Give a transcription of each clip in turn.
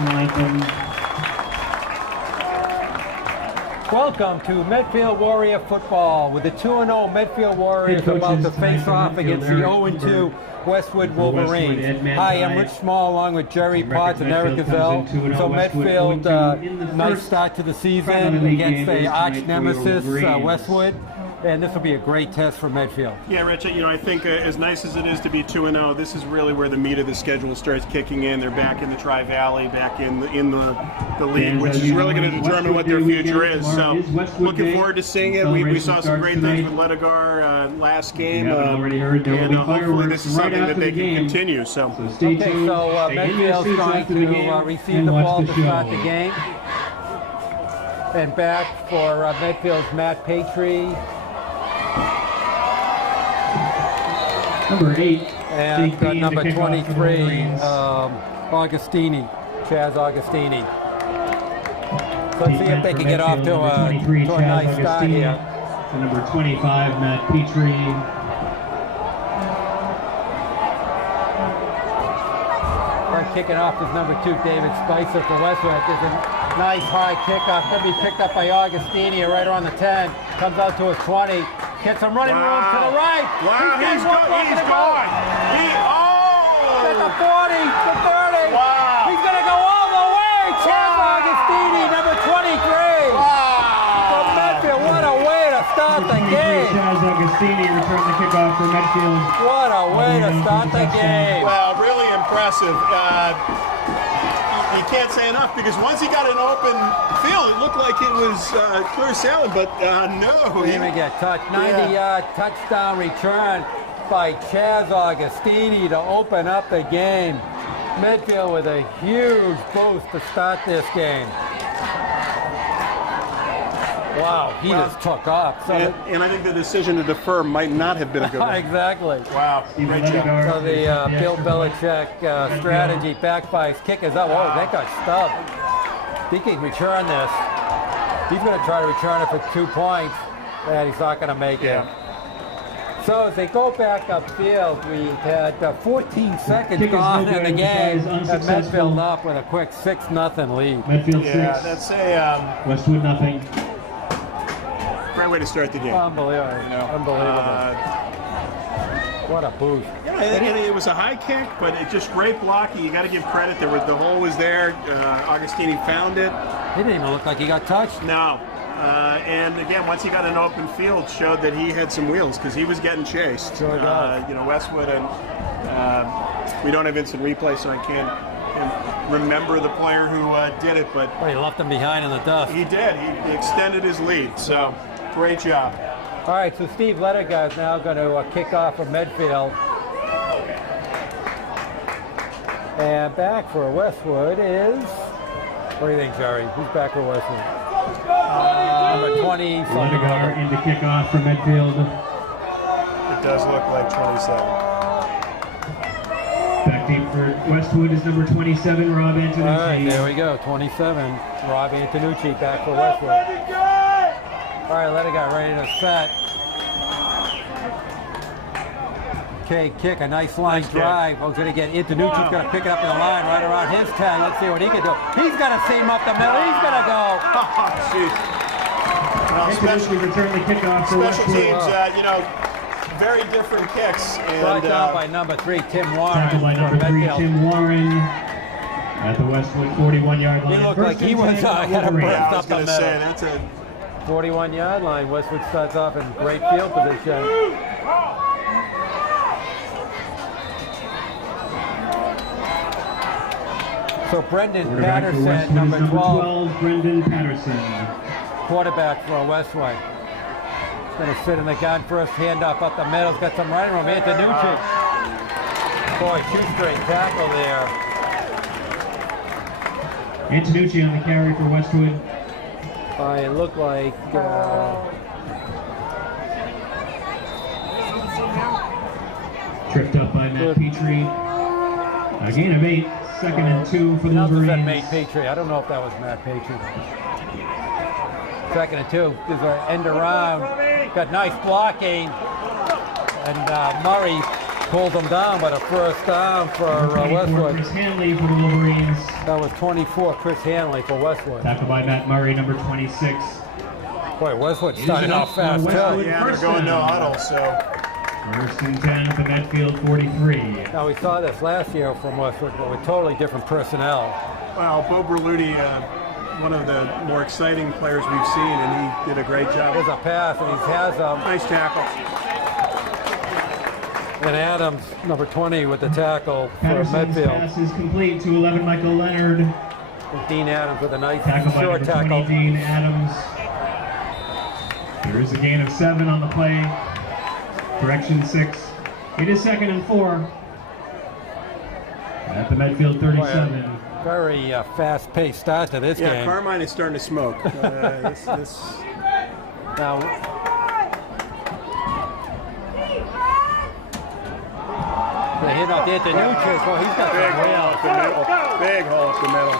national anthem. Welcome to Medfield Warrior football with the 2-0 Medfield Warriors about to face off against the 0-2 Westwood Wolverines. Hi, I'm Rich Small along with Jerry Potts and Eric Gazelle. So Medfield, nice start to the season against the arch nemesis Westwood. And this will be a great test for Medfield. Yeah, Rich, I think as nice as it is to be 2-0, this is really where the meat of the schedule starts kicking in. They're back in the Tri-Valley, back in the league, which is really going to determine what their future is. So looking forward to seeing it. We saw some great things with Ledegar last game, and hopefully this is something that they can continue. So Medfield's going to receive the ball to start the game. And back for Medfield's Matt Patry. Number 8. And number 23, Augustini, Chaz Augustini. So let's see if they can get off to a nice start here. To number 25, Matt Petrie. Kicking off is number 2, David Spicer for Westwood. There's a nice high kickoff. Going to be picked up by Augustini right around the 10. Comes out to a 20. Gets some running room to the right. Wow, he's gone. At the 40, the 30. Wow. He's going to go all the way. Chaz Augustini, number 23. Wow. For Medfield, what a way to start the game. Chaz Augustini returned the kickoff for Medfield. What a way to start the game. Well, really impressive. You can't say enough because once he got an open field, it looked like it was clear sailing, but no. He didn't get touched. 90-yard touchdown return by Chaz Augustini to open up the game. Medfield with a huge boost to start this game. Wow, he just took off. So and I think the decision to defer might not have been a good one. Exactly. Wow, great job. So the Bill Belichick strategy backfires. Kick is up. Oh, that got stubbed. He can return this. He's going to try to return it for 2 points, and he's not going to make it. So as they go back upfield, we had 14 seconds gone in the game, and Medfield up with a quick 6-0 lead. Medfield 6. Yeah, that's a Westwood nothing. great way to start the game. Unbelievable. Unbelievable. What a boost. And it was a high kick, but it just great blocking. You got to give credit. The hole was there. Augustini found it. He didn't even look like he got touched. No. And again, once he got an open field, showed that he had some wheels because he was getting chased. Sure does. Westwood, and we don't have instant replay, so I can't remember the player who did it, but he left him behind in the dust. he did. He extended his lead. So great job. All right, so Steve Ledegar is now going to kick off for Medfield. And back for Westwood is, what do you think, Jerry? Who's back for Westwood? Number 20. Ledegar into kickoff for Medfield. It does look like 27. Back deep for Westwood is number 27, Rob Antonucci. All right, there we go, 27. Rob Antonucci back for Westwood. All right, Ledegar ready to set. Okay, kick, a nice line drive. Who's going to get Antonucci's going to pick it up in the line right around his 10. Let's see what he can do. He's going to seam up the middle. He's going to go. Oh, jeez. Antonucci returned the kickoff for Special Westwood. teams, very different kicks. Brought down by number 3, Tim Warren. Tackled by number 3, Tim Warren. At the Westwood 41-yard line. He looked like he was had a burst up the middle. That's a 41-yard line. Westwood starts off in great field position. So Brendan Patterson, number 12. Brendan Patterson. Quarterback for Westwood. Going to sit in the gun first, hand up the middle. He's got some running room. Antonucci. Boy, shoestring tackle there. Antonucci on the carry for Westwood. It looked like tripped up by Matt Petrie. A gain of 8. 2nd and 2 for the Wolverines. That Matt Patry. I don't know if that was Matt Patry. 2nd and 2. There's an end around. Got nice blocking. And Murray pulled them down, but a first down for 24, Westwood. Chris Hanley for the Wolverines. That was 24, Chris Hanley for Westwood. Tackled by Matt Murray, number 26. Boy, Westwood starting off fast, too. Yeah, they're going no huddle, so. First and 10 at the Medfield 43. Now, we saw this last year from Westwood, but with totally different personnel. Well, Bo Berluti, one of the more exciting players we've seen, and he did a great job. There's a pass, and he has Nice tackle. and Adams, number 20, with the tackle for Patterson's Medfield. pass is complete to 11 Michael Leonard. With Dean Adams with a nice Tackled by short number tackle. 20, Dean Adams. There is a gain of 7 on the play. Correction 6. It is 2nd and 4. At the Medfield 37. Very fast-paced start to this Yeah, game. Carmine is starting to smoke. Now, they hit off Antonucci. Well, he's got Big some hole up the middle. Big hole up the middle.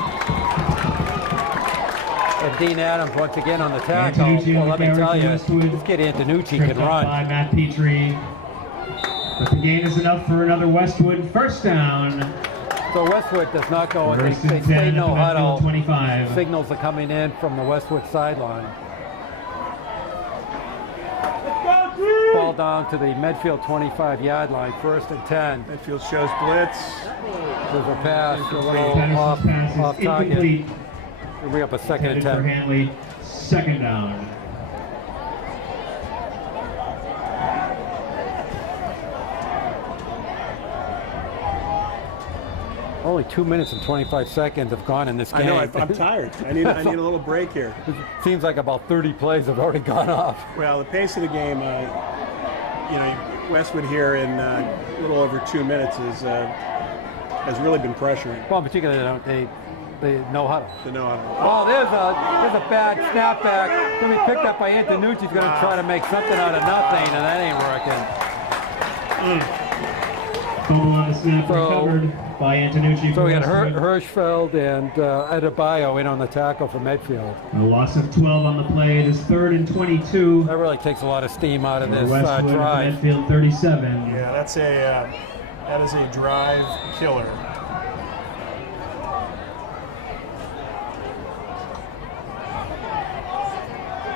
And Dean Adams once again on the tackle. Antonucci Well, on let the me tell carry you, for Westwood. this kid Antonucci Tripped can up run. by Matt Petrie. But the gain is enough for another Westwood first down. So Westwood does not go and First they and stay 10 at no the Medfield huddle. 25. Signals are coming in from the Westwood sideline. Ball down to the Medfield 25-yard line, 1st and 10. Medfield shows blitz. There's a pass, a little Patterson's pass off is target. incomplete. We'll be up a 2nd and Headed for 10. Hanley. 2nd down. Only 2 minutes and 25 seconds have gone in this game. I know, I'm tired. I need a little break here. It seems like about 30 plays have already gone off. Well, the pace of the game, Westwood here in a little over 2 minutes has really been pressuring. Well, particularly they know how to. The no huddle. Oh, there's a bad snapback. Going to be picked up by Antonucci. He's going to try to make something out of nothing, and that ain't working. Fumble on the snap recovered by Antonucci. So we had Westwood. Hirschfeld and Adebayo in on the tackle for Medfield. A loss of 12 on the play. It is 3rd and 22. That really takes a lot of steam out of For this Westwood at the drive. Medfield 37. Yeah, that is a drive killer.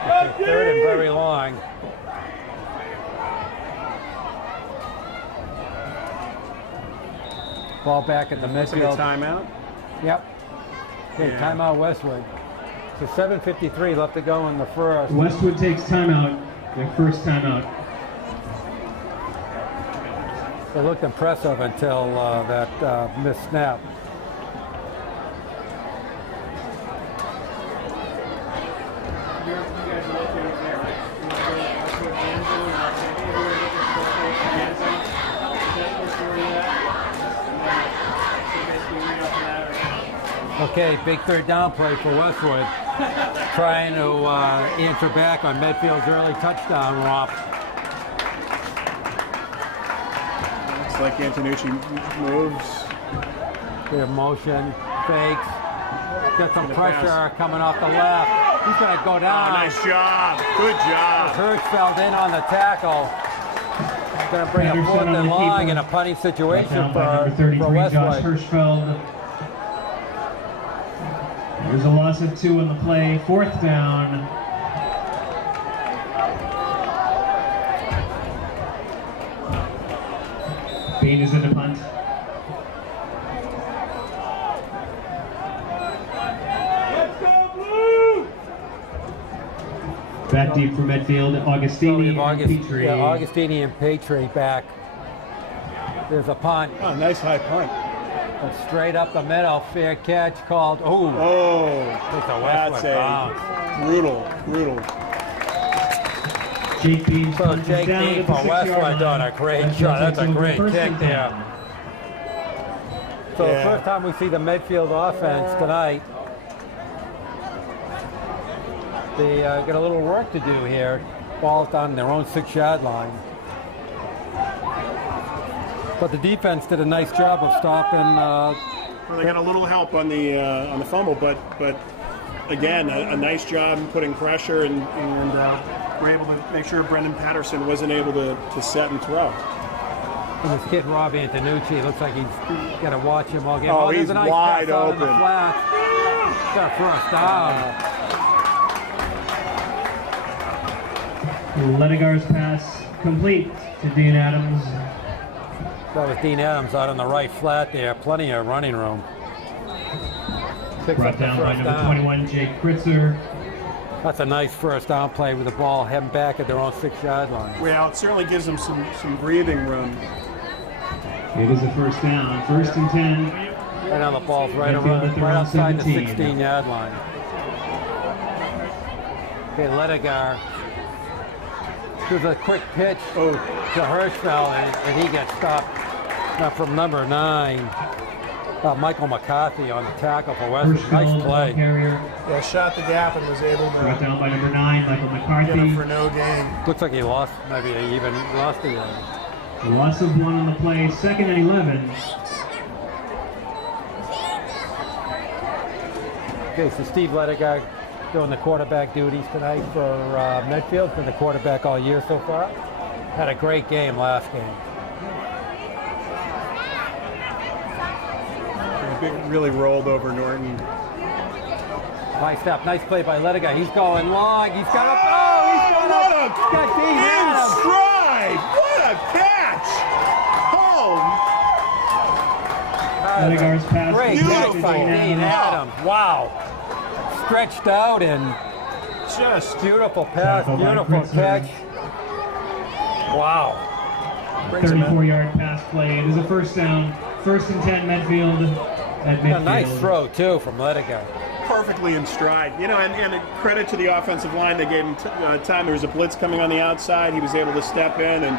Okay, 3rd and very long. Ball back at the Looks like a Medfield. timeout. Yep. Okay, Yeah. timeout Westwood. So 7:53 left to go in the first. Westwood takes timeout. Their first timeout. It looked impressive until that missed snap. Okay, big 3rd down play for Westwood. Trying to answer back on Medfield's early touchdown romp. Looks like Antonucci moves. Good motion, fakes. Got some Gonna pressure pass. coming off the left. He's going to go Oh, down. nice job. Good job. Hirschfeld in on the tackle. Going to bring a Patterson 4th on and the long keeper. in a punting situation Down by number for 33, Josh Westwood. Hirschfeld. There's a loss of 2 on the play. 4th down. Bain is in the punt. Back deep for Medfield. So we Augustini have and Petrie. Augustini and Petrie back. There's a punt. Oh, nice high punt. But straight up the middle. Fair catch called. Ooh. Oh, It's a that's Westwood bounce. brutal. Jake Bean So punts Jake down Dean at the from 6-yard Westwood line. doing a great Medfield shot. That's takes a over great first kick and there. 10. So Yeah. the first time we see the Medfield offense tonight. They got a little work to do here. Ball's down their own 6-yard line. But the defense did a nice job of stopping. Well, they got a little help on the fumble, but again, a nice job putting pressure, and we're able to make sure Brendan Patterson wasn't able to set and throw. And this kid, Rob Antonucci, looks like he's got to watch him all game. Oh, there's he's a nice wide pass out in the open. flat. Got a first down. Ledigar's pass complete to Dean Adams. That was Dean Adams out on the right flat there. Plenty of running room. Picks Brought up the down by first number down. 21, Jake Kritzer. That's a nice first down play with the ball heading back at their own 6-yard line. Well, it certainly gives them some breathing room. It is a first down. First and 10. Right on the ball's right Medfield at their own outside the 17. 16-yard line. Okay, Ledigar. There's a quick pitch to Hirschfeld, and he gets stopped. Now from number 9, Michael McCarthy on the tackle for Westwood. Nice play. Carrier. Yeah, shot the gap and was able Brought to down by number 9, Michael get him McCarthy. for no gain. Looks like he lost, maybe he even lost the game. A loss of 1 on the play. Second and 11. Okay, so Steve Ledigar doing the quarterback duties tonight for Medfield. Been the quarterback all year so far. Had a great game last game. Really rolled over Norton. Nice step, nice play by Ledigar. He's going long. He's got a he's going up. Got Dean In Adams. stride! What a catch! Home! Ledigar's pass. Great Beautiful. catch by Dean Adams. Wow. Stretched out and Just beautiful pass, Tackle by beautiful Kritzer. catch. Wow. 34-yard pass play. It is a first down. First and 10, Medfield at midfield. A nice throw, too, from Ledigar. perfectly in stride. You know, and credit to the offensive line. They gave him time. There was a blitz coming on the outside. He was able to step in, and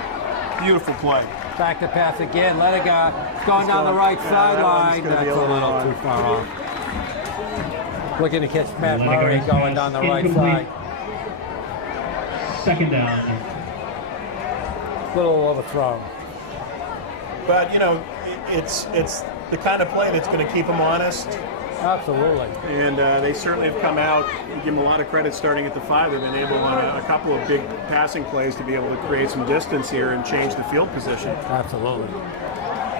beautiful play. Back to pass again. Ledigar going down the right sideline. That one's gonna That's be a a little little long. too far off. Looking to catch Matt Ledigar's Murray going pass down the right incomplete. side. Second down. Little overthrown. But you know, it's the kind of play that's going to keep him honest. Absolutely. And they certainly have come out. We give them a lot of credit starting at the 5. They've been able on a couple of big passing plays to be able to create some distance here and change the field position, Absolutely.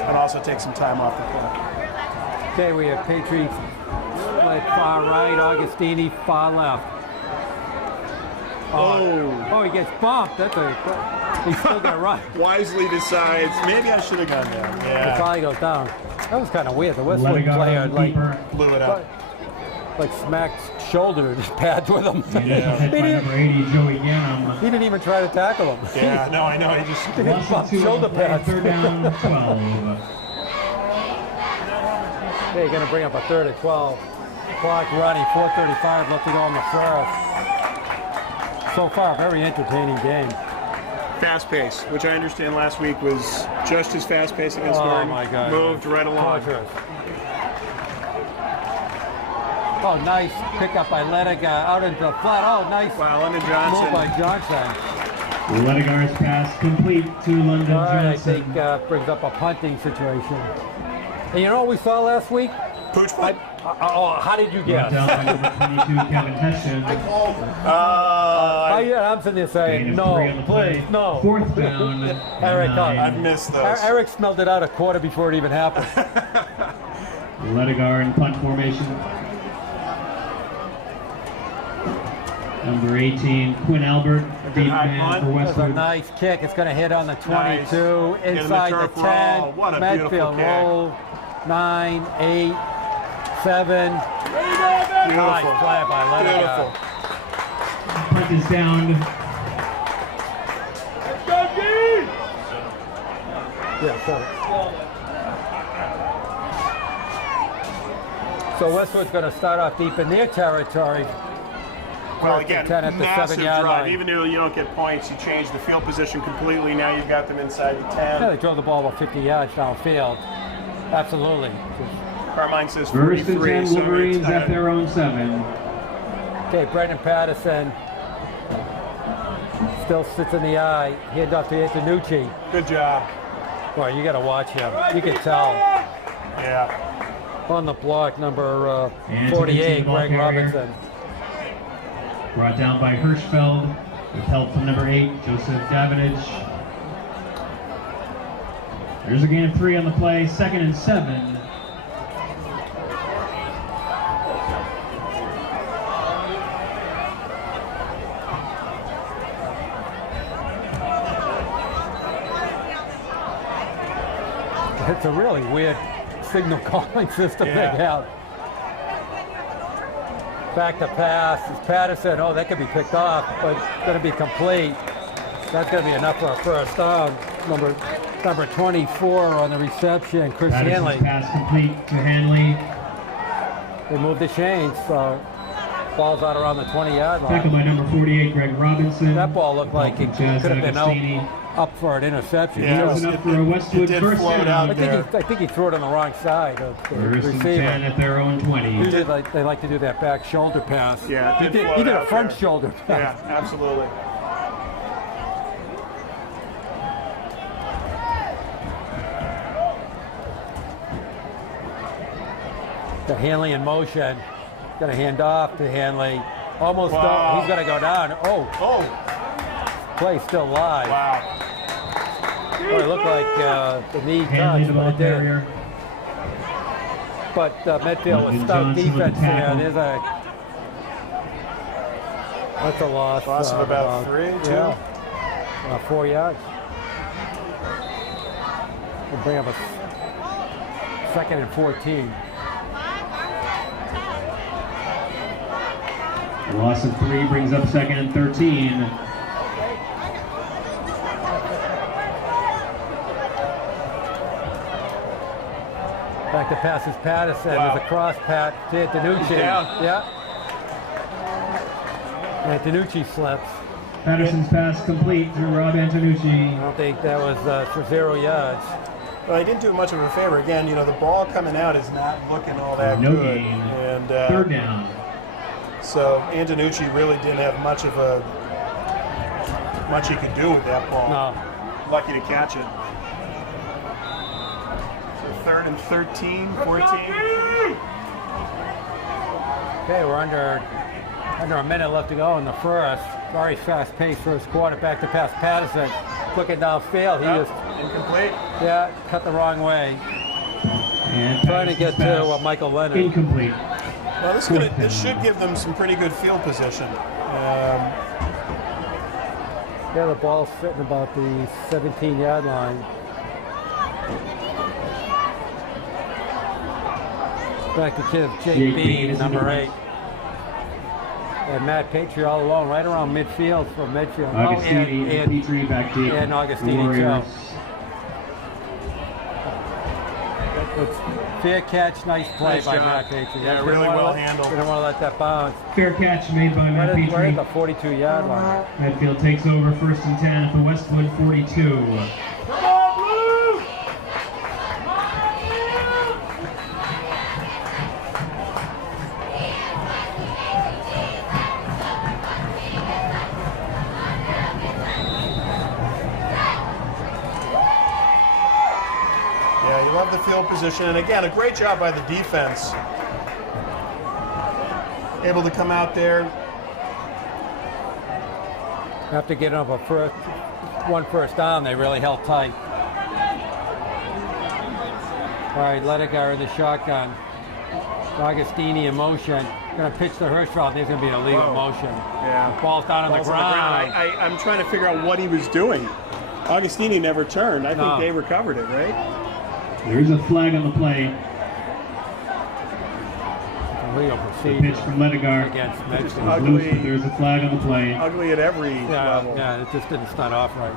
and also take some time off the clock. Okay, we have Patriots split far right, Augustini far left. Oh, he gets bumped. He's still got to run. Wisely decides, maybe I should have gone down. The Yeah, fly goes down. That was kind of weird. The Westwood Ledigar player on keeper. blew it up. like smacked shoulder pads with him. Yeah. Hit by number 80, Joey Gannum. He didn't even try to tackle him. Yeah, no, I know. He just He Loss bumped of 2 on shoulder the play. pads. Third down, 12. They're going to bring up a third and 12. Clock running, 4:35 left to go in the first. So far, very entertaining game. fast pace, which I understand last week was just as fast paced against Oh Norton. my God! Moved right along. Torturous. Oh, nice pickup by Ledigar out into the flat. Oh, nice Wow, London move Johnson. by Johnson. Ledigar's pass complete to London All right, I Johnson. think brings up a punting situation. And you know what we saw last week? Pooch punt. How did you Brought guess? down by number 22, Kevin Hessian. I'm sitting there saying, Gain of 3 on no, the play. please, no. Fourth down. Eric, 9. I've missed those. Eric smelled it out a quarter before it even happened. Ledigar in punt formation. Number 18, Quinn Albert, deep high man punt. for That's a Westwood. nice kick. It's going to hit on the 22, Nice. Get in the inside the turf 10. roll. What a beautiful Medfield kick. roll. 9, 8, 7. Beautiful. Nice play by Ledigar. Beautiful. Punt is down. Yeah, so Westwood's going to start off deep in their territory. Well, First and again, 10 at the massive 7-yard drive. line. Even though you don't get points, you change the field position completely. Now you've got them inside the Yeah, 10. they drove the ball about 50 yards downfield. Absolutely. Carmine says First and 43. 10, so Wolverines it's, at their own 7. Okay, Brendan Patterson still sits in the eye. Hand off to Antonucci. Good job. Boy, you got to watch him. You can tell. Yeah. On the block, number And 48, ball Greg carrier. Robinson. Brought down by Hirschfeld with help from number 8, Joseph Davidich. There's a gain of 3 on the play, 2nd and 7. It's a really weird signal calling system they have. Back to pass. It's Patterson. Oh, that could be picked off, but it's going to be complete. That's going to be enough for a first down. Number 24 on the reception, Chris Hanley. Pass complete to Hanley. They moved the chains, so ball's out around the 20-yard line. Tackled by number 48, Greg Robinson. That ball looked like it could have been up for an interception. Yeah, it was enough for a Westwood first down. I think he threw it on the wrong side of the receiver. At their own 20. Usually they like to do that back shoulder pass. Yeah, he did a front shoulder pass. Yeah, absolutely. The Hanley in motion. Got a hand off to Hanley. Almost done. He's going to go down. Oh. Play still live. Wow. Well, it looked like the knee Hanley, touched, the but ball it did. carrier. But Medfield with stout defense there. That's a loss. Loss of about 3, 2? Yeah. About 4 yards. We'll bring up a 2nd and 14. A loss of 3 brings up 2nd and 13. Back to pass is Patterson. Wow. There's a cross pat to Danucci. Yeah. And Danucci slips. Patterson's pass complete to Rob Antonucci. I don't think that was for 0 yards. Well, he didn't do much of a favor. Again, you know, the ball coming out is not looking all that No good. gain. And 3rd down. So Antonucci really didn't have much he could do with that ball. No. Lucky to catch it. So 3rd and 13, 14. Okay, we're under a minute left to go in the first. Very fast-paced first quarter. Back to pass Patterson. Clicking downfield. He just incomplete. Yeah, cut the wrong way. And trying to get to Michael Leonard. Incomplete. Well, this should give them some pretty good field position. Yeah, the ball's sitting about the 17-yard line. Back to kid Jake Bean, number 8. And Matt Petrie all alone, right around midfield for Medfield. Augustini and Petrie back deep. And Augustini, too. It's fair catch, nice play by Matt Petrie. Yeah, really well handled. Didn't want to let that bounce. Fair catch made by Matt Petrie. Right at the 42-yard line. Medfield takes over 1st and 10 at the Westwood 42. Love the field position, and again, a great job by the defense. Able to come out there. After getting up one first down, they really held tight. All right, Ledegar in the shotgun. Augustini in motion. Going to pitch to Hirschfeld. There's going to be a legal motion. Yeah. Ball's down on the ground. I'm trying to figure out what he was doing. Augustini never turned. I think they recovered it, right? There's a flag on the play. Legal The procedure pitch from Ledegar. against Medfield. Ugly. But there's a flag on the play. Ugly at every level. Yeah, it just didn't start off right.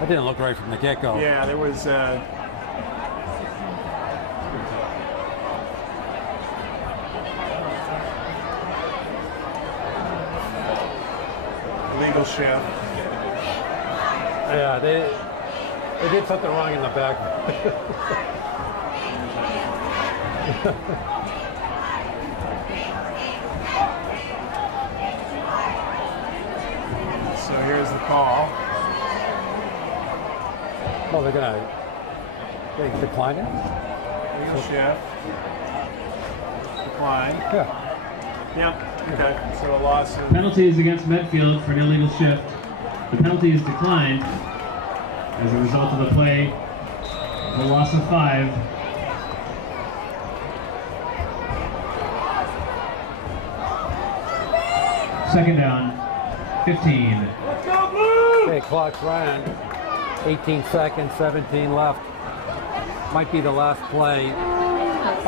That didn't look right from the get-go. Yeah, there was legal shift. Yeah, they did something wrong in the back. So here's the call. Oh, they decline it? Legal shift. Decline. Yeah. Yep. Okay. So a loss of Penalties against Medfield for an illegal shift. The penalty is declined as a result of the play, the loss of 5. Second down, 15. Okay, clock's running. 18 seconds, 17 left. Might be the last play.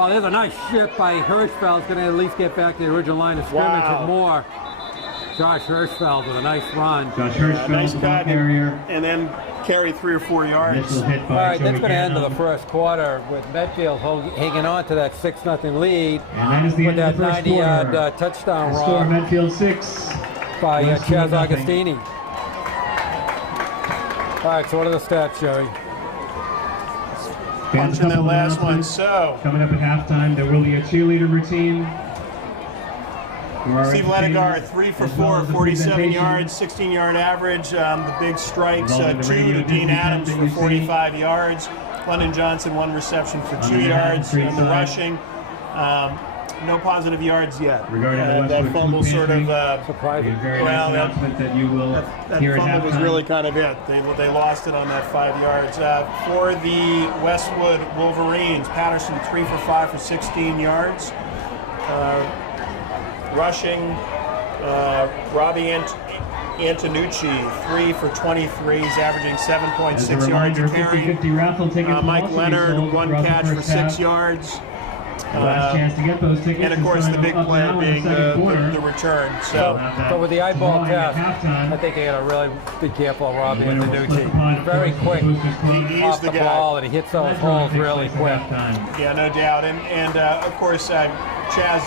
Oh, there's a nice shift by Hirschfeld. Going to at least get back to the original line of scrimmage and more. Josh Hirschfeld with a nice run. Josh Hirschfeld, nice the ball cut, carrier. and then carry 3 or 4 yards. Hit All by right, that's going to end Gannon. the first quarter with Medfield hanging on to that 6-0 lead And that is the with end of that the first 90-yard quarter. touchdown The score, run Medfield 6. by Westwood Chaz nothing. Agostini. All right, so what are the stats, Jerry? Fans, Punching that couple of last one. announcements. So, Coming up at halftime, there will be a cheerleader routine. Steve Ledegar, 3 for 4, 47 yards, 16-yard average. The big strikes, 2 to Dean Adams for 45 yards. London Johnson, 1 reception for 2 yards. And the rushing, no positive yards yet. Regarding the That Westwood fumble food sort of, pantry, Surprising. a very Well, nice that- announcement that you will that hear at fumble was halftime. really kind of it. They lost it on that 5 yards. For the Westwood Wolverines, Patterson 3 for 5 for 16 yards. Rushing, Robbie Antonucci, 3 for 23. He's averaging As a 7.6 yards a reminder, carry. 50-50 raffle tickets will Mike also be Leonard, sold 1 throughout the catch for first 6 half. yards. The last chance to get those tickets. And of is course, the starting big up player now in being second quarter. the return. We'll So, have that But with the eyeball drawing at test, halftime. I think they got to really be careful of Robbie The winner will flip the pod, Antonucci. of Very course, quick the Boosters Club. He's off the the guy. ball, and he hits those That drawing holes takes really place quick. at halftime. yeah, no doubt. And of course, Chaz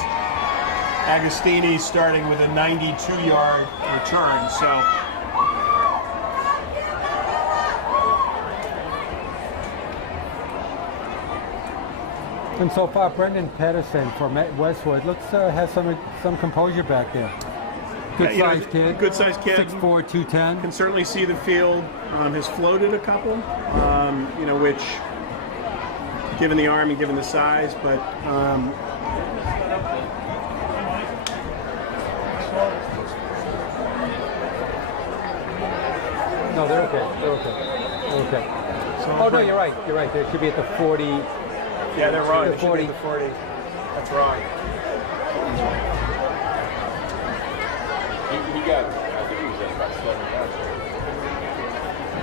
Agostini starting with a 92-yard return. So, And so far, Brendan Patterson from Westwood looks has some composure back there. Good Yeah, sized kid. good sized kid. 6'4", 210. can certainly see the field. Has floated a couple, which, given the arm and given the size, but No, they're okay. They're okay. They're okay. Oh no, you're right. You're right. They should be at the 40. yeah, they're wrong. The It should be the 40. That's wrong. He got, I think he was at about 7 yards.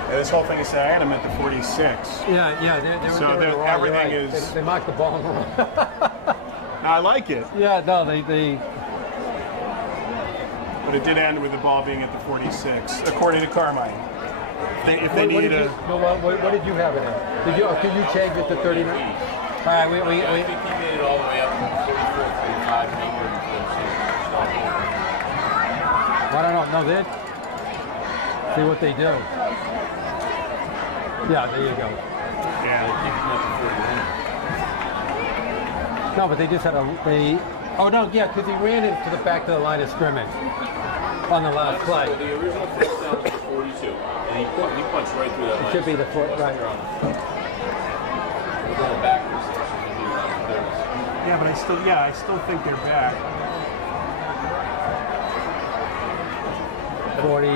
Yeah, this whole thing is saying I had him at the 46. Yeah. They So were they're- wrong, you're everything right. is- They marked the ball wrong. I like it, Yeah, no, they. but it did end with the ball being at the 46, according to Carmine. If they What needed did you, a, no, what did you have it in? Can you change it to 39? All right, I think he made it all the way up to 44, 45, maybe 44. I don't know. No, they see what they do. Yeah, there you go. No, but they just had they. Oh no, yeah, because he ran into the back to the line of scrimmage on the last play. So the original first down was the 42, and he punched right through that line. Should be the foot, right? Going backwards. yeah, but I still think they're back. 40.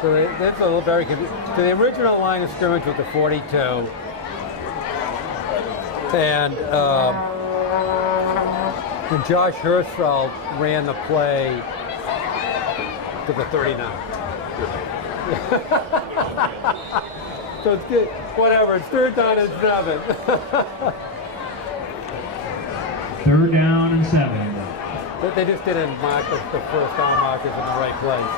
So that's a little very confusing. So the original line of scrimmage was the 42, and Josh Hirschfeld ran the play to the 39. So it's good. Whatever. It's 3rd down and 7. 3rd down and 7. But they just didn't mark the first down markers in the right place.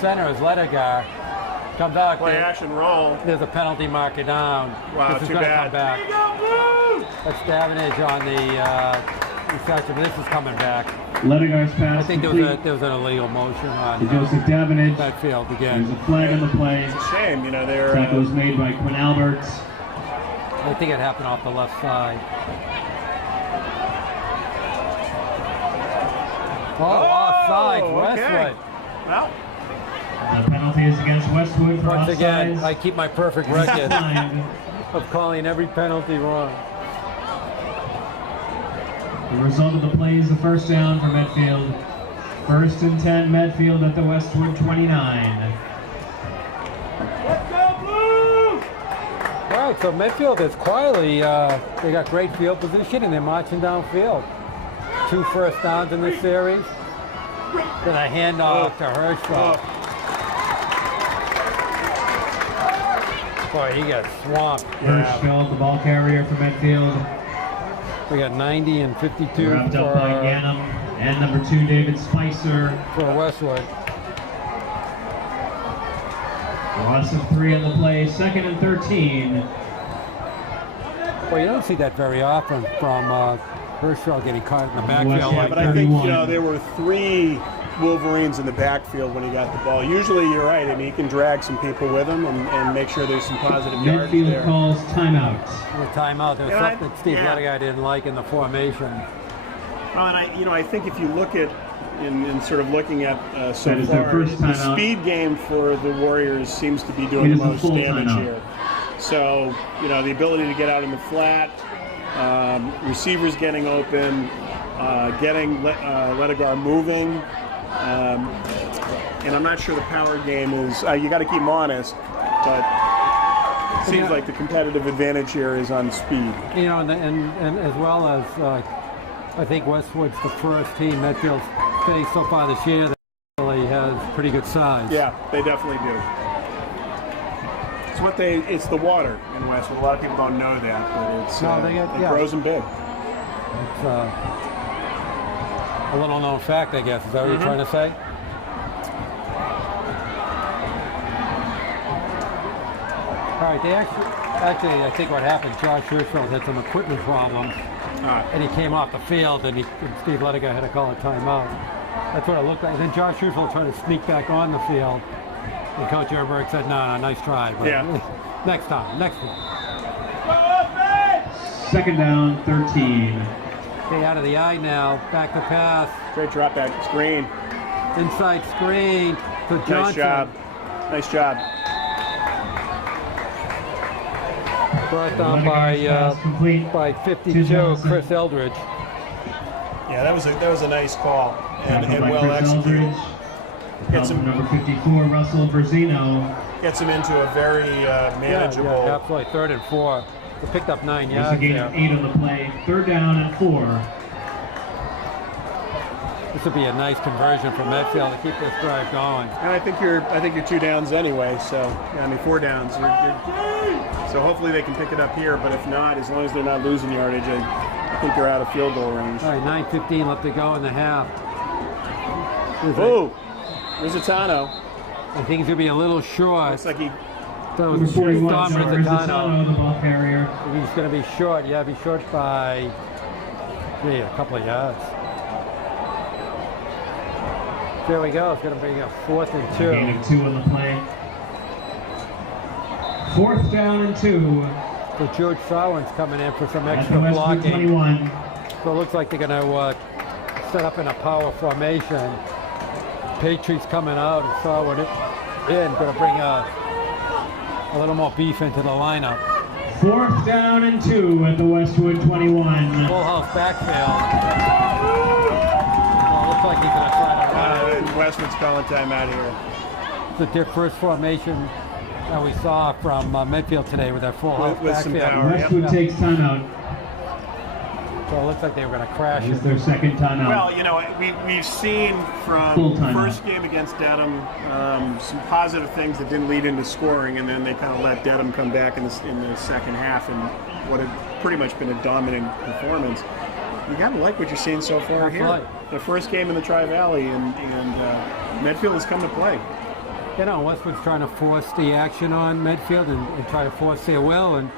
Center is Ledegar. Comes out. Play action roll. There's a penalty marker down. Wow, this is too gonna bad. Come back. That's Davenage on the reception, but this is coming back. Ledegar's pass I think complete there was an illegal motion to on Joseph Davenage. Medfield There's again. a flag on the play. It's a shame, they're. Tackle was made by Quinn Alberts. I think it happened off the left side. Offside, Westwood. Well, The penalty is against Westwood for Once again, offsides. I keep my perfect record Declined. of calling every penalty wrong. The result of the play is the first down for Medfield. First and 10, Medfield at the Westwood 29. All right, so Medfield is quietly, they got great field position and they're marching downfield. 2 first downs in this series. Then a handoff to Herschel. Boy, he got swamped. Herschel, the ball carrier for Medfield. We got 90 and 52 Wrapped up by Ganem. And number 2, David Spicer. for Westwood. Loss of 3 on the play, 2nd and 13. Well, you don't see that very often from Herschel getting caught in the backfield. Yeah, Yeah, like but that. I think, 31. there were 3 Wolverines in the backfield when he got the ball. Usually, you're right. I mean, he can drag some people with him and make sure there's some positive yards Medfield there. calls timeout. The timeout. There's Yeah, something Steve yeah. Ledigai didn't like in the formation. Well, and I think if you look at, in sort of looking at so That is their far, first the timeout. speed game for the Warriors seems to be It doing is the a most full damage timeout. here. So, the ability to get out in the flat, receivers getting open, getting Ledigar moving, and I'm not sure the power game is. You got to keep him honest, but it seems like the competitive advantage here is on speed. And as well as I think Westwood's the first team Medfield's faced so far this year that really has pretty good size. Yeah, they definitely do. It's the water in Westwood. A lot of people don't know that, but it's it grows them big. It's a little known fact, I guess. Is that what you're trying to say? All right, they actually, I think what happened, Josh Hirschfeld had some equipment problems, and he came off the field, and Steve Ledigai had to call a timeout. That's what it looked like. And then Josh Hirschfeld tried to sneak back on the field, and Coach Ehrberg said, no, nice try, but next time. 2nd down, 13. Okay, out of the eye now, back to pass, Great drop back screen. inside screen to Johnson. Nice job. Brought down by 52, Chris Eldridge. Yeah, that was a nice call and Tackled by well Chris executed. Eldridge. Help number 54, Russell Berzino. Gets him into a very manageable. Yeah, absolutely. 3rd and 4. They picked up 9 There's a yards gain there. of 8 on the play. 3rd down and 4. This would be a nice conversion for Medfield to keep this drive going. And I think you're 2 downs anyway. So 4 downs. So hopefully they can pick it up here. But if not, as long as they're not losing yardage, I think they're out of field goal range. All right, 9:15 left to go in the half. Oh, Rizzitano. I think he's going to be a little short. Looks like he. So Number 41, Dom John Rizzitano. Rizzitano, the ball carrier. He's going to be short. Yeah, be short by a couple of yards. There we go. It's going to be a 4th and 2. Gain of 2 on the play. 4th down and 2. So George Sarwin's coming in for some At extra the Westwood blocking. 21. So it looks like they're going to set up in a power formation. Patriots coming out and Sarwin in, going to bring a little more beef into the lineup. 4th down and 2 at the Westwood 21. Full house backfield. Well, looks like he's going to try to run it. Westwood's calling timeout here. It's the first formation that we saw from Medfield today with that full house With some backfield. power. Westwood takes timeout. So it looks like they were going to crash It's it. their 2nd timeout. Well, we've seen from Full the timeout. first game against Dedham some positive things that didn't lead into scoring, and then they kind of let Dedham come back in the second half in what had pretty much been a dominant performance. You got to like what you're seeing so far Absolutely. here. The first game in the Tri-Valley, and Medfield has come to play. Westwood's trying to force the action on Medfield and try to force their will, and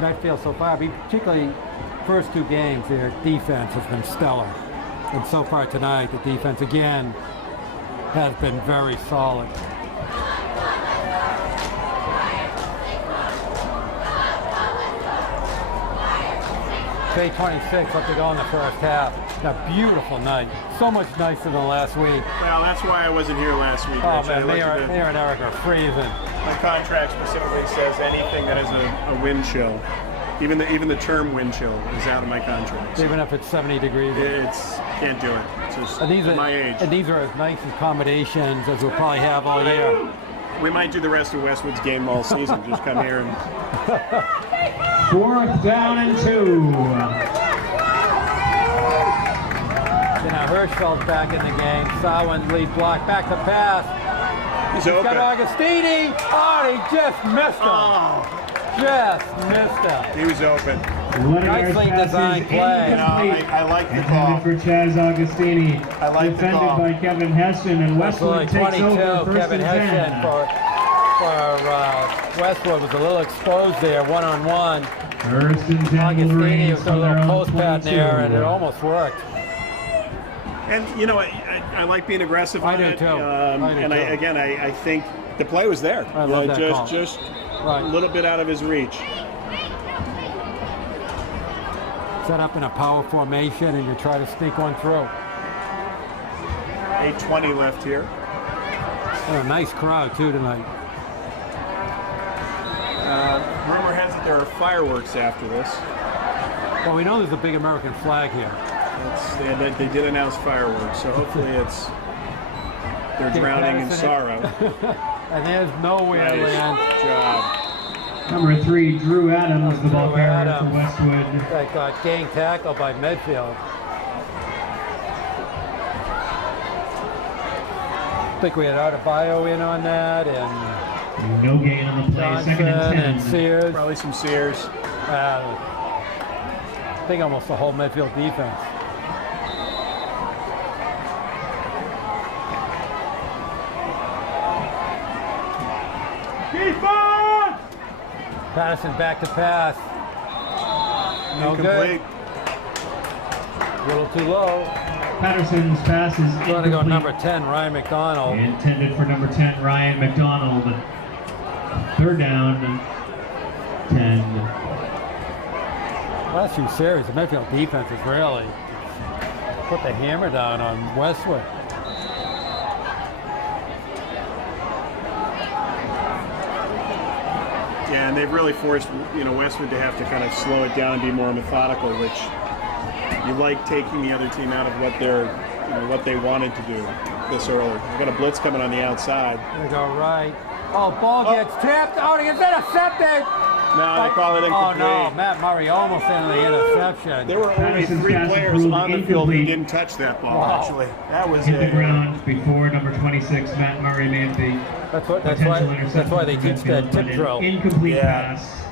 Medfield so far, particularly first 2 games, their defense has been stellar. And so far tonight, the defense again has been very solid. Day 26, left to go in the first half. A beautiful night. So much nicer than last week. Well, that's why I wasn't here last week. Oh Rich. I man, looked Mayor at it. and Eric are freezing. My contract specifically says anything that is a wind chill. Even the term wind chill is out of my contract. So Even if it's 70 degrees. it's can't do it. It's just And these at are my age. And these are as nice accommodations as we'll probably have all year. We might do the rest of Westwood's game all season. Just come here and 4th down and 2. Now Hirschfeld's back in the game. Sawin lead block, back to pass. he's He's open. got Augustini. Oh, he just missed him. Oh, Just missed him. he was open. Nicely designed play. You know, I like the call. Intended for Chaz Augustini. I like the Defended call. by Kevin Heston, and Westwood Absolutely, takes 22. over 1st Kevin and 10. Heston for Westwood was a little exposed there, one-on-one. 1st and 10. Augustini Wolverines was a from their little own post pad 22. there, and it almost worked. And you know, I like being aggressive I on do it. too. I think the play was there. I love that call. Just Right. a little bit out of his reach. Set up in a power formation, and you try to sneak one through. 8:20 left here. And a nice crowd too tonight. Rumor has it there are fireworks after this. Well, we know there's a big American flag here. They did announce fireworks, so hopefully they're drowning in sorrow. And there's nowhere Nice land. job. Number 3, Drew Adams, the ball Drew carrier for Adams. Westwood. That got gang tackled by Medfield. I think we had Adebayo in on that, and No gain on the play. Johnson 2nd and 10. and Sears. Probably some Sears. I think almost the whole Medfield defense. Patterson back to pass. No Incomplete. good. A little too low. Patterson's pass is Going to go incomplete. number 10, Ryan McDonald. Intended for number 10, Ryan McDonald. 3rd down, 10. Last few series, the Medfield defense has really put the hammer down on Westwood. Yeah, and they've really forced Westwood to have to kind of slow it down and be more methodical, which you like taking the other team out of what they wanted to do this early. We've got a blitz coming on the outside. Gonna go right. Oh, ball gets tipped. Oh, he gets intercepted. No, they call it Oh incomplete. no, Matt Murray almost into the interception. There were only Patterson's 3 pass players ruled on the field who incomplete. didn't touch that ball. Wow. Actually, that was Hit the ground before number 26, Matt Murray, made the That's potential why interception they for teach that Medfield, tip but an drill. Incomplete Yeah. pass.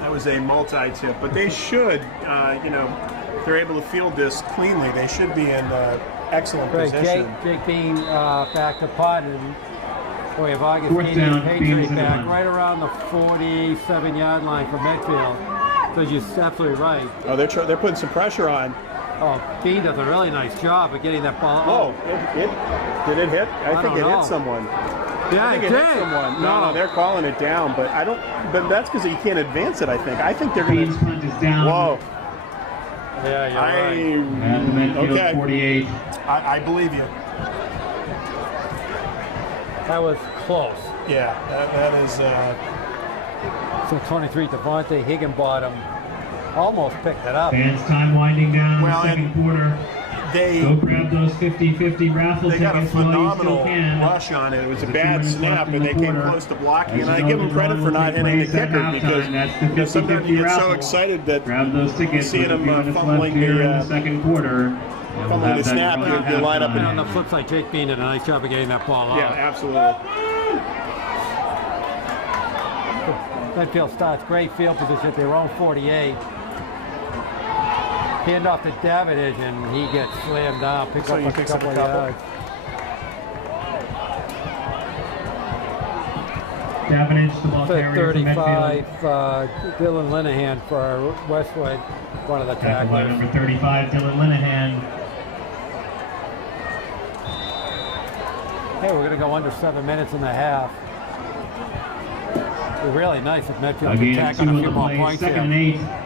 That was a multi-tip, but they should, if they're able to field this cleanly, they should be in excellent Right, position. Jake Bean back to putt, and we have Fourth Augustini down, and Bean Patriot is in the back punt. right around the 47-yard line for Medfield. So you're absolutely right. Oh, they're putting some pressure on. Oh, Bean does a really nice job of getting that ball. Oh, did it hit? I think don't it know. hit someone. yeah, I think it it did. hit someone. No, they're calling it down, but I don't. But that's because you can't advance it. I think they're going Bean's to. punt is down. Whoa. Yeah, you're right. At the Medfield Okay. 48. I believe you. That was close. Yeah, that is. So 23, Devontae Higginbottom almost picked it up. Fans time winding down in Well, the second and quarter. They Go grab those 50-50 raffle they got a tickets while you still phenomenal can. rush on it. It was a There's bad 2 minutes snap, left in and the they came quarter. close to blocking. As And you I know, give them the credit draw for will not take hitting the place at kicker halftime. because That's the sometimes you 50-50 get so raffle. excited that Grab those tickets. seeing with a them, few minutes fumbling left here the, in the second quarter. And we'll fumbling have the that snap, drawn at you line up And halftime. on the flip side, Jake Bean did a nice job of getting that ball out. yeah, absolutely. Medfield starts great field position at their own 48. Hand off to Davidage, and he gets slammed down. Picks So up he a picks up couple a of couple. yards. Davenage, the ball For carrier for Medfield. 35, Dylan Linehan for Westwood, one of the Tackled by tacklers. number 35, Dylan Linehan. Hey, we're going to go under 7 minutes and a half. It'd be really nice if Medfield could Again, tack 2 on a on few the more play, points 2nd and here. 8.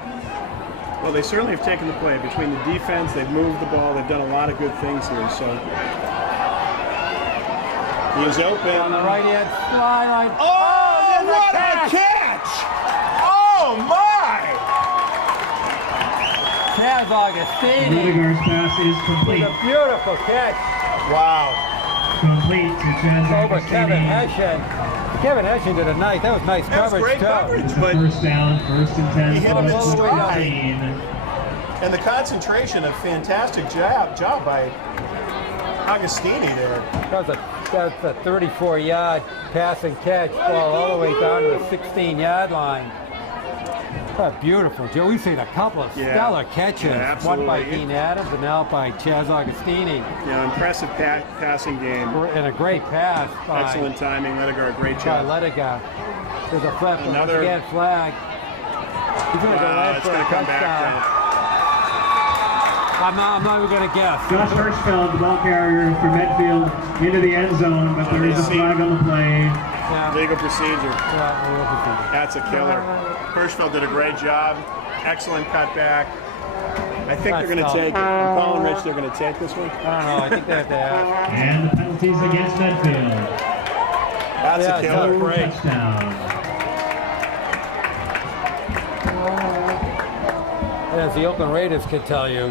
Well, they certainly have taken the play. Between the defense, they've moved the ball. They've done a lot of good things here. So he's open. On the right-hand sideline. Oh, there's what a catch! Oh, my! Augustini. Lidegaard's pass is complete. It's a beautiful catch. Wow. Complete to Chaz Over Kevin Agostini. Hession. Kevin Hession did a nice, that was nice That was coverage great too. coverage, but First down, 1st and 10. He hit him in Westwood stride. 15. and the concentration, a fantastic job by Agostini there. That's a 34-yard pass and catch ball all the way down to the 16-yard line. Beautiful, Joe. We've seen a couple of stellar catches. Yeah, one by absolutely. Dean Adams and now by Chaz Agostini. Yeah, impressive passing game. And a great pass by, Excellent timing, Ledegaard. Great by job. Ledegaard. There's a flip, once Another- again, flag. He's going to go in It's for a going to come back touchdown. down. I'm not even going to guess. Josh Hirschfeld, the ball carrier for Medfield, into the end zone, but there is a flag on the play. Yeah. Legal procedure. Yeah, That's a killer. Hirschfeld did a great job. Excellent cutback. I think they're going to take it. I'm calling Rich, they're going to take this one. I don't know. I think they have to have. And the penalties against Medfield. That's Yeah, a killer. it's great. Touchdown. As the Oakland Raiders can tell you,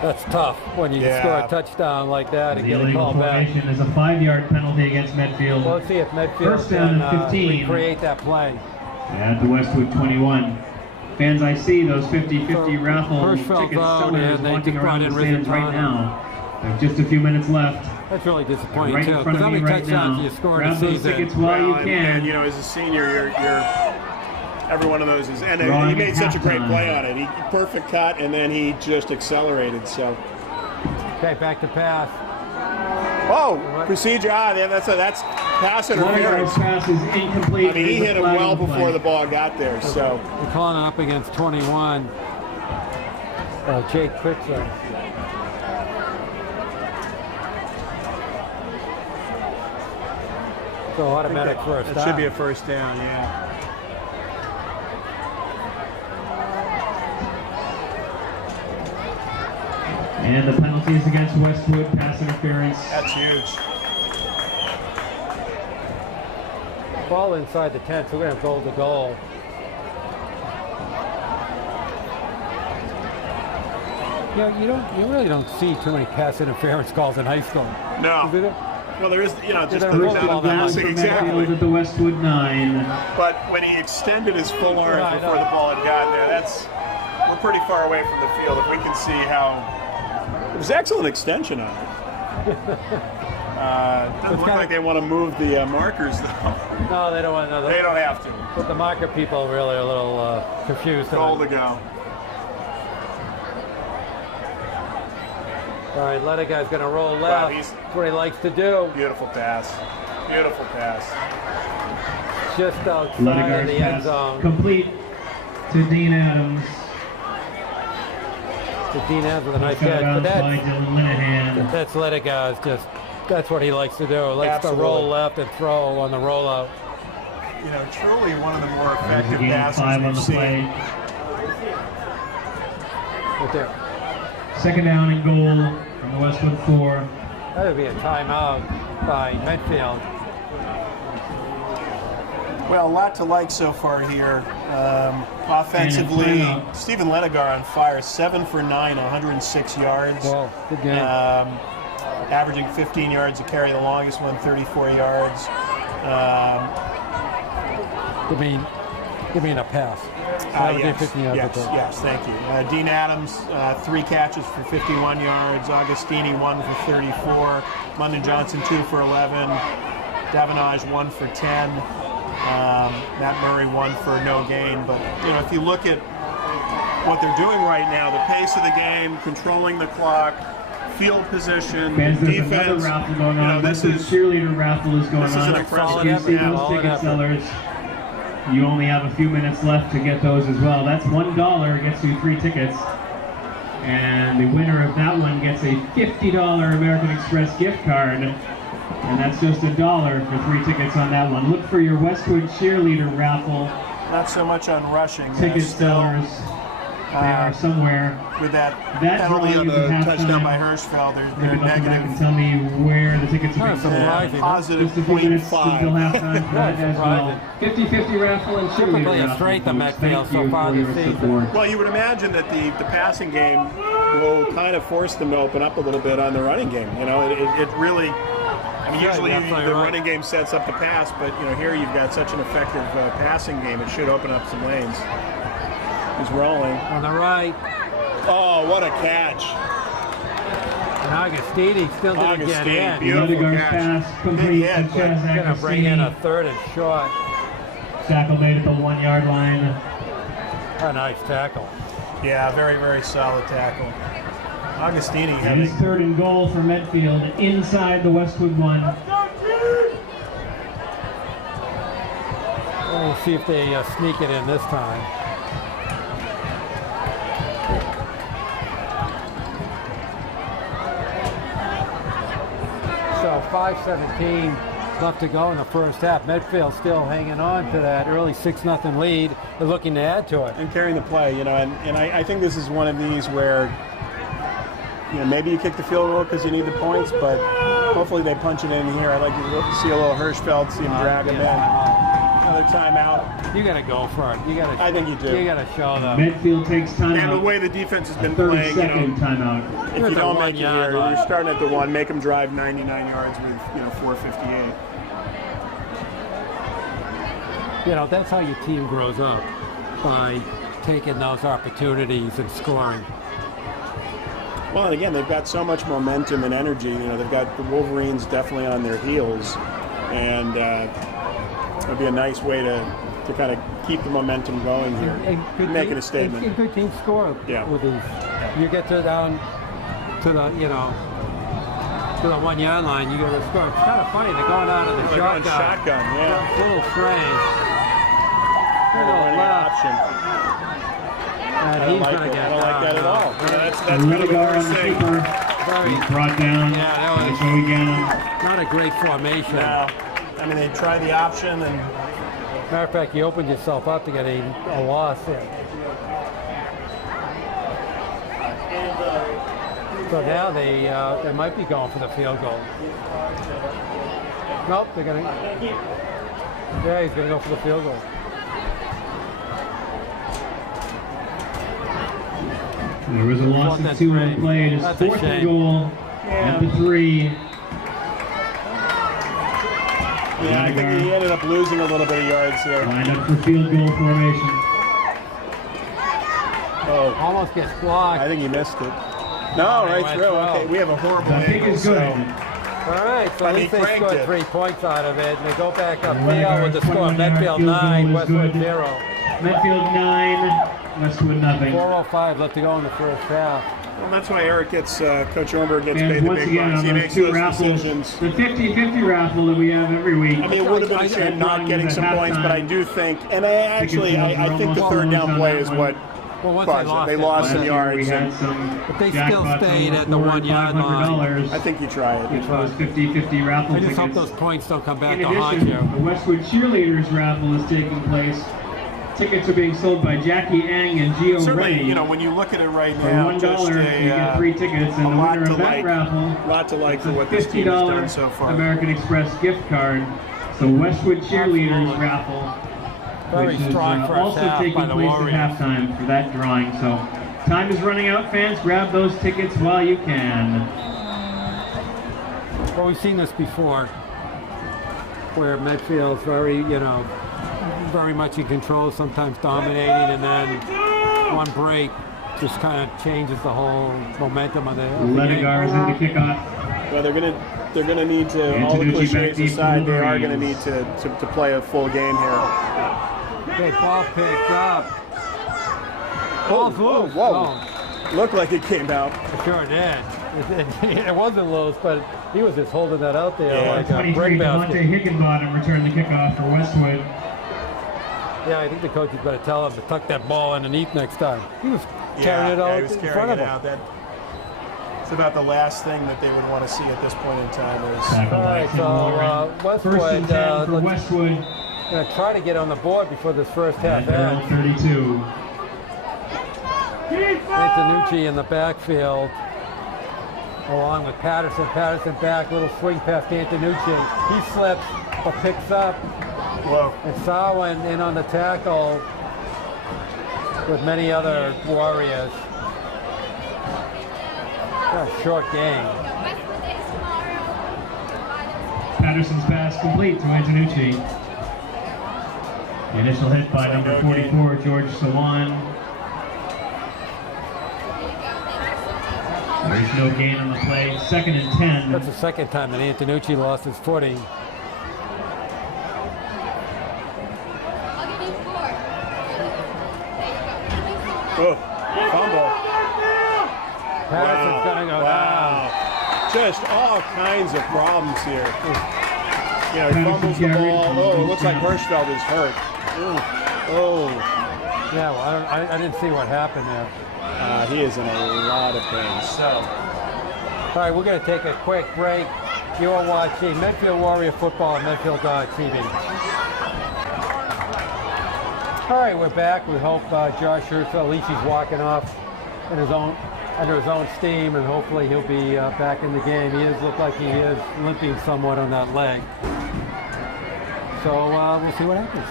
that's tough when you Yeah. score a touchdown like that and The get a illegal call back. formation is a 5-yard penalty against Medfield. Well, let's see if Medfield First down can and 15. recreate that play. At the Westwood 21. Fans, I see those 50-50 raffle Hirschfeld ticket zone, sellers and they walking just around brought the in stands right Rizzo. now. There's just a few minutes left. That's really disappointing Right too. in front Because of how me many right touchdowns now. do you score in Grab a those season? tickets while you and, can. you know, as a senior, you're every one of those is, and Drawing he made at such a great halftime. play on it. He perfect cut, and then he just accelerated. So, Okay, back to pass. procedure. That's pass interference. Lidegaard's pass is incomplete. I mean, he There's a hit him flag well on the before play. the ball got there. So, We're calling it up against 21. Jake Critzer. So automatic first that down. should be a first down. Yeah. And the penalties against Westwood, pass interference. That's huge. Ball inside the 10, so we're going to goal to goal. Yeah, you really don't see too many pass interference calls in high school. No. Is it? Well, there is, just They're the really First ball down that for much. Medfield exactly. at the Westwood 9. But when he extended his full arm Yeah, I before know. the ball had gotten there, we're pretty far away from the field. If we can see how it was excellent extension on it. Doesn't look like they want to move the markers though. No, they don't want to. They don't have to. But the marker people really are a little confused. Goal to go. All right, Ledegaard's going to roll Wow, left. he's- That's what he likes to do. Beautiful pass. Beautiful pass. Just outside of Lidegaard's the end pass zone. complete to Dean Adams. The Dean Adams with a nice Cut catch. out But by that's, Dylan Linehan. that's Ledegaard's that's what he likes to do. He likes to Absolutely. roll left and throw on the rollout. You know, truly one of the more There's a effective gain of passes 5 on we've the seen. play. Right there. Second down and goal from the Westwood 4. That would be a timeout by Medfield. Well, a lot to like so far here. Offensively, And a timeout. Stephen Ledegaard on fire, 7 for 9, 106 yards. Well, good game. Averaging 15 yards a carry, the longest one, 34 yards. Give me a pass. Yes, 15 yards yes, a carry. yes, thank you. Dean Adams, 3 catches for 51 yards. Augustini, 1 for 34. London Johnson, 2 for 11. Davenage, 1 for 10. Matt Murray, 1 for no gain. But, if you look at what they're doing right now, the pace of the game, controlling the clock, field position, Fans, there's another defense, raffle going on. this Westwood is cheerleader raffle is going this is on. an impressive If you see effort. those Solid ticket effort. sellers, you only have a few minutes left to get those as well. That's $1 gets you 3 tickets. And the winner of that one gets a $50 American Express gift card. And that's just $1 for 3 tickets on that one. Look for your Westwood cheerleader raffle not so much on rushing. ticket still sellers. They are somewhere. With that That penalty on drawing the is touchdown halftime. by Hirschfeld, they're Maybe they'll come back and negative. tell me where the tickets are being sold. surprising, huh? Positive Just a few minutes until 0.5. halftime for that as well. 50-50 raffle and Typically cheerleader a raffle, straight to folks. Medfield Thank so you far for this your season. support. Well, you would imagine that the passing game will kind of force them to open up a little bit on the running game. You know, it really. I mean, usually the running game sets up the pass, but you know here you've got such an effective passing game. It should open up some lanes. He's rolling. On the right. Oh, what a catch! And Agostini still didn't get in. Beautiful Lodegaard's catch. pass complete Big to hit, but Chaz He's going to bring in a Agostini. third and short. Tackle made at the 1 yard line. A nice tackle. Yeah, very, very solid tackle. Agostini It is having 3rd and goal for Medfield inside the Westwood 1. We'll see if they sneak it in this time. So 5:17 left to go in the first half. Medfield still hanging on to that early 6-0 lead. They're looking to add to it. and carrying the play, you know, and I think this is one of these where, you know, maybe you kick the field goal because you need the points, but hopefully they punch it in here. I'd like to see a little Hirschfeld, see him drag him in. Another timeout. You got to go for it. You got to. I think you do. You got to show them. Medfield takes And the timeout. way the defense has been playing, you 32nd know, timeout. if you don't make it here, 1 yard line. you're starting at the 1, make them drive 99 yards with, you know, 4:58. You know, that's how your team grows up, by taking those opportunities and scoring. Well, and again, they've got so much momentum and energy. You know, they've got the Wolverines definitely on their heels, and it would be a nice way to kind of keep the momentum going here, making a statement. And good teams score Yeah. with these. You get down to the, you know, to the 1 yard line, you got to score. It's kind of funny. They're going out of the They're going shotgun, yeah. It's a little strange. They're Little running an left. option. And I don't he's like going to it. get I don't like that at down. all. You know, that's kind of the Lodegaard on first the thing. keeper. Very, He's brought down. Yeah, that was- That's O'Gannon. not a great formation. No, I mean they try the option and Matter of fact, you opened yourself up to get a loss in. So now they might be going for the field goal. Nope, they're gonna. Yeah, he's gonna go for the field goal. There was a loss One of that's 2 great. on play. It is That's a 4th and shame. goal at the 3. yeah, I think he ended up losing a little bit of yards there. Lined up for field goal formation. Oh, Almost gets blocked. I think he missed it. No, right went through. through. Okay, we have a horrible The pick angle, is good. so All right, so I at mean, least they cranked scored it. 3 points out of it, and they go back up Lodegaard's field with the score. 21-yard Medfield field goal 9, is Westwood good. 0. Medfield 9, Westwood nothing. 4:05 left to go in the first half. well, that's why Eric gets Coach Ornberg gets And paid the once big again, bucks. on He those makes 2 those raffles, decisions. the 50-50 raffle that we have every week. I mean, it would have been a shame not getting some points, but I do think, and I think the third down play is what Well, once caused it. They lost some We yards. had And some But they still jackpots stayed over at the 1 yard line. I think you try it. Which was 50-50 raffle I just hope tickets. those points don't come back In to haunt addition, you. the Westwood Cheerleaders raffle is taking place. Tickets are being sold by Jackie Ang and Gio Certainly, Ray. you know, when you look at it right For now, $1, just you get 3 tickets, and the lot winner to of that like. raffle lot to like is for a what this team has done so $50 far. American Express gift card. So Westwood Cheerleaders Absolutely. raffle, Very which is strong first also half by taking the place Warriors. at halftime for that drawing. So time is running out, fans. Grab those tickets while you can. Well, we've seen this before, where Medfield's very, very much in control, sometimes dominating, and then one break just kind of changes the whole momentum of the game. Lodegaard's in the kickoff. Well, they're gonna need to, all the Antonucci cliches back deep aside, they are Wolverines. gonna need to play a full game here. Okay, ball picked up. Ball's loose. Whoa. Looked like it came out. It sure did. It wasn't loose, but he was just holding that out there Yeah. like a 23, break Devontae basket. Higginbottom returned the kickoff for Westwood. Yeah, I think the coach is better tell him to tuck that ball underneath next time. He was carrying it out he was in carrying front of it him. out. It's about the last thing that they would want to see at this point in time is Tackle All by right, Tim so Warren. Westwood, First and 10 for let's- Westwood Gonna try to get on the board before this first half at their own ends. 32. Antonucci in the backfield, along with Patterson. Patterson back, little swing past Antonucci. He slips, but picks up. Whoa. And Sarwin in on the tackle with many other Warriors. What a short game. Patterson's pass complete to Antonucci. The initial hit by number 44, George Sawan. There's no gain on the play. 2nd and 10. That's the second time that Antonucci lost his footing. Oh, fumble. Patterson's gonna go down. Just all kinds of problems here. You know, he fumbles the ball. Oh, it looks like Hirschfeld is hurt. Oh. Yeah, well, I didn't see what happened there. He is in a lot of pain. So, all right, we're going to take a quick break. You are watching Medfield Warrior Football on Medfield.tv. All right, we're back. We hope Josh Hirschfeld, at least he's walking off in his own, under his own steam, and hopefully he'll be back in the game. He does look like he is limping somewhat on that leg. So we'll see what happens.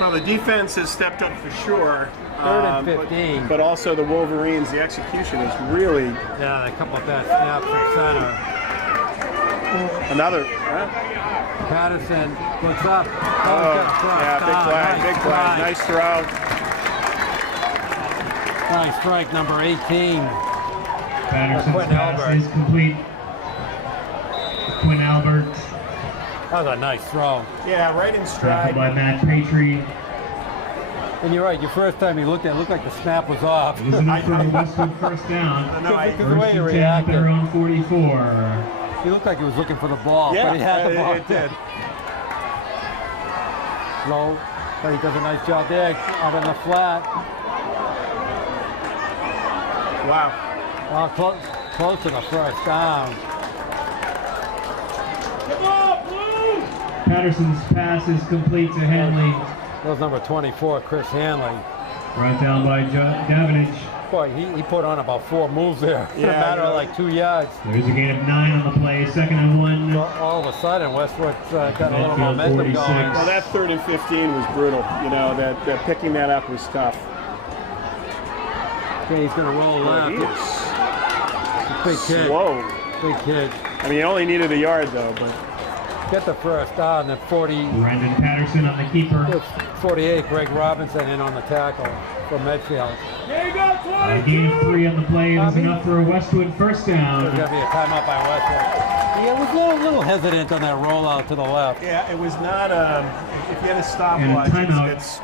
well, the defense has stepped up for sure. 3rd and 15. But also the Wolverines, the execution is really... Yeah, a couple of bad snaps from center. Another... Patterson looks up. yeah, big play. Nice throw. Nice strike, number 18. Patterson's pass is complete. Quinn Albert. That was a nice throw. Yeah, right in stride. By Matt Patry. And you're right, your first time you looked at it, looked like the snap was off. It was enough for the Westwood first down. Because the way he First and 10 at reacted. their own 44. He looked like he was looking for the ball, Yeah, but he had the ball. it did. Low, but he does a nice job there, out in the flat. Wow. Close to the first down. Patterson's pass is complete to Hanley. That was number 24, Chris Hanley. Brought down by Davenage. Boy, he put on about 4 moves there in a Yeah, matter of like 2 yards. There's a gain of 9 on the play. 2nd and 1. So all of a sudden, Westwood got a little Medfield momentum 46. going. Well, that 3rd and 15 was brutal. You know, that picking that up was tough. Okay, he's going to roll left. He is Big kid. slow. Big kid. I mean, he only needed a yard, though, but... Get the first down at 40. Brandon Patterson on the keeper. It's 48, Greg Robinson in on the tackle for Medfield. A gain of 3 on the play is enough for a Westwood first down. There's going to be a timeout by Westwood. Yeah, it was a little hesitant on that rollout to the left. Yeah, it was not, if you had a And a stopwatch, timeout. it's...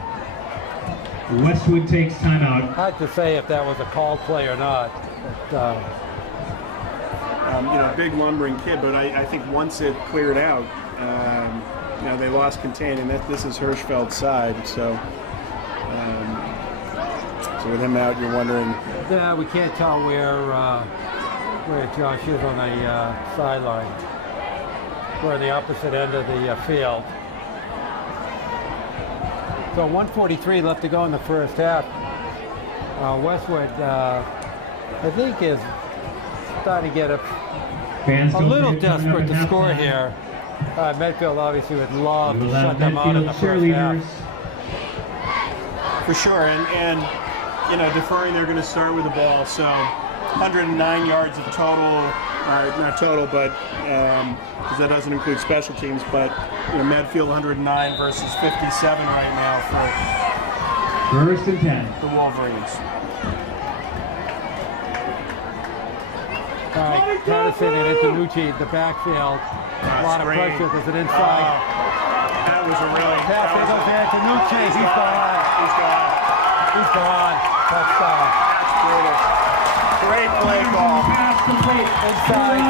Westwood takes timeout. Hard to say if that was a called play or not. But, you know, big lumbering kid, but I think once it cleared out, you know, they lost contain, and this is Hirschfeld's side, so with him out, you're wondering. yeah, we can't tell where Josh is on the sideline. We're on the opposite end of the field. So 1:43 left to go in the first half. Westwood, I think, is starting to get a little desperate to score here. Medfield obviously would love to shut them out in the first half. For sure, and you know, deferring, they're going to start with the ball, so 109 yards of total, not total, but because that doesn't include special teams, but you know, Medfield 109 versus 57 right now for First and 10. the Wolverines. All right, Patterson and Antonucci, the backfield. A lot of pressure. There's an inside. That was a really... Pass there goes Antonucci. He's gone. He's gone. He's gone. Touchdown. That's brutal. Great play call. Pass complete. Inside.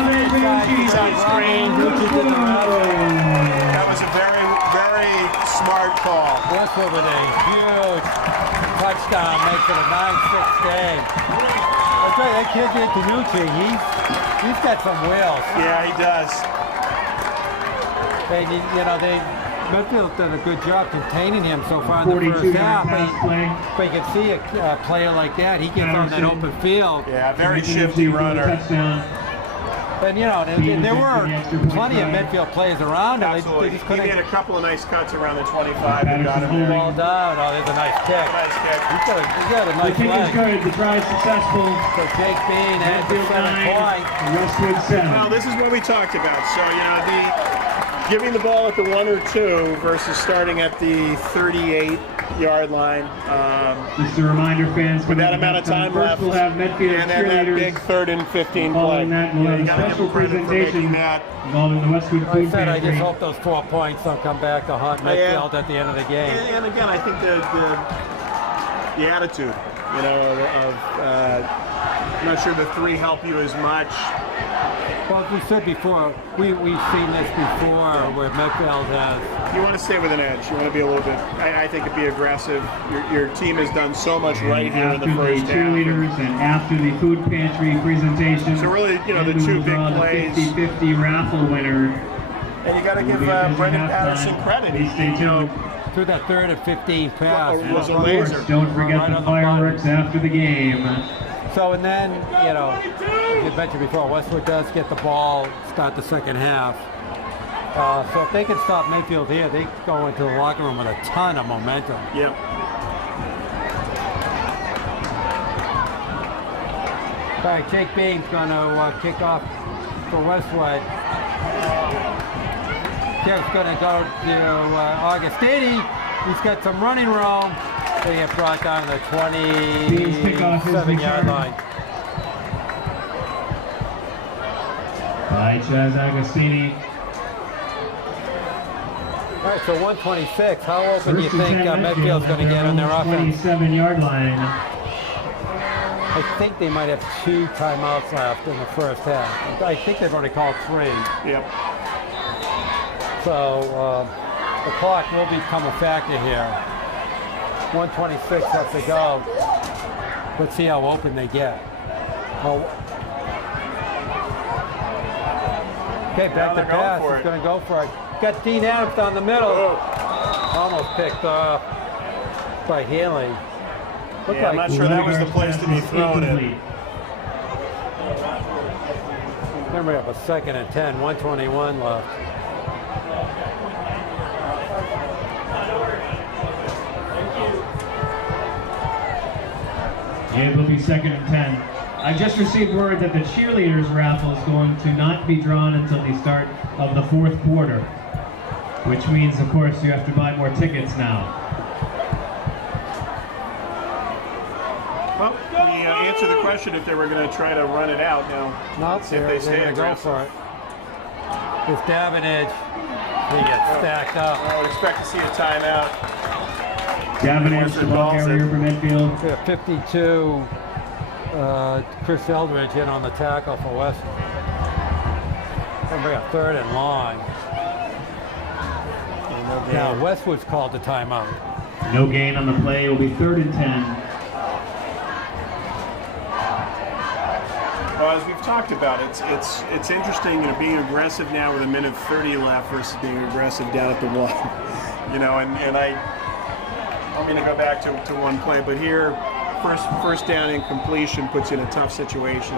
He's on screen. That was a very, very smart call. Westwood with a huge touchdown, makes it a 9-6 game. That's right, that kid Antonucci, he's got some wheels. Yeah, he does. They Medfield did a good job containing him so far in the 42 first yard half. pass play. But you can see a player like that, he gets on that open field. Yeah, very shifty runner. Touchdown. And you know, there were plenty of Medfield players around him. Absolutely. They just He couldn't made a couple of nice cuts around the 25 and got him there. ball down. Oh, there's a nice kick. Nice kick. He's got a The nice kick is leg. good. The try is successful. So Jake Bean and the Medfield 7 point. 9, Westwood 7. Well, this is what we talked about. So, you know, giving the ball at the 1 or 2 versus starting at the 38-yard line. Just a reminder, fans, With that amount of time first left, we'll have Medfield and then that cheerleaders. big 3rd and 15 play. Following that, we'll have You a gotta give special them credit for presentation making that. involving the Westwood I Food said I Pantry. just hope those 4 points don't come back to haunt Medfield at the end of the game. And again, I think the attitude, you know, I'm not sure the 3 help you as much. Well, as we said before, we've seen this before where Medfield has. You want to stay with an edge. You want to be a little bit, I think, be aggressive. Your team has done so much right here in the first half. Cheerleaders and after the food pantry presentation. So really, you know, the we 2 will big draw the plays. 50-50 raffle winner. And you got to give We'll be at Brendan halftime. Patterson credit. Please stay You know, tuned. Through that 3rd and 15 pass. Well, it was a Of laser. course, don't forget Right the on the fireworks after the game. So, and then, you know, as you mentioned before, Westwood does get the ball, start the second half. So if they can stop Medfield here, they go into the locker room with a ton of momentum. Yep. All right, Jake Bean's going to kick off for Westwood. Kick's going to go to Augustini. He's got some running room. They get brought down to the 27-yard line. By Chaz Agostini. All right, so 126. How open do you First and think 10 Medfield's going to get on their offense? 27-yard line. I think they might have 2 timeouts left in the first half. I think they've already called 3. Yep. So the clock will become a factor here. 126 left to go. Let's see how open they get. Okay, back to pass. He's going to go for it. Got Dean Adams down the middle. Almost picked off by Hanley. Yeah, I'm not sure that was the place to be thrown in. Then we have a 2nd and 10, 121 left. It will be 2nd and 10. I just received word that the cheerleaders raffle is going to not be drawn until the start of the 4th quarter, which means, of course, you have to buy more tickets now. Well, we answered the question if they were going to try to run it out now. No, See if they stay they're going to go aggressive. for it. This Davenage, he gets stacked up. I would expect to see a timeout. Davenage, the ball carrier for Medfield. We have 52. Chris Eldridge in on the tackle for West. We got 3rd and long. Now Westwood's called the timeout. No gain on the play. It will be 3rd and 10. Well, as we've talked about, it's interesting, you know, being aggressive now with 1:30 left versus being aggressive down at the 1. You know, and I don't mean to go back to one play, but here, first down and completion puts you in a tough situation.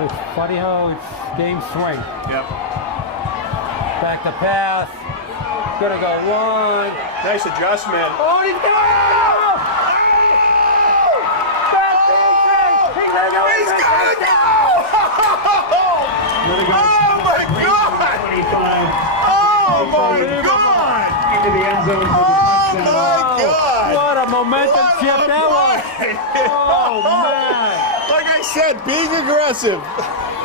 It's funny how it's game swing. Yep. Back to pass. Gonna go 1. Nice adjustment. Oh, he's going! He's gonna go! Oh my God! 25 Oh my God! into the end zone for the Oh touchdown. my God! What a momentum shift that was! Oh man! Like I said, being aggressive.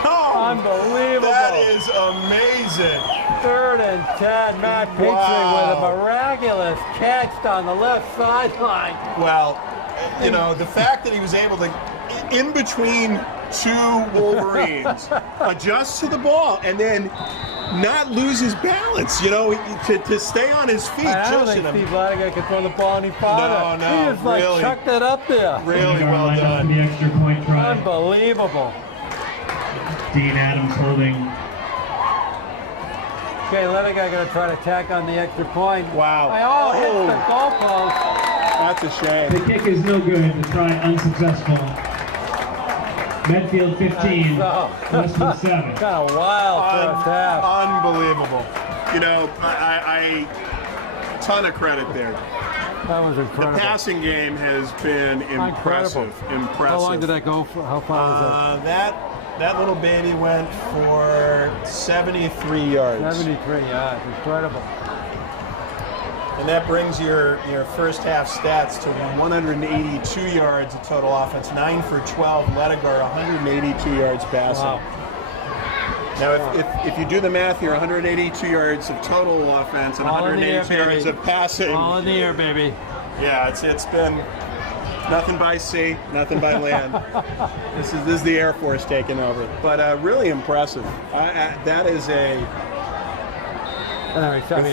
Oh, Unbelievable! that is amazing. 3rd and 10. Matt Petrie with a miraculous catch down the left sideline. Well, you know, the fact that he was able to, in between 2 Wolverines, adjust to the ball and then not lose his balance, you know, to stay on his feet. I don't Just think in Steve Latigan could throw the ball any farther. No, He just like really. chucked it up there. Really well Line up for done. the extra point try. Unbelievable. Dean Adams holding Okay, Lennox going to try to tack on the extra point. Wow. Hits the goalpost. That's a shame. The kick is no good. The try unsuccessful. Medfield 15, Westwood 7. Kind of wild first half. Unbelievable. You know, I ton of credit there. That was incredible. The passing game has been impressive. How long did that go for? How far was that? That little baby went for 73 yards. 73 yards. Incredible. And that brings your first half stats to 182 yards of total offense, 9 for 12. Ledigar, 182 yards passing. Wow. Now, if you do the math here, 182 yards of total offense and 182 yards of passing. All in the air, baby. Yeah, it's been nothing by sea, nothing by land. This is the Air Force taking over. But really impressive. That is a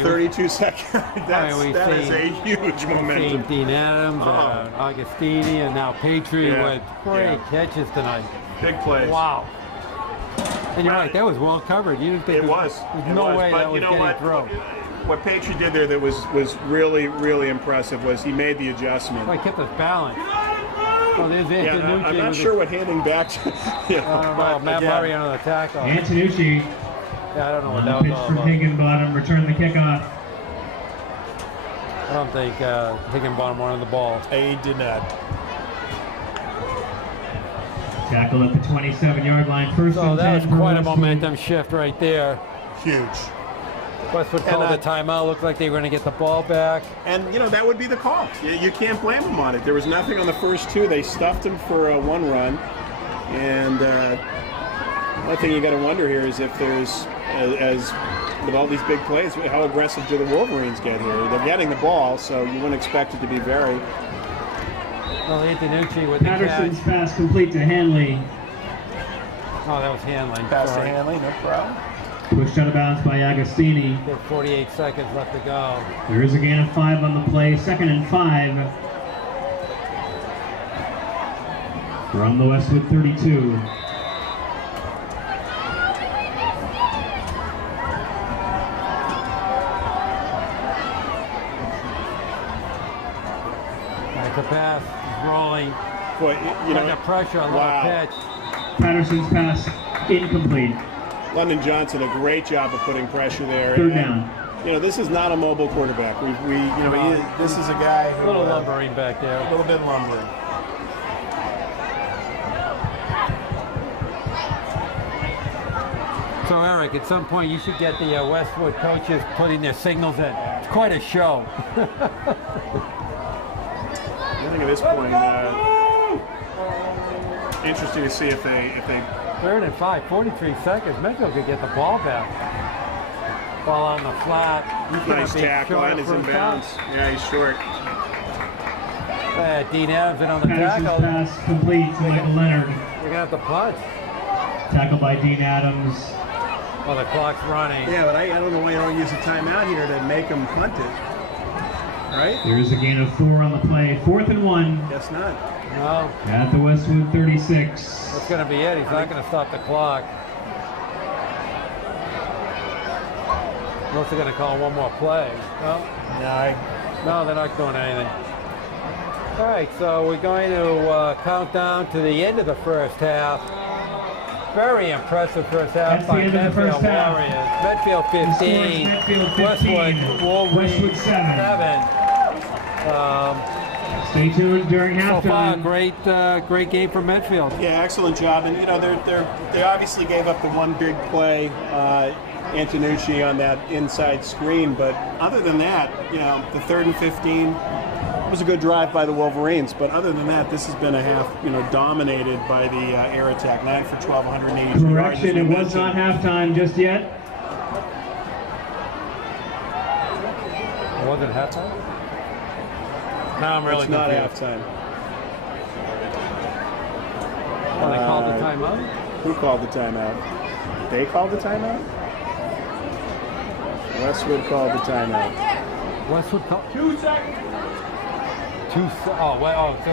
32 second. That is a huge momentum. Dean Adams, Augustini, and now Petrie with great catches tonight. Big plays. Wow. And you're right, that was well covered. You didn't think there's no way that was getting thrown. What Petrie did there that was really, really impressive was he made the adjustment. He kept us balanced. Oh, there's Antonucci. I'm not sure what handing back to. I don't know. Matt Murray on the tackle. Antonucci. Yeah, I don't know what that was all from about. Higginbottom, return the kickoff. I don't think Higginbottom wanted the ball. He did not. Tackle at the 27-yard line. First So and 10 that was for quite a Westwood. momentum shift right there. Huge. Westwood called the timeout. Looked like they were going to get the ball back. And, that would be the call. You can't blame them on it. There was nothing on the first two. They stuffed him for a one run. And one thing you got to wonder here is if there's, as with all these big plays, how aggressive do the Wolverines get here? They're getting the ball, so you wouldn't expect it to be very. Well, Antonucci with the Patterson's catch. pass complete to Hanley. Oh, that was Hanley. Pass to Sorry. Hanley, no problem. Pushed out of bounds by Agostini. There's 48 seconds left to go. There is a gain of 5 on the play. 2nd and 5. From the Westwood 32. Right, the pass is rolling. Boy, Under pressure, a little pitch. Patterson's pass incomplete. London Johnson, a great job of putting pressure there. 3rd down. This is not a mobile quarterback. This is a guy who A little lumbering back there. a little bit lumbering. So, Eric, at some point you should get the Westwood coaches putting their signals in. It's quite a show. I think at this point, interesting to see if they 3rd and 5, 43 seconds. Medfield could get the ball back. Ball on the flat. nice tackle and is in bounds. Yeah, he's short. Dean Adams in on the Patterson's tackle. pass complete to Michael Leonard. We're going to have to punt. Tackled by Dean Adams. Well, the clock's running. Yeah, but I don't know why you don't use a timeout here to make him punt it. Right? There's a gain of 4 on the play. 4th and 1 Guess not. No, at the Westwood 36. that's going to be it. He's not going to stop the clock. Unless they're going to call one more play. Well, no, they're not doing anything. All right, so we're going to count down to the end of the first half. Very impressive first half That's the by end of the Medfield first half. Warriors. Medfield 15, Medfield 15, Westwood 7. Stay tuned during So far, halftime. great game for Medfield. Yeah, excellent job. And they obviously gave up the one big play, Antonucci on that inside screen. But other than that, the 3rd and 15 was a good drive by the Wolverines. But other than that, this has been a half, dominated by the air attack. 9 for 12, 182 yards. Correction, it was not halftime just yet. It wasn't halftime? Now I'm really It's not confused. halftime. Oh, they called the timeout? Who called the timeout? They called the timeout? Westwood called the timeout. Westwood called 2 seconds. So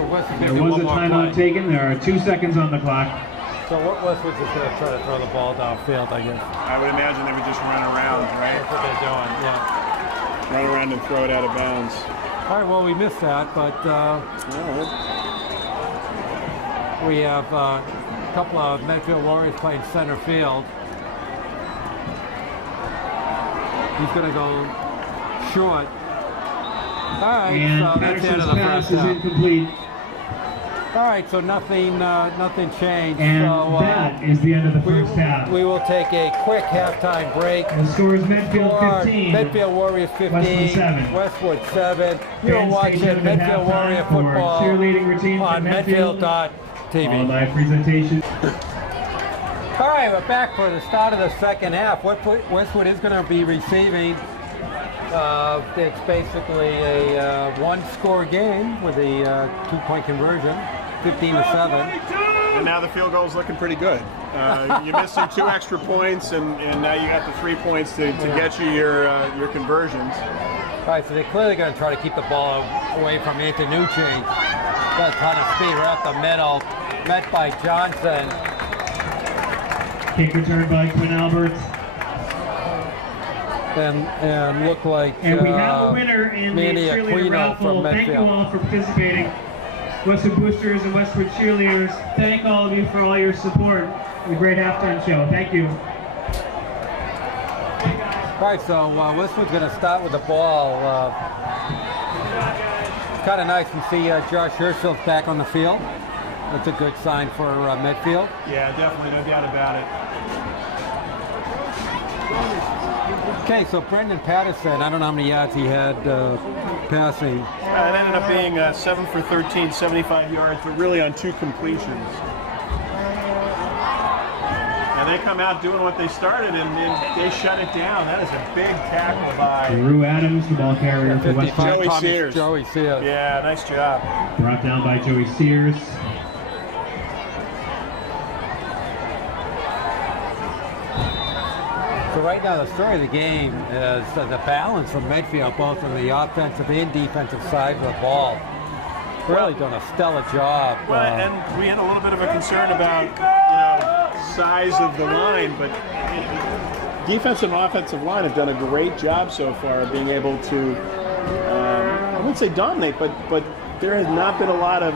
Westwood There gonna do was one a more timeout play. taken. There are 2 seconds on the clock. So what Westwood's just going to try to throw the ball downfield, I guess. I would imagine they would just run around, right? That's what they're doing, yeah. Run around and throw it out of bounds. All right, well, we missed that, but we have a couple of Medfield Warriors playing center field. He's going to go short. All right, And so that's the end of the pass first is half. incomplete. All right, so nothing changed. And so, that is the end of the first half. We will take a quick halftime break. The score is Medfield 15. Medfield Warriors 15. Westwood 7. Westwood 7. You're Fans watching stay tuned at Medfield halftime Warrior for football cheerleading routine on from Medfield. Medfield.tv. Followed by a presentation. All right, we're back for the start of the second half. Westwood is going to be receiving. It's basically a one-score game with a two-point conversion, 15-7. And now the field goal is looking pretty good. You're missing 2 extra points, and now you got the 3 points to get you your conversions. All right, so they're clearly going to try to keep the ball away from Antonucci. Got a ton of speed right up the middle. Met by Johnson. Kick return by Quinn Alberts. And look like And we have a winner in the Manny cheerleader Aquino raffle. from Thank you Medfield. all for participating. Westwood Boosters and Westwood Cheerleaders, thank all of you for all your support. A great halftime show. Thank you. All right, so Westwood's going to start with the ball. Kind of nice to see Josh Hirschfield's back on the field. That's a good sign for Medfield. Yeah, definitely, no doubt about it. Okay, so Brendan Patterson, I don't know how many yards he had passing. It ended up being 7 for 13, 75 yards, but really on 2 completions. And they come out doing what they started, and they shut it down. That is a big tackle by Drew Adams, the ball carrier for 55, Westwood. Joey Sears. Joey Sears. Yeah, nice job. Brought down by Joey Sears. So right now the story of the game is the balance from Medfield, both on the offensive and defensive side of the ball. Really done a stellar job. Well, and we had a little bit of a concern about, size of the line, but defensive and offensive line have done a great job so far of being able to, I wouldn't say dominate, but there has not been a lot of.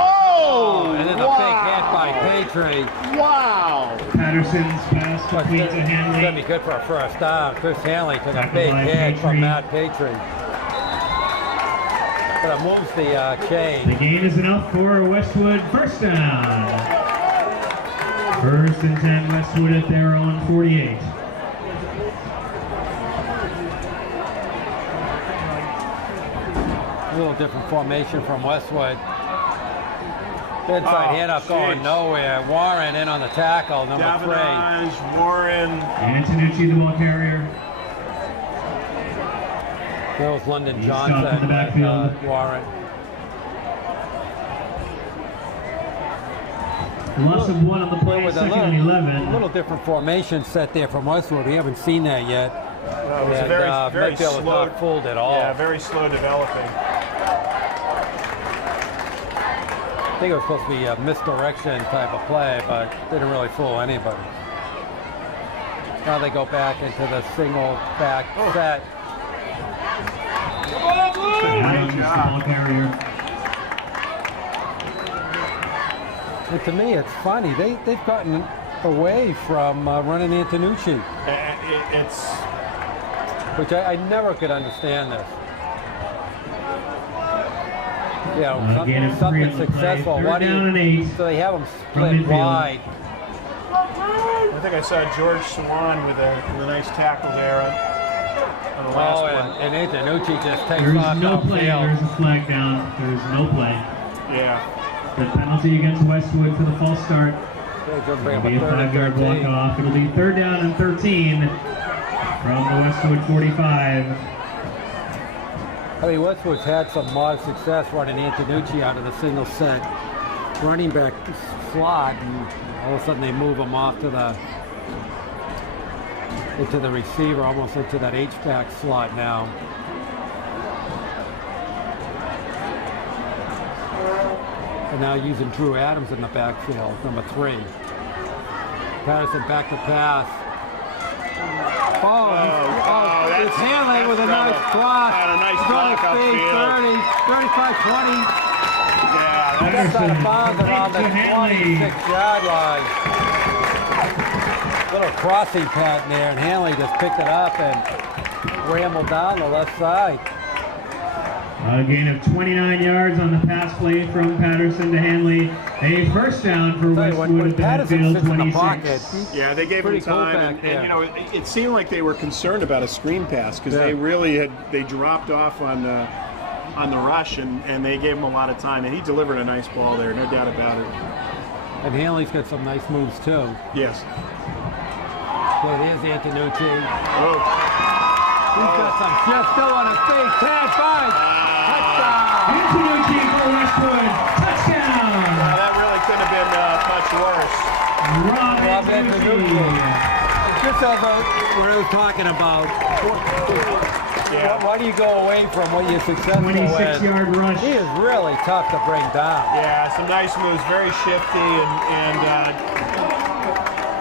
Oh! And then a big hit by Patry. Wow! Patterson's pass complete to It's going to Hanley. be good for a first down. Chris Hanley took a Tackled big by hit Patry. from Matt Patry. But it moves the The chain. gain is enough for Westwood. First down. First and 10, Westwood at their own 48. A little different formation from Westwood. Inside handoff going nowhere. Warren in on the tackle, number 3. Davenage, Warren. Antonucci, the ball carrier. That was London He's stopped in the Johnson, backfield. Warren. Loss of 1 on the play, With a second and 11. little different formation set there from Westwood. We haven't seen that yet. It was And, very Medfield was slow. not fooled at all. Yeah, very slow developing. I think it was supposed to be a misdirection type of play, but didn't really fool anybody. Now they go back into the single back set. Adams, the ball carrier. And to me, it's funny. They've gotten away from running Antonucci, It's which I never could understand this. You know, Gain of 3 something on the play. successful. Third Why do down and you, 8. so they have them From split midfield. wide. I think I saw George Swan with a nice tackle there on the last Oh, one. and Antonucci just takes There is off no play. downfield. There is a flag down. There is no play. Yeah. The penalty against Westwood for the false start. They're gonna bring It'll up be a a third and 5-yard 13. walk-off. It'll be 3rd down and 13 from the Westwood 45. I mean, Westwood's had some modest success running Antonucci out of the single set running back slot, and all of a sudden they move him off to into the receiver, almost into that H-back slot now. And now using Drew Adams in the backfield, number 3. Patterson back to pass. It's Hanley with a nice block. A nice block upfield. 30, 35, 20. Yeah, That's out of bounds around the 26-yard line. Little crossing pattern there, and Hanley just picked it up and rambled down the left side. A gain of 29 yards on the pass play from Patterson to Hanley. A first down for Westwood at the Medfield 26. Yeah, they gave him time, and you know, it seemed like they were concerned about a screen pass because they really they dropped off on the rush, and they gave him a lot of time, and he delivered a nice ball there, no doubt about it. And Hanley's got some nice moves too. Yes. Okay, there's Antonucci. Oh. He's got some just still on his feet. 10, 5. Touchdown. Antonucci for Westwood. Touchdown. That really couldn't have been much worse. Rob Antonucci. Just about what I was talking about. Why do you go away from what you're successful with? 26-yard rush. He is really tough to bring down. Yeah, some nice moves, very shifty, and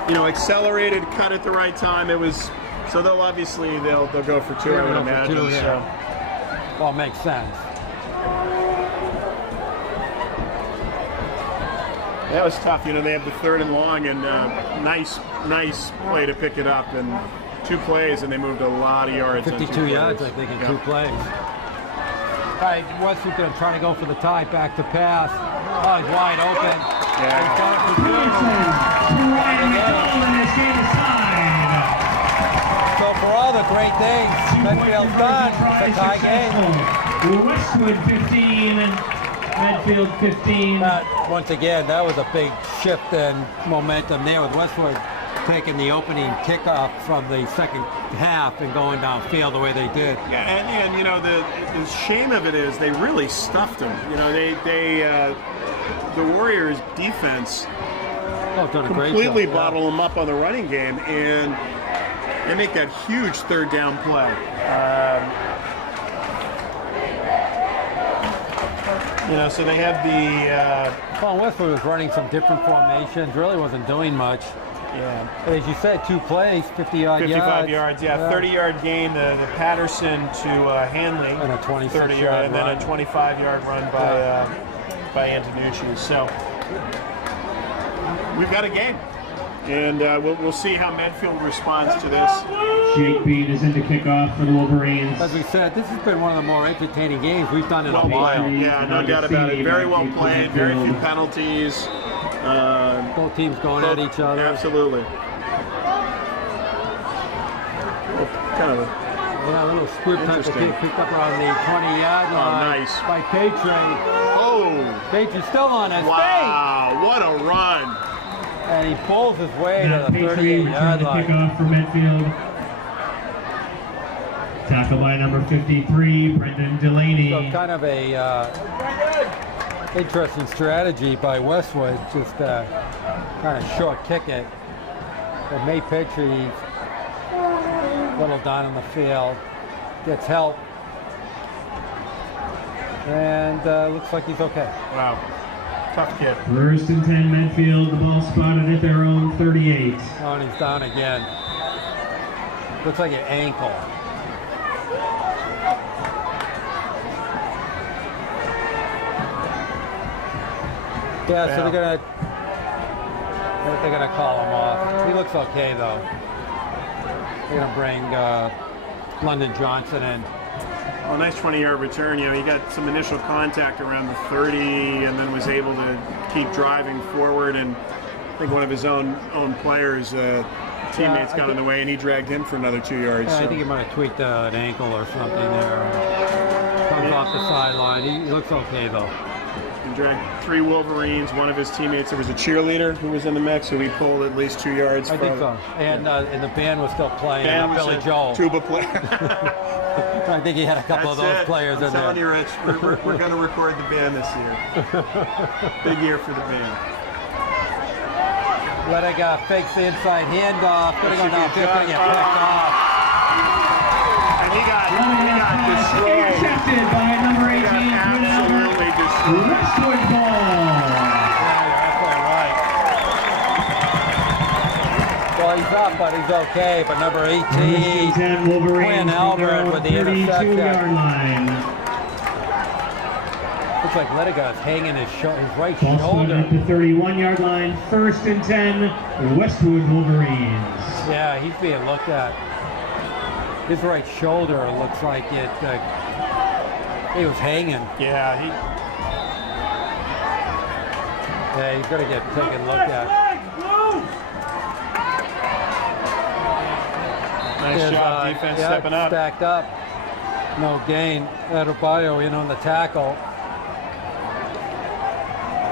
you know, accelerated, cut at the right time. It was so they'll obviously they'll go for 2. I would imagine. So. Well, it makes sense. That was tough. You know, they have the 3rd and long, and nice play to pick it up, and 2 plays, and they moved a lot of yards. 52 yards, I think, in 2 plays. All right, Westwood going to try to go for the tie, back to pass. Oh, he's wide open. Ryan McDonald, and his game is tied. So for all the great things Medfield's done, it's a tie game. Westwood 15 and Medfield 15. Once again, that was a big shift in momentum there with Westwood taking the opening kickoff from the second half and going downfield the way they did. Yeah, and you know, the shame of it is they really stuffed them. You know, the Warriors' defense completely bottle them up on the running game, and they make that huge 3rd down play. You know, so they have the... Well, Westwood was running some different formations, really wasn't doing much. Yeah. But as you said, 2 plays, 55 yards, yeah. 30-yard gain, the Patterson to Hanley. And a 26-yard run. And then a 25-yard run by Antonucci. So we've got a game. And we'll see how Medfield responds to this. Jake Bean is into kickoff for the Wolverines. As we said, this has been one of the more entertaining games we've done in a while. Yeah, no doubt about it. Very well played, very few penalties. Both teams going at each other. Absolutely. Kind of a little squib type of kick picked up around the 20-yard line. Nice. By Patry. Oh! Patry's still on his feet. Wow, what a run. And he pulls his way to the 38-yard line. Kickoff for Medfield. Tackled by number 53, Brendan Delaney. So kind of a interesting strategy by Westwood, just kind of short kick it. And May Patry, little down on the field, gets help. And looks like he's okay. Wow. Tough kid. 1st and 10 Medfield, the ball spotted at their own 38. Oh, and he's down again. Looks like an ankle. Yeah, so they're gonna call him off. He looks okay though. They're gonna bring London Johnson in. Well, nice 20-yard return. You know, he got some initial contact around the 30, and then was able to keep driving forward. And I think one of his own players, teammates, got in the way, and he dragged him for another 2 yards. Yeah, I think he might have tweaked an ankle or something there. Comes off the sideline. He looks okay though. He dragged 3 Wolverines. One of his teammates, there was a cheerleader who was in the mix, who he pulled at least 2 yards from. I think so. And the band was still playing. Billy Joel. Tuba player. I think he had a couple of those players in there. I'm telling you, Rich, we're going to record the band this year. Big year for the band. Letting fakes the inside handoff. Going to go down 50 and get picked off. And he got destroyed. Intercepted by number 18. Absolutely destroyed. Westwood ball. but he's okay. But number 18, First and 10, Wolverines Quinn from their Albert own with the interception. 32-yard line. Looks like Lediga's hanging his right Ball spotted shoulder. at the 31-yard line. First and 10, Westwood Wolverines. Yeah, he's being looked at. His right shoulder looks like it. He was hanging. Yeah, Yeah, he's gonna get taken a look at. nice job, defense stepping up. Stacked up. No gain. Adebayo in on the tackle.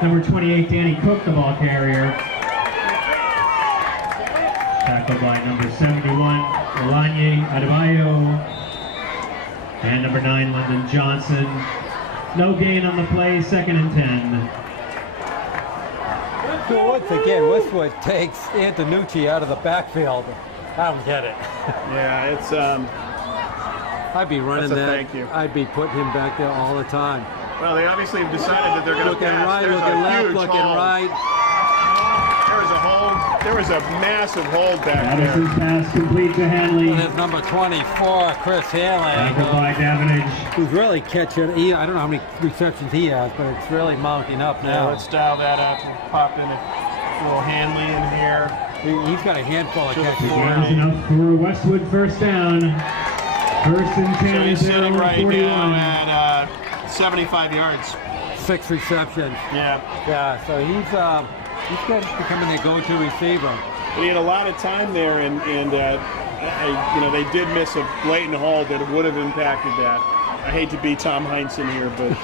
Number 28, Danny Cook, the ball carrier. Tackled by number 71, Olanye Adebayo. And number 9, Lyndon Johnson. No gain on the play, second and 10. So once again, Westwood takes Antonucci out of the backfield. I don't get it. Yeah, it's I'd be running That's a that. thank you. I'd be putting him back there all the time. well, they obviously have decided that they're going to Looking pass. right, There's looking a left, huge looking hold. right. There was a hold. There was a massive hold back there. Addison's pass complete to Hanley. And there's number 24, Chris Hanley. Tackled by Davenage. Who's really catching. I don't know how many receptions he has, but it's really mounting up Yeah, now. let's dial that up. We'll pop in a little Hanley in here. He's got a handful of catches. That's enough for Westwood first down. First and 10 So he's is their sitting own right 41. now at 75 yards. 6 receptions. Yeah. Yeah, so he's becoming their go-to receiver. He had a lot of time there, and they did miss a blatant hold that would have impacted that. I hate to be Tom Heinsohn here, but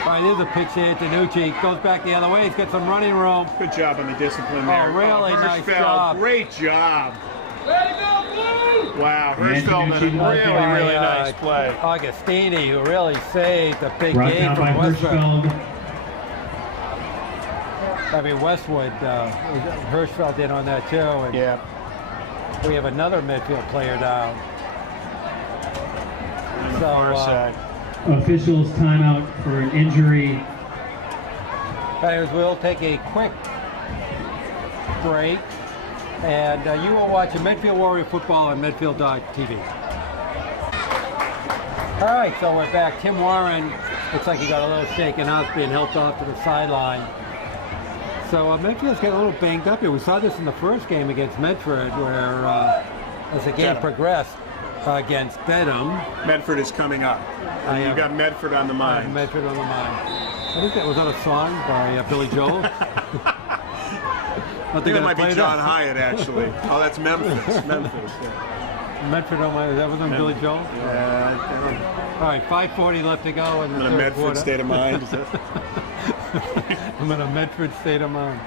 All right, here's a pitch to Antonucci. Goes back the other way. He's got some running room. good job on the discipline there. Really nice Hirschfeld, job. great job. Wow, Hirschfeld Antonucci did a really, by, really nice play. Augustini, who really saved a big Brought game down by from Westwood. Hirschfeld. I mean, Westwood, Hirschfeld in on that too. And Yeah. we have another midfield player down. On the So, far side. Officials timeout for an injury. Anyways, we'll take a quick break. And you will watch Medfield Warrior football on Medfield.tv. All right, so we're back. Tim Warren looks like he got a little shaken up, being helped off to the sideline. So Medfield's getting a little banged up here. We saw this in the first game against Medford, where as the game progressed against Dedham. Medford is coming up. I You've am. got Medford on the mind. Medford on the mind. I think that was on a song by Billy Joel. I think it might be John Hyatt, actually. Oh, that's Memphis. Memphis. Yeah. Medford on my, that was on Billy Joel? All right, 5:40 left to go in the I'm in a third Medford quarter. state of mind. Is that- I'm in a Medford state of mind.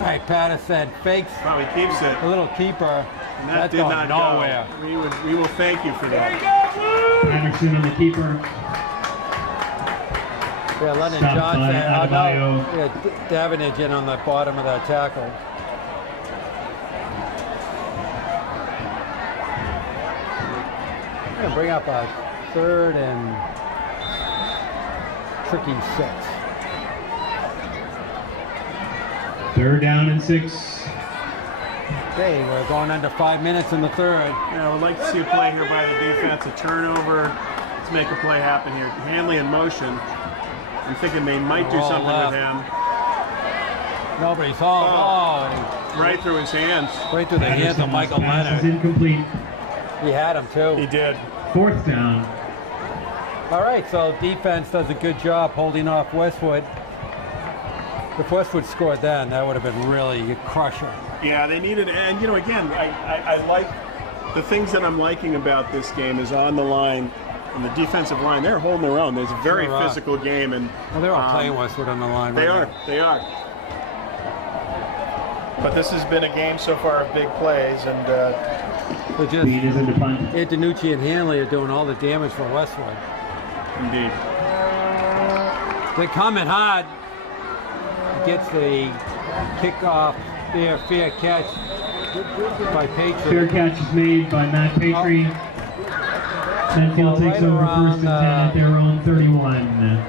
All right, Patterson fakes Wow, he keeps it. a little keeper. And that That's did going not nowhere. go. We will thank you for that. Patterson on the keeper. Yeah, Lennon Stopped Johnson. by Adebayo. Yeah, Davenage in on the bottom of that tackle. We're gonna bring up a third and tricky 6. Third down and 6. Okay, we're going under 5 minutes in the third. Yeah, I would like to see a play here by the defense, a turnover. Let's make a play happen here. Hanley in motion. I'm thinking they might do Roll something left. with him. Nobody's home. Oh, Right through his hands. right through the hands of Michael Pass is Leonard. incomplete. He had him too. He did. Fourth down. All right, so defense does a good job holding off Westwood. If Westwood scored then, that would have been really a crusher. Yeah, they needed, and again, I like the things that I'm liking about this game is on the line, and the defensive line, they're holding their own. It's a very Sure are. physical game, and Well, they're all playing Westwood on the line. They right are. They are. But this has been a game so far of big plays, and now. They're just, Lead is in the punt. Antonucci and Hanley are doing all the damage for Westwood. indeed. They're coming hard. Gets the kickoff there, fair catch by Fair Patriot. catch is made by Matt Patry. Medfield takes Right over around, first and 10 at their own 31.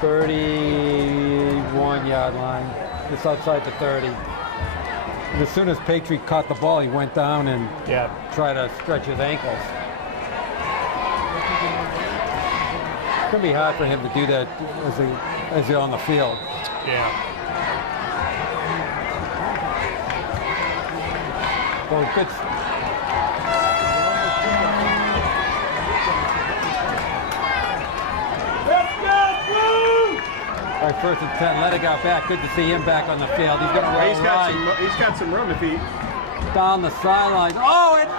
31-yard line. just outside the 30. And as soon as Patriot caught the ball, he went down and tried to stretch his ankles. It's going to be hard for him to do that as he's on the field. Yeah. Well, good. All right, first and 10. Let it go back. Good to see him back on the field. He's going to roll right. He's got some room if he... Down the sideline. Oh, it's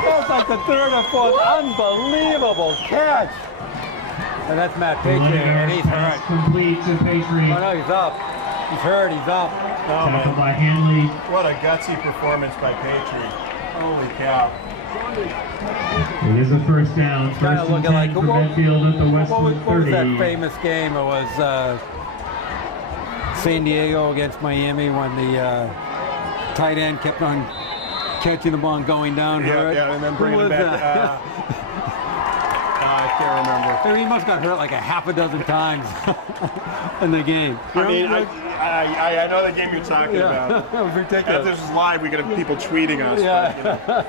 that was like the third or fourth unbelievable catch. And that's Matt Patriot, and he's hurt. Complete to Patriot. Oh, no, he's up. He's hurt. He's up. Tackled by Hanley. What a gutsy performance by Patriot. Holy cow. It is a first down. First and 10 like, for Medfield at the Westwood 30. What was that famous game? It was San Diego against Miami when the tight end kept on catching the ball and going down. Yeah, and then bringing it back. I can't remember. He must have got hurt like a half a dozen times in the game. I mean, I know the game you're talking about. That was ridiculous. If this is live, we could have people tweeting us. Yeah. But,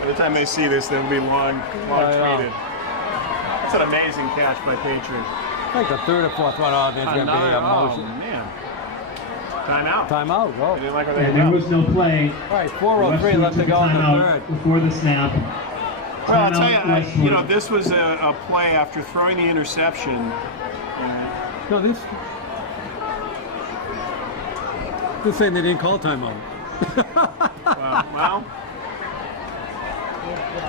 by the time they see this, they'll be long tweeted. That's an amazing catch by Patriot. I think the third or fourth one on is going to be emotion. Oh, man. Timeout. Timeout. Well, Didn't like what And there was no play. All right, 4:03 left to go in the third. Before the snap. Well, I'll tell you, this was a play after throwing the interception. No, this saying they didn't call timeout. Well,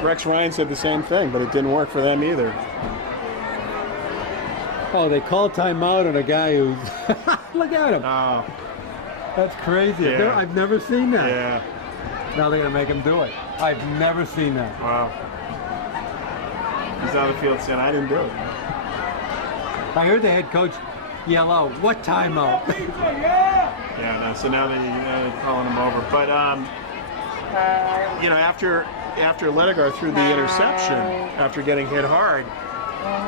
Rex Ryan said the same thing, but it didn't work for them either. Oh, they called timeout on a guy who's... Look at him. Oh. That's crazy. Yeah. I've never seen that. Yeah. Now they're going to make him do it. I've never seen that. Wow. He's on the field saying, I didn't do it. I heard the head coach yell out, "What timeout?" Yeah, no, so now they're calling him over. But, after Ledegar threw the interception, after getting hit hard,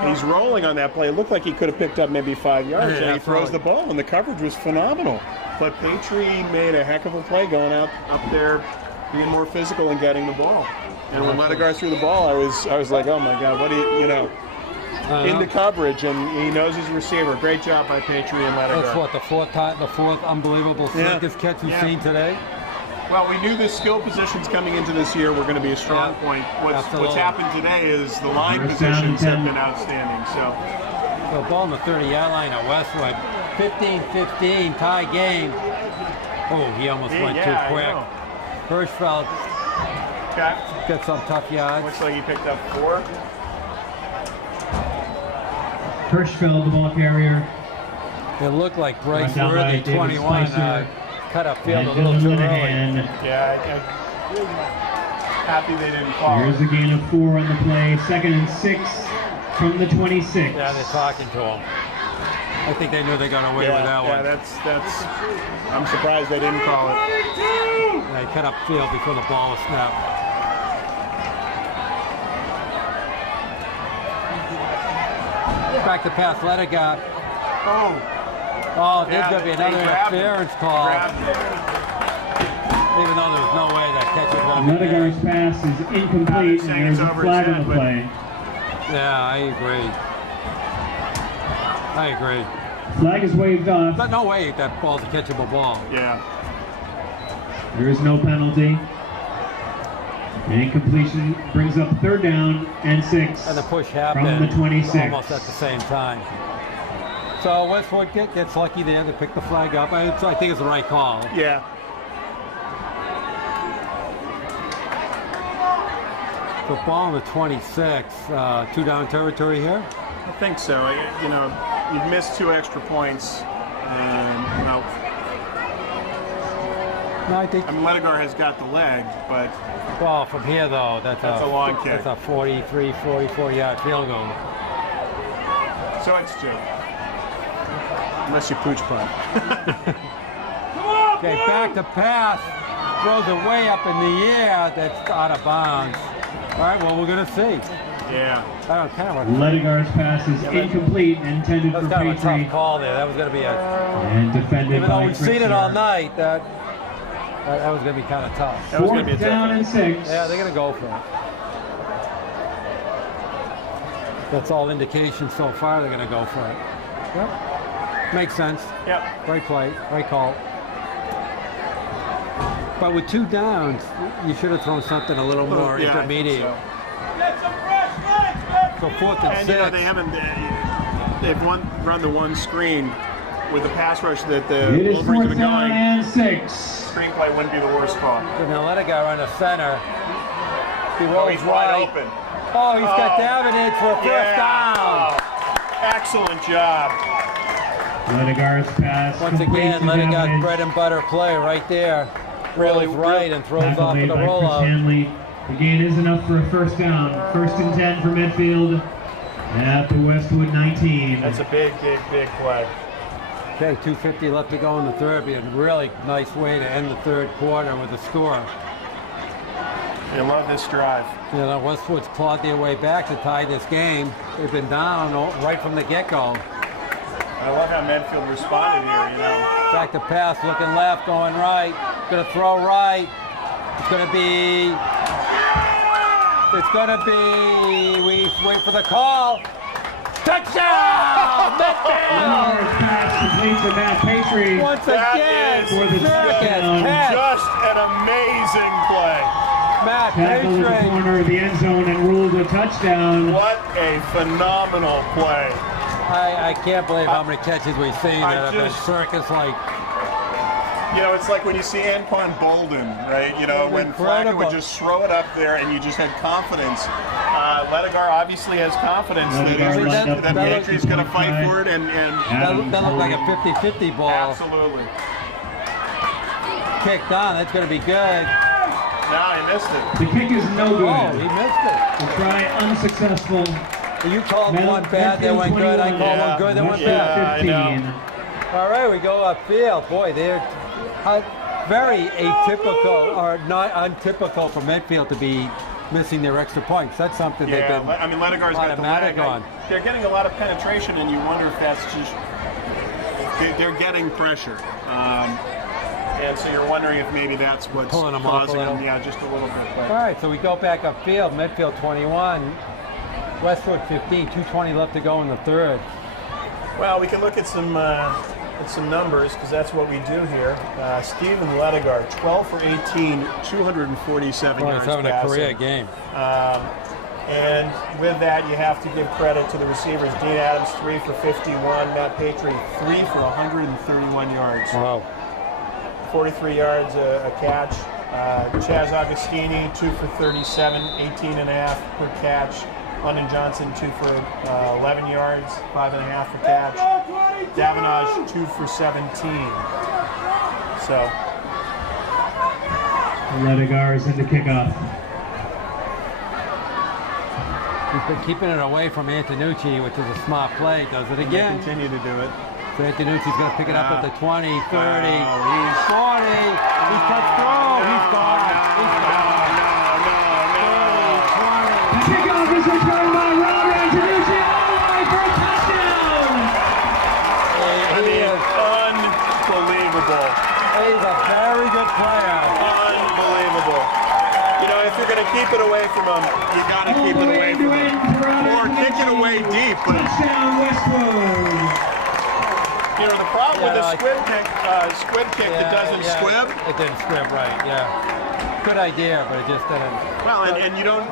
he's rolling on that play. It looked like he could have picked up maybe 5 yards, and he throws the ball, and the coverage was phenomenal. But Patriot made a heck of a play going up there, being more physical and getting the ball. And when Ledegar threw the ball, I was like, oh my God, what do you into coverage, and he knows his receiver. Great job by Patriot and Ledegar. That's what, the fourth unbelievable circus catch we've seen today? Well, we knew the skill positions coming into this year were going to be a strong point. What's happened today is the line positions have been outstanding. So the ball on the 30-yard line at Westwood, 15-15 tie game. Oh, he almost went too quick. Hirschfeld got some tough yards. Looks like he picked up 4. Hirschfeld, the ball carrier. It looked like Bryce Worthy, 21, cut up field a And little too early. Yeah, happy they didn't call. Here's a gain of 4 on the play. 2nd and 6 from the 26. Yeah, they're talking to him. I think they knew they got away with that one. Yeah, that's. I'm surprised they didn't call it. They cut up field before the ball was snapped. Back to pass, Ledegar. Oh, there's going to be another interference call. Even though there's no way that catch is going to be made. Ledegar's pass is incomplete, and there's a flag on the play. Yeah, I agree. Flag is waved off. But no way that ball's a catchable ball. Yeah. There is no penalty. And incompletion brings up 3rd down and 6. And the push happened from the 26. almost at the same time. So Westwood gets lucky there to pick the flag up. I think it's the right call. Yeah. The ball on the 26, 2-down territory here. I think so. You've missed 2 extra points, and No, I think. Ledegar has got the leg, but Well, from here though, that's a long kick. That's a 43, 44-yard field goal. So it's 2. Unless you pooch punt. Okay, back to pass. Throws it way up in the air. That's out of bounds. All right, well, we're going to see. Yeah. Ledegar's pass is incomplete, intended for That was kind of a Petrie. tough call there. That was going to be a... And defended Even though by we've seen it Kritzer. all night, that was going to be kind of tough. That was going to be a tough down one. and 6. Yeah, they're going to go for it. That's all indication so far they're going to go for it. Yep. Makes sense. Yep. Right play, right call. But with 2 downs, you should have thrown something a little more Yeah, I think intermediate. so. So 4th and And 6. you know, they've run the one screen with the pass rush that the It is Wolverines 4th have been down going. and 6. Screenplay wouldn't be the worst call. They're going to let a guy run a center. He Oh, rolls he's wide right. open. Oh, he's got Oh. Davenant for a first down. Oh, excellent job. Ledegar's pass. Once complete again, to Ledegar's Davenant. bread and butter play right there. Really, Rolls right and throws Tackle off with made a by Chris rollout. Hanley. The gain is enough for a first down. 1st and 10 for Medfield at the Westwood 19. That's a big play. Okay, 2:50 left to go in the third. Be a really nice way to end the third quarter with a score. I love this drive. You know, Westwood's clawed their way back to tie this game. They've been down right from the get-go. I love how Medfield responded here, you know. Back to pass, looking left, going right. Gonna throw right. It's gonna be. We wait for the call. Touchdown! Medfield! Pass complete to Matt Petrie. Once That again, is for the touchdown. catch. Just an amazing play. Matt Tackled in the Petrie. corner of the end zone and ruled a touchdown. What a phenomenal play. I can't believe how many catches we've seen I that have been just- circus-like. You know, it's like when you see Anquan Bolden, right? You know, when Flacco Incredible. would just throw it up there and you just had confidence. Ledegar obviously has confidence Ledegar lined up that for it. Petrie's going to fight for it, and That looked like a 50-50 ball. absolutely. Kicked on. That's going to be good. No, he missed it. The kick is no good. Oh, he missed it. The try unsuccessful. You called one bad, they went good. I called one good, they went Yeah. bad. I know. 15. All right, we go upfield. Boy, they're very atypical, or not untypical for Medfield to be missing their extra points. That's something they've Yeah, been I mean, Ledegar's got the automatic leg. on. They're getting a lot of penetration, and you wonder if that's just they're getting pressure. And so you're wondering if maybe that's what's Pulling them off a causing them, little. yeah, just a little bit. But All right, so we go back upfield. Medfield 21, Westwood 15, 2:20 left to go in the third. well, we can look at some numbers because that's what we do here. Steven Ledegar, 12 for 18, 247 Boy, yards he's having a passing. career game. And with that, you have to give credit to the receivers. Dean Adams, 3 for 51. Matt Petrie, 3 for 131 yards. Wow. 43 yards a catch. Chaz Agostini, 2 for 37, 18.5 per catch. London Johnson, 2 for 11 yards, 5.5 per catch. Davenage, 2 for 17. So, Ledegar is in the kickoff. He's been keeping it away from Antonucci, which is a smart play. Does it they again. continue to do it. So Antonucci's going to pick it up at the 20, 30, he's 40. He cuts through. He's gone. He's gone. The kickoff is returned by Rob Antonucci all the way for a touchdown. I mean, unbelievable. He's a very good player. Unbelievable. You know, if you're going to keep it away from him, you got to All keep the it way away to from end him. for Rob Or kick it Antonucci. away deep. But, Touchdown Westwood. you know, the problem with Yeah, the squib kick that doesn't squib, It didn't squib right, yeah. Good idea, but it just didn't. well, and you don't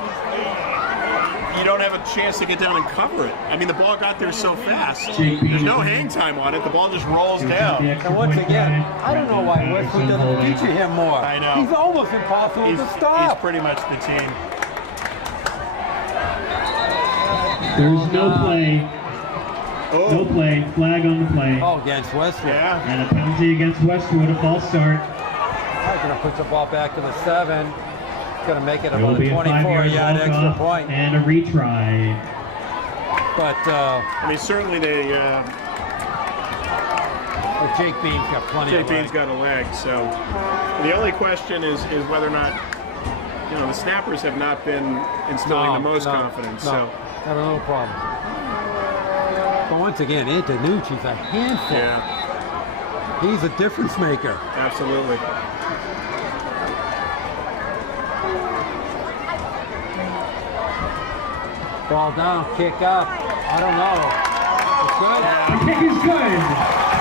have a chance to get down and cover it. I mean, the ball got there so fast. There's no hang time on it. The ball just rolls down. And once again, I don't know why Westwood doesn't feature him more. I know. He's almost impossible He's to stop. pretty much the team. There's no play. No play. Flag on the play. Oh, against Westwood. Yeah. And a penalty against Westwood, a false start. I'm going to put the ball back to the 7. Going to make it There will about be a a 5-yard 24-yard extra walk-off point. and a retry. But I mean, certainly Jake Bean's got plenty Jake of Bean's legs. got a leg. So the only question is whether or not the snappers have not been instilling the most confidence. So have a little problem. But once again, Antonucci's a handful. yeah, He's a difference maker. absolutely. Ball down, kick up. I don't know. It's good. The kick is good.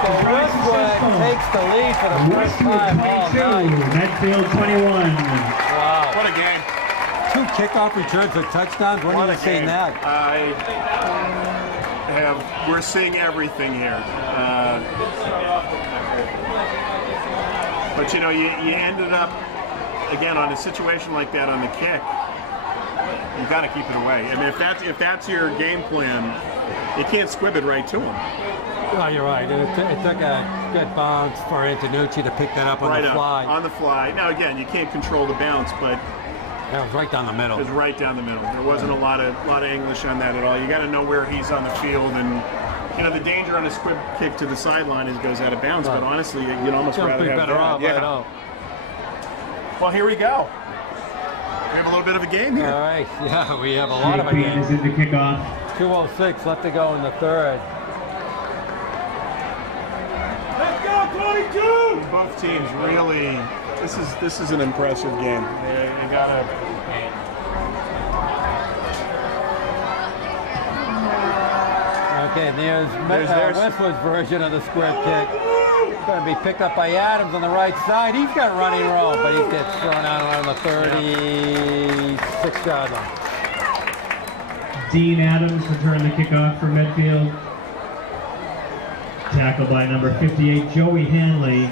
So Westwood takes the lead for the first Westwood time all 22, night. Medfield 21. Wow. What a game! 2 kickoff returns for touchdowns. When What are a you seeing game. that? We're seeing everything here. But you ended up again on a situation like that on the kick. You got to keep it away. I mean, if that's your game plan, you can't squib it right to him. Oh, you're right. It took a good bounce for Antonucci to pick that up on the fly. On the fly. Now again, you can't control the bounce, but That was right down the middle. it was right down the middle. There wasn't a lot of English on that at all. You got to know where he's on the field, and the danger on a squib kick to the sideline is goes out of bounds. Right. But honestly, you'd almost Just rather be have better that. off. Yeah. Right off. Well, here we go. We have a little bit of a game here. All right. Yeah, we have a lot of a Jake Bean is game. in the kickoff. 2:06 left to go in the third. Both teams really. This is an impressive game. You gotta. Okay, there's There's- Westwood's version of the squib kick. Going to be picked up by Adams on the right side. He's got running roll, but he gets thrown out on the 36-yard line. Dean Adams returned the kickoff for Medfield. Tackled by number 58, Joey Hanley.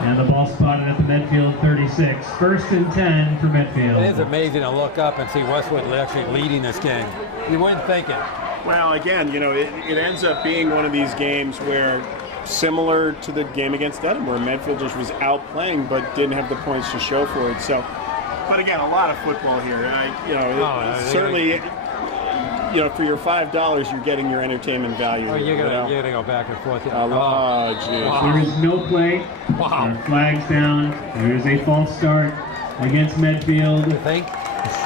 And the ball spotted at the Medfield 36. 1st and 10 for Medfield. It is amazing to look up and see Westwood actually leading this game. You wouldn't think it. Well, again, it ends up being one of these games where, similar to the game against Dedham, where Medfield just was outplaying but didn't have the points to show for it. So, but again, a lot of football here. Certainly, for your $5, you're getting your entertainment value. Oh, you're gonna go back and forth. Oh, geez. There is no play. Wow. There are flags down. There is a false start against Medfield. You think?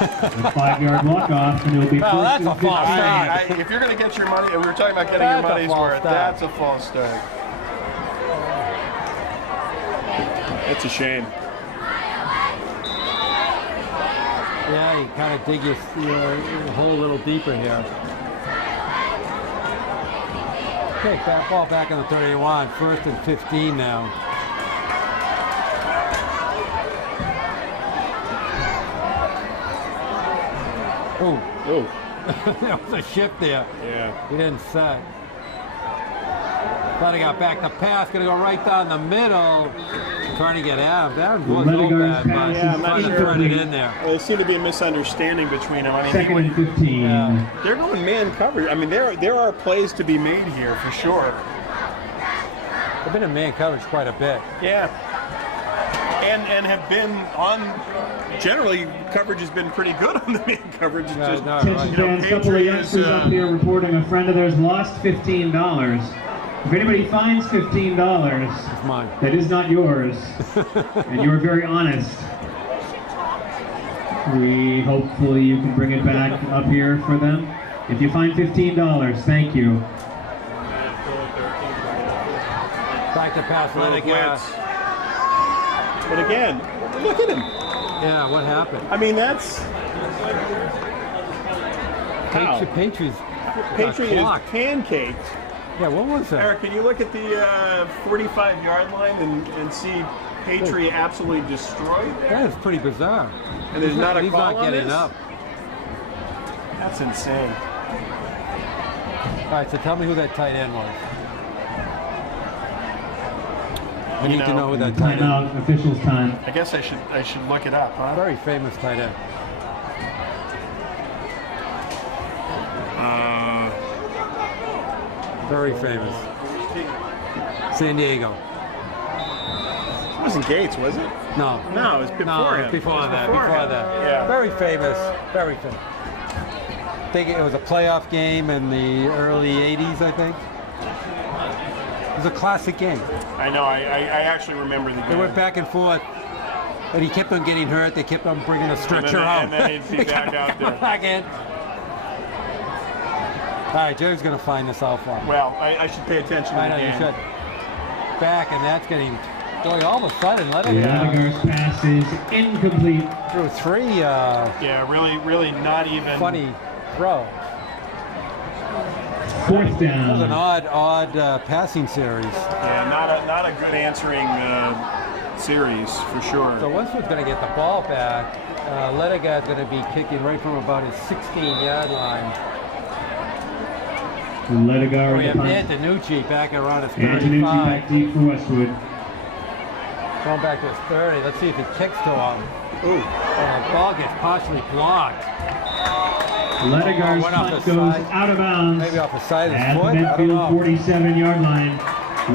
A 5-yard walk-off, and it'll be Well, first that's and a false 15. start. If you're going to get your money, we were talking about getting That's your a money's false worth. start. That's a false start. It's a shame. Yeah, you kind of dig your hole a little deeper here. Okay, that ball back on the 31. 1st and 15 now. Oh, there was a shift there. Yeah. He didn't set. Thought he got back the pass, gonna go right down the middle. Trying to get Adams. Adams was Letting so go bad, his but pass Yeah, I'm he's not trying to sure. turn it in there. Well, there seemed to be a misunderstanding between them. I mean, 2nd and 15. Yeah. they're going man coverage. I mean, there are plays to be made here for sure. They've been in man coverage quite a bit. Yeah. And have been on. Generally, coverage has been pretty good on the man coverage. It's Yeah, just, no, Attention right. fans, a couple of Patriots, youngsters up here reporting a friend of theirs lost $15. If anybody finds $15, It's mine. that is not yours, and you were very honest. Hopefully you can bring it back up here for them. If you find $15, thank you. Back to pass, let it go. blitz. But again, look at him. Yeah, what happened? I mean, that's how Patriots. Patriot is clocked. pancaked. Yeah, what was that? Eric, can you look at the 45-yard line and see Patriot absolutely destroyed there? That is pretty bizarre. And there's not a He's call not on getting this? up. That's insane. All right, so tell me who that tight end was. I You need to know, know who that tight end was. Timeout, officials time. I guess I should look it up, huh? Very famous tight end. Very famous. San Diego. It wasn't Gates, was it? No. No, it was before No, him. before It was that. before Before him. that. Yeah. Very famous. Very famous. I think it was a playoff game in the early 80s, I think. was a classic game. I know. I actually remember the game. They went back and forth, and he kept on getting hurt. They kept on bringing a stretcher out. And then he'd be back out there. Back in. All right, Jerry's going to find this out for him. Well, I should pay attention to the game. You should. Back, and that's getting... Boy, all of a sudden, Ledigar's pass is incomplete. Threw three... yeah, really not even... funny throw. 4th down. That was an odd passing series. Yeah, not a good answering series, for sure. So Westwood's going to get the ball back. Ledigar's going to be kicking right from about his 16-yard line. Ledigar We in the have punt. Antonucci back around his Antonucci 35. back deep for Westwood. Going back to his 30. Let's see if he kicks to him. Ooh. The ball gets partially blocked. Ledigar's Went off punt the goes side. out of bounds Maybe off the side of his at the foot. I don't Medfield know. 47-yard line.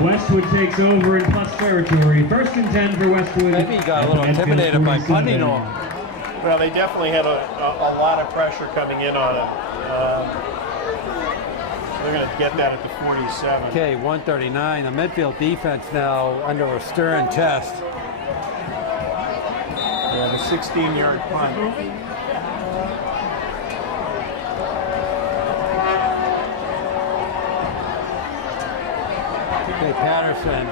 Westwood takes over in plus territory. 1st and 10 for Westwood. Maybe he got a at little the Medfield intimidated by 47. punting him. Well, they definitely had a lot of pressure coming in on him. They're going to get that at the 47. Okay, 139. The Medfield defense now under a stern test. Yeah, the 16-yard punt. Okay, Patterson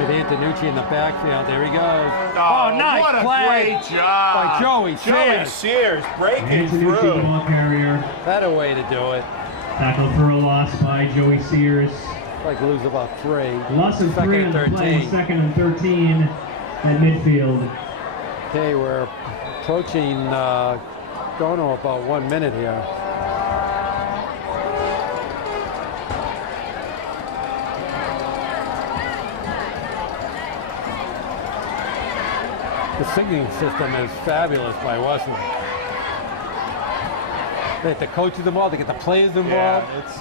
with Antonucci in the backfield. There he goes. Oh, nice what a play great job by Joey Joey Sears breaking Antonucci, through. the ball carrier. That a way to do it. Tackled for a loss by Joey Sears. Like lose about 3. Loss of 3 Second on and the play. 13. 2nd and 13 at midfield. Okay, we're approaching, going on about 1 minute here. The signaling system is fabulous by Westwood. They get the coaches involved, they get the players involved. Yeah, it's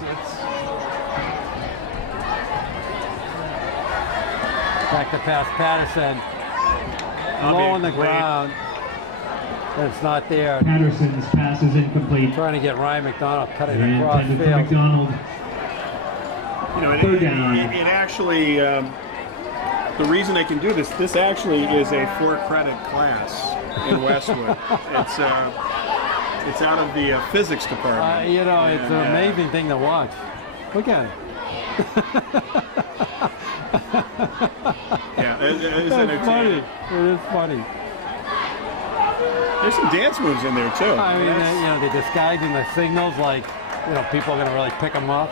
Back to pass Patterson. Low on the incomplete. ground. And it's not there. Patterson's pass is incomplete. Trying to get Ryan McDonald cutting And across intended for field. McDonald. you know, 3rd down. it actually the reason they can do this actually is a 4-credit class in Westwood. It's out of the physics department. You know, it's And, an amazing thing to watch. Look at it. Yeah, it is It's funny. entertaining. It is funny. There's some dance moves in there too. I mean, That's- you know, they're disguising the signals like, you know, people are going to really pick them up.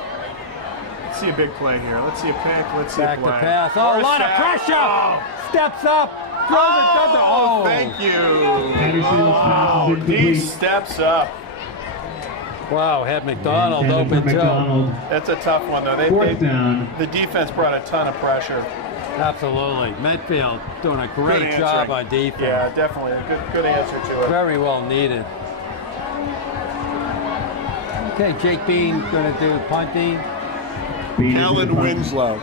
Let's see a big play here. Let's see a pick. Let's see Back a to play. pass. Oh, a lot of pressure. Oh, Steps up. Throws it. Does it. Oh, thank you. Patterson's pass is He incomplete. steps up. Wow, had McDonald Intended for open too. McDonald. That's a tough one though. 4th down. The defense brought a ton of pressure. Absolutely. Medfield doing a Good great answering. job on defense. Yeah, definitely. A good answer to it. Very well needed. Okay, Jake Bean going to do punting. Bean is Alan in the punt. Winslow.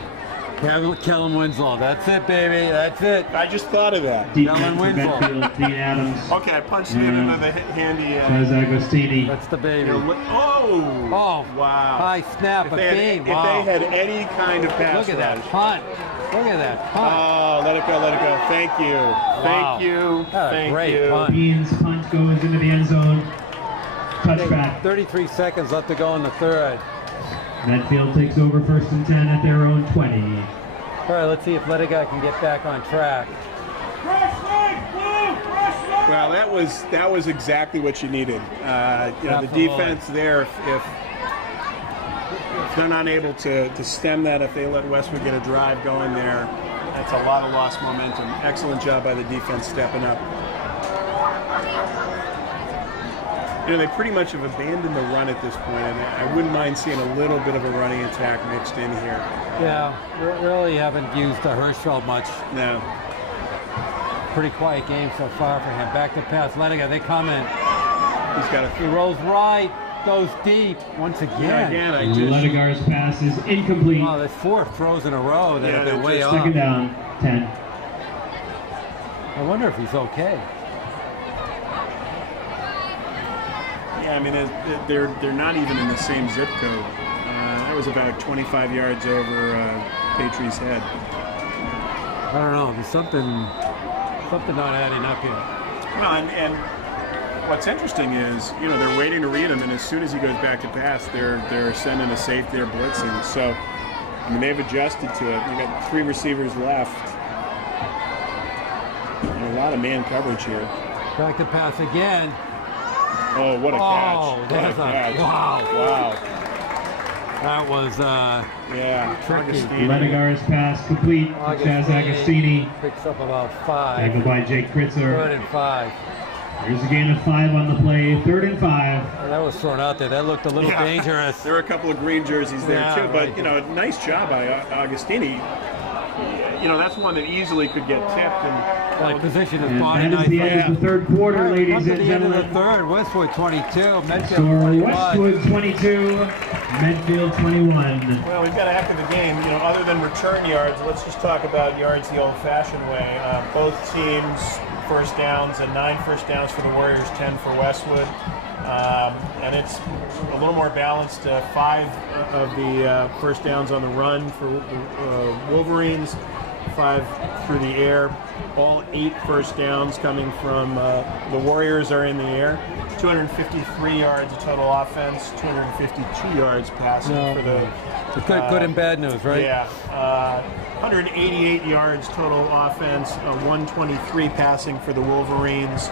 Kellen Winslow. That's it, baby. That's it. I just thought of that. Defense Alan for Winslow. Medfield. Dean Adams. Okay, I punched it Yeah. into the handy. Says Agostini. That's the baby. Oh! Oh, Wow. high snap If of they, had, Bean. if Wow. they had any kind of pass Look at that rush. punt. Look at that punt. Oh, let it go, let it go. Thank you. Wow. Thank you. What a Thank great you. punt. Bean's punt goes into the end zone. Touchback. 33 seconds left to go in the third. Medfield takes over 1st and 10 at their own 20. All right, let's see if Ledigar can get back on track. Well, that was exactly what you needed. You know, the Absolutely. defense there, if they're not able to stem that, if they let Westwood get a drive going there, that's a lot of lost momentum. Excellent job by the defense stepping up. You know, they pretty much have abandoned the run at this point, and I wouldn't mind seeing a little bit of a running attack mixed in here. Yeah, we really haven't used Hirschfeld much. No. Pretty quiet game so far for him. Back to pass. Ledigar, they come in. He's got He a rolls right, goes deep once again. again. I just Ledigar's pass is incomplete. Oh, there's 4 throws in a row that Yeah, have been they're way just off. 2nd down, 10. I wonder if he's okay. yeah. I mean, they're not even in the same zip code. was about 25 yards over Patrie's head. I don't know. There's something not adding up here. Well, and what's interesting is, you know, they're waiting to read him, and as soon as he goes back to pass, they're sending a safety, they're blitzing. So, I mean, they've adjusted to it. They got 3 receivers left. And a lot of man coverage here. Back to pass again. Oh, what a catch! Oh, What there's a catch! Wow! That was tricky. Ledigar's pass complete. Chaz Agostini. Picks up about 5. Tackled by Jake Kritzer. 3rd and 5. There's a gain of 5 on the play. 3rd and 5. Well, that was thrown out there. That looked a little dangerous. There were a couple of green jerseys there too, but you know, nice job by Agostini. You know, that's one that easily could get tipped and position his And body that is the end of the 3rd quarter, ladies and the end of gentlemen. the 3rd. Westwood 22. Medfield Score 21. Westwood 22, Medfield 21. well, we've got a heck of a game. You know, other than return yards, let's just talk about yards the old-fashioned way. Both teams first downs, and 9 first downs for the Warriors, 10 for Westwood. And it's a little more balanced. 5 of the first downs on the run for Wolverines, 5 through the air. All 8 first downs coming from the Warriors are in the air. 253 yards of total offense, 252 yards passing for the. Good and bad news, right? Yeah. 188 yards total offense, 123 passing for the Wolverines.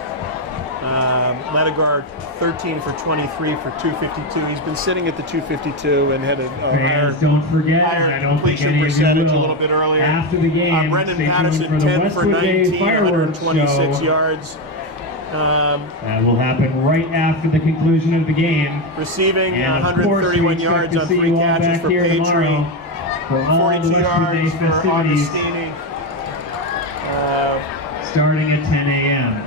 Ledigar 13 for 23 for 252. He's been sitting at the 252 and had a higher, Don't forget, I don't think completion any of you percentage will. a little bit earlier. After the game, Brendan stay tuned Patterson for the 10 for Westwood Day 19, fireworks 126 show. yards. That will happen right after the conclusion of the game. Receiving And of course, we 131 expect yards to on see 3 you all catches back for here Patrie. tomorrow for all the 42 Westwood Day yards for festivities Agostini. starting at 10 a.m.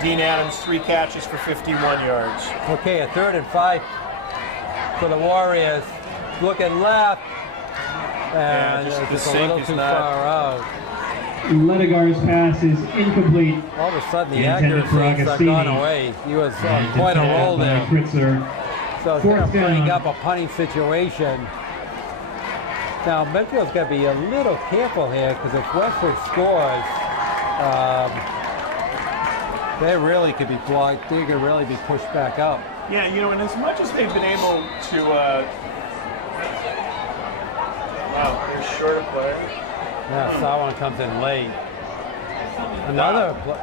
Dean Adams 3 catches for 51 yards. Okay, a 3rd and 5 for the Warriors. Looking left. And just the just a sink little is too not- far out. Ledigar's pass is incomplete. All of a sudden, the Intended for accuracy has Agostini. gone away. He was on And quite a roll by there. Kritzer. So it's kind of 4th down. bringing up a punting situation. Now, Medfield's got to be a little careful here because if Westwood scores, they really could be blocked. They could really be pushed back up. Yeah, you know, and as much as they've been able to, wow, they're short a player. Yeah, Sawan comes in late. Another play.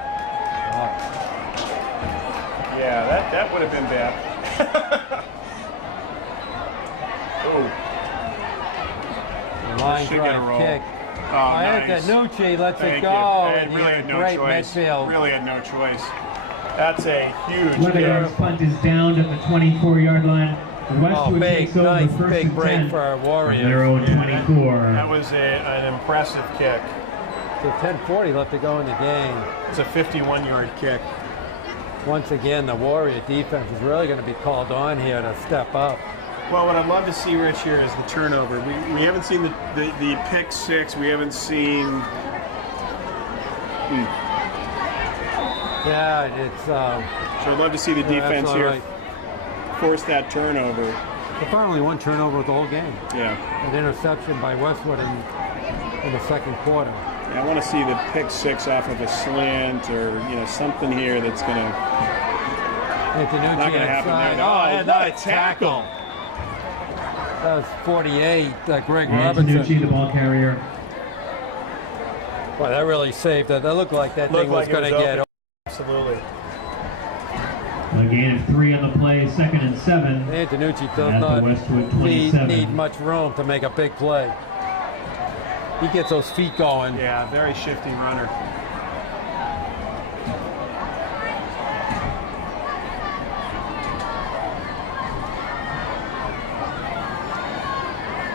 Yeah, that would have been bad. Oh, Line should get a drive roll. kick. Oh, nice. Nucci lets Thank it you. go. And And really you had no great choice. Medfield. Really had no choice. That's a huge Ledigar's kick. punt is down at the 24-yard line. Westwood takes over nice 1st big and break 10 for our from Warriors. their own That 24. was an impressive kick. So 10:40 left to go in the game. It's a 51-yard kick. Once again, the Warrior defense is really going to be called on here to step up. Well, what I'd love to see, Rich, here is the turnover. We haven't seen the pick 6. We haven't seen. Yeah, it's. So I'd love to see the defense all here right. force that turnover. They finally one turnover the whole game. Yeah. An interception by Westwood in the 2nd quarter. I want to see the pick 6 off of a slant or something here that's gonna not gonna happen there. Oh, What a tackle! That was 48. Greg And Robinson. Tanucci, the ball carrier. Well, that really saved it. That looked like that thing was going to get. Absolutely. A gain of 3 on the play, 2nd and 7. Antonucci At does the not Westwood 27. need much room to make a big play. He gets those feet going. Yeah, very shifty runner.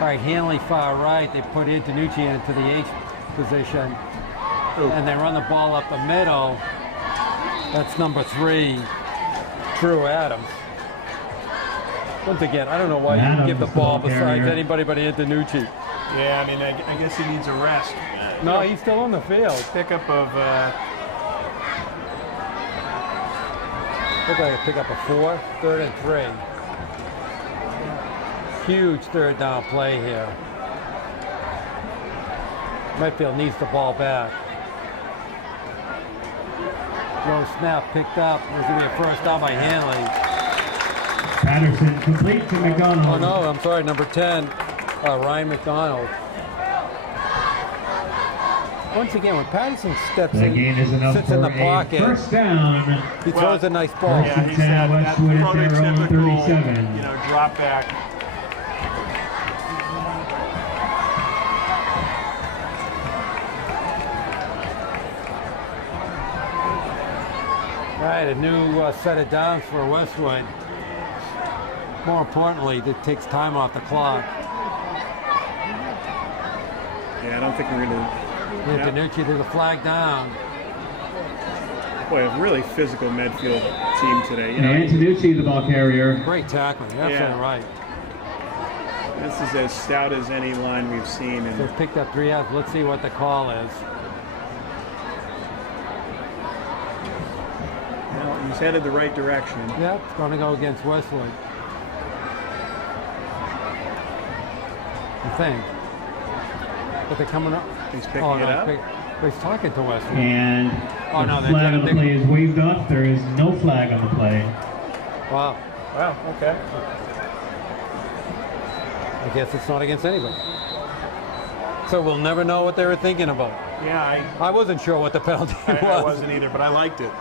All right, Hanley far right. They put Antonucci into the H position. And they run the ball up the middle. That's number 3, Drew Adams. Once again, I don't know why you give the ball besides anybody but Antonucci. Yeah, I mean, I guess he needs a rest. No, he's still on the field. Pickup of. Look like a pick up a 4, 3rd and 3. Huge third down play here. Medfield needs the ball back. Low snap picked up. There's going to be a first down by Hanley. Patterson complete to McDonald. Oh no, I'm sorry, number 10, Ryan McDonald. Once again, when Patterson steps in, sits in the pocket, first down. He throws a nice ball. Yeah, he's that Westwood at their own prototypical, 37. drop back. All right, a new set of downs for Westwood. More importantly, it takes time off the clock. Yeah, I don't think we're going to... Danucci, there's a flag down. Boy, a really physical Medfield team today. Antonucci, the ball carrier. Great tackling, absolutely right. This is as stout as any line we've seen. So it's picked up 3 yards. Let's see what the call is. Well, he's headed the right direction. Yep, it's going to go against Westwood. I think. But they're coming up. He's picking it up. He's talking to Westwood. And the flag on the play is waved off. There is no flag on the play. Wow. Wow, okay. I guess it's not against anybody. So we'll never know what they were thinking about. Yeah, I wasn't sure what the penalty was. I wasn't either, but I liked it.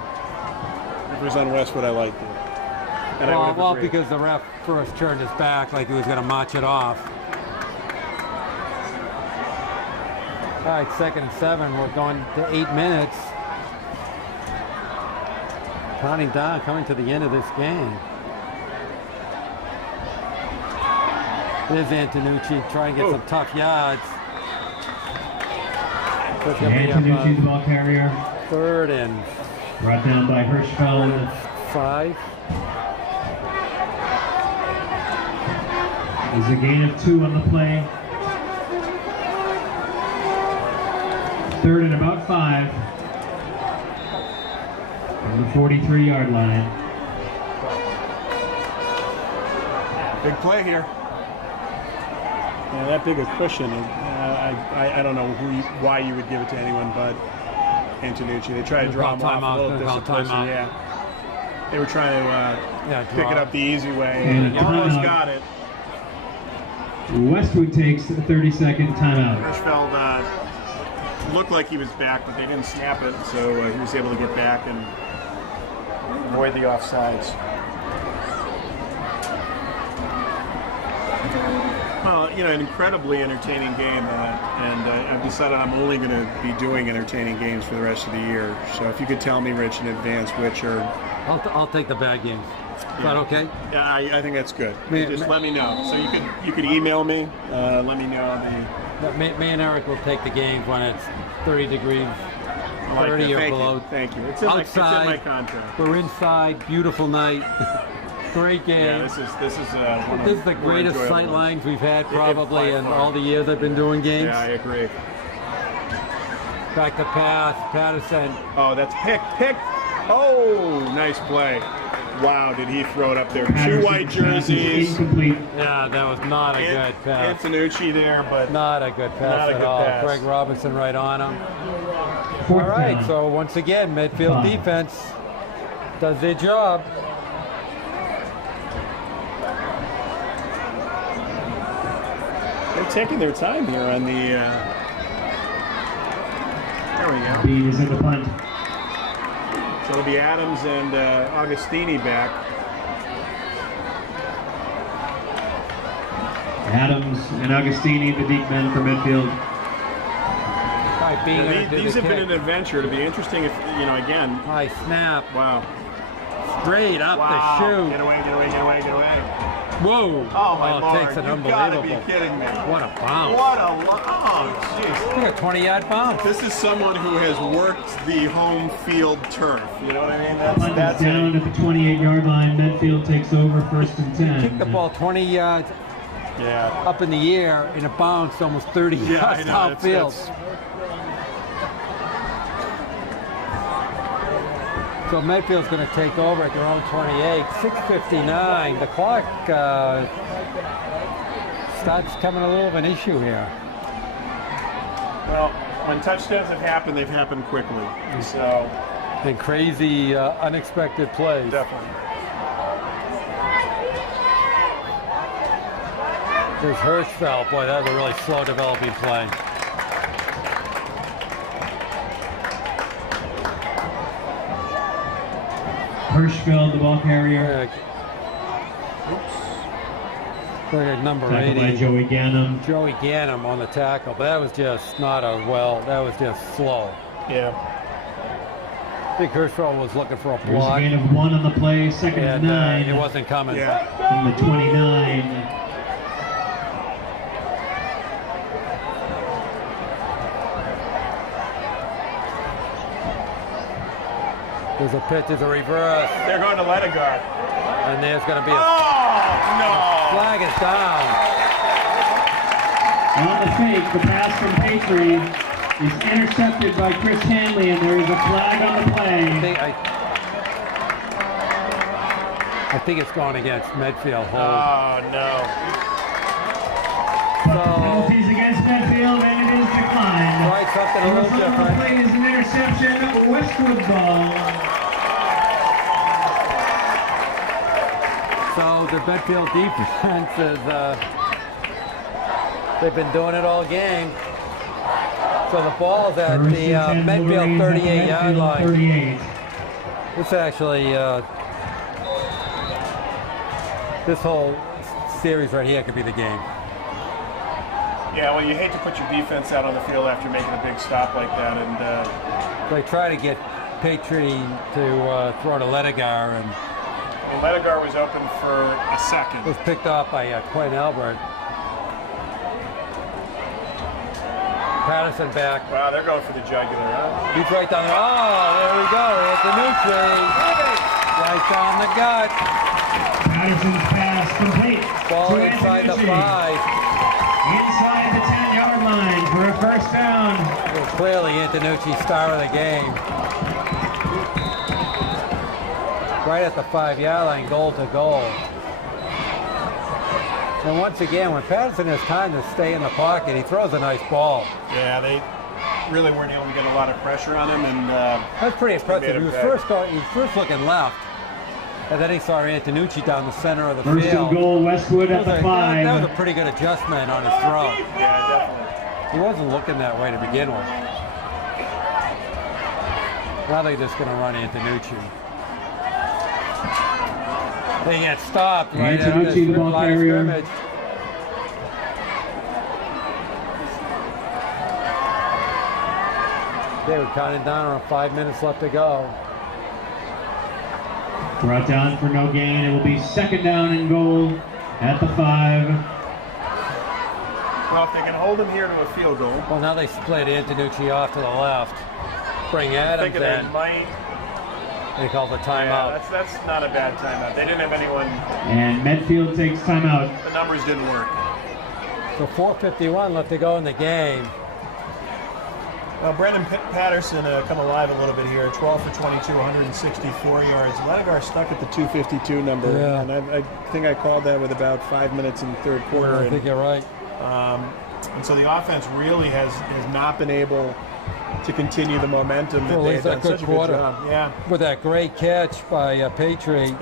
If it was on Westwood, I liked it. And well, because the ref first turned his back like he was going to march it off. All right, 2nd and 7. We're going to 8 minutes. Counting down, coming to the end of this game. There's Antonucci trying to get some tough yards. Antonucci, the ball carrier. 3rd and... Brought down by Hirschfeld. 5. There's a gain of 2 on the play. 3rd and about 5 from the 43-yard line. Big play here. Yeah, that big a cushion. I don't know why you would give it to anyone but Antonucci. They tried to draw him off a little discipline. Yeah. They were trying to pick it up the easy way. And almost got it. Westwood takes a 30-second timeout. Hirschfeld looked like he was back, but they didn't snap it, so he was able to get back and avoid the offsides. Well, an incredibly entertaining game, and I've decided I'm only going to be doing entertaining games for the rest of the year. So if you could tell me, Rich, in advance which are... I'll take the bad games. Is that okay? Yeah, I think that's good. Just let me know. So you could email me, let me know Me and Eric will take the games when it's 30 degrees, 30 or below. Thank you. It's in my contract. We're inside. Beautiful night. Great game. Yeah, this is this is the greatest sight lines we've had probably in all the years I've been doing games. Yeah, I agree. Back to pass, Patterson. Oh, that's pick. Oh, nice play. Wow, did he throw it up there? Patterson, 2 white jerseys. Incomplete. Yeah, that was not a good pass. Antonucci there, but not a good pass at all. Craig Robinson right on him. All right, so once again, Medfield defense does their job. They're taking their time here on the... there we go. Bean is in the punt. So it'll be Adams and Augustini back. Adams and Augustini, the deep men for Medfield. These have been an adventure. It'll be interesting if, again. High snap. Wow. Straight up the chute. Get away. Whoa. Oh, my Lord. Takes an You've got to unbelievable. be kidding me. What a bounce. Oh, jeez. Look at a 20-yard bounce. This is someone who has worked the home field turf. You know what I mean? That's down at the 28-yard line. Medfield takes over 1st and 10. Kick the ball 20 yards up in the air in a bounce almost 30 yards downfield. So Medfield's going to take over at their own 28. 6:59. The clock starts becoming a little of an issue here. Well, when touchdowns have happened, they've happened quickly. So. And crazy, unexpected plays. Definitely. There's Hirschfeld. Boy, that was a really slow developing play. Hirschfeld, the ball carrier. Look at number Tackled 80. by Joey Gannum. Joey Gannum on the tackle. But that was just not a that was just slow. Yeah. I think Hirschfeld was looking for a There's a block. gain of 1 on the play, second and 9. It wasn't coming. Yeah. From the 29. There's a pitch, there's a reverse. They're going to Ledegar. And there's going to be a flag is down. On the fake, the pass from Patry is intercepted by Chris Hanley, and there is a flag on the play. I think it's gone against Medfield. Hold. Oh, no. Penalties against Medfield, and it is declined. Right, something a little different. The play is an interception, Westwood ball. So the Medfield defense is, they've been doing it all game. So the ball's at the Medfield 38-yard line. 38. This actually, this whole series right here could be the game. Yeah, well, you hate to put your defense out on the field after making a big stop like that, and they try to get Patry to throw to Ledegar, and Ledegar was open for a second. It was picked off by Quinn Albert. Patterson back. Wow, they're going for the jugular, huh? He's right down there. Oh, there we go. Antonucci. Right down the gut. Patterson's pass complete. Ball inside the 5. Inside the 10-yard line for a first down. Well, clearly Antonucci, star of the game. Right at the 5-yard line, goal to goal. And once again, when Patterson has time to stay in the pocket, he throws a nice ball. Yeah, they really weren't able to get a lot of pressure on him, and that's pretty impressive. He was first looking left, and then he saw Antonucci down the center of the field. First and goal, Westwood at the 5. That was a pretty good adjustment on his throw. Yeah, definitely. He wasn't looking that way to begin with. Now they're just going to run Antonucci. They get stopped right at the line of scrimmage. They were counting down around 5 minutes left to go. Brought down for no gain. It will be second down and goal at the 5. Well, if they can hold him here to a field goal. Well, now they split Antonucci off to the left. Bring Adams in. They might. They call the timeout. Yeah, that's not a bad timeout. They didn't have anyone. And Medfield takes timeout. The numbers didn't work. So 4:51 left to go in the game. Well, Brendan Patterson come alive a little bit here. 12 for 22, 164 yards. Ledegar stuck at the 252 number. Yeah. And I think I called that with about 5 minutes in the third quarter. I think you're right. And so the offense really has not been able to continue the momentum that they've done such a good job. Yeah. With that great catch by Patry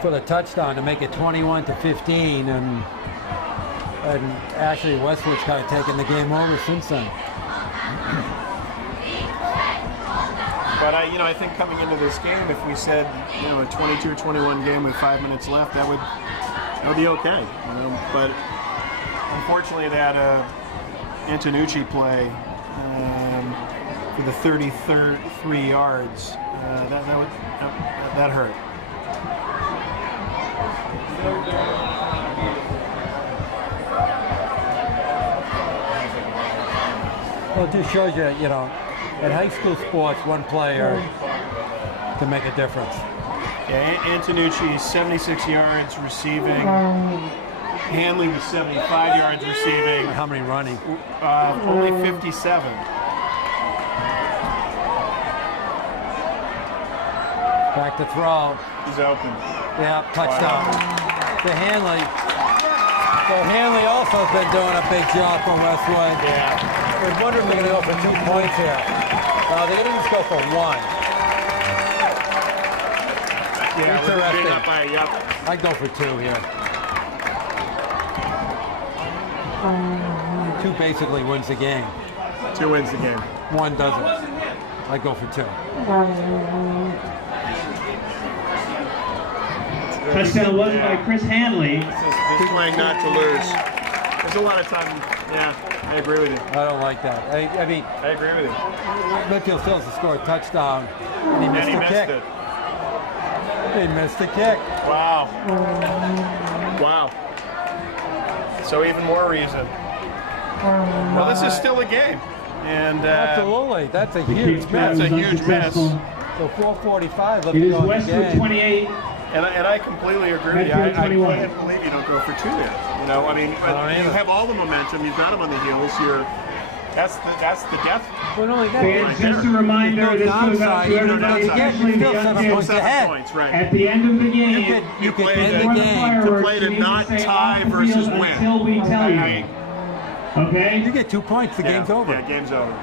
for the touchdown to make it 21-15, and actually Westwood's kind of taken the game over since then. But I think coming into this game, if we said a 22-21 game with 5 minutes left, that would be okay. But unfortunately, that Antonucci play for the 33 yards, that hurt. Well, it just shows you, in high school sports, one player can make a difference. Yeah, Antonucci, 76 yards receiving. Hanley was 75 yards receiving. How many running? Only 57. Back to throw. He's open. Yeah, touchdown. To Hanley. So Hanley also has been doing a big job for Westwood. Yeah. I was wondering if they're going to go for 2 points here. No, they're going to just go for 1. Yeah, we're being up by, yep. I'd go for 2 here. 2 basically wins the game. 2 wins the game. 1 doesn't. I'd go for 2. Touchdown was by Chris Hanley. This is playing not to lose. There's a lot of time. Yeah, I agree with you. I don't like that. I mean, I agree with you. Medfield still has to score a touchdown, and he missed the kick. It. He missed the kick. Wow. Wow. So even more reason. Well, this is still a game. And absolutely. That's a huge miss. That's a huge miss. So 4:45 left it to is go in the Westwood game. 28. And I completely agree with you. I can't believe you don't go for 2 there. You know, I mean, you have all the momentum. You've got them on the heels. That's the death. Well, not only that, And just a reminder, this goes out to everybody, especially the young kids. 7 points, right. At the end of the game, you could play end the game. to play to not tie versus win. Until we tell you. Okay? You get 2 points, the game's over. Yeah, game's over.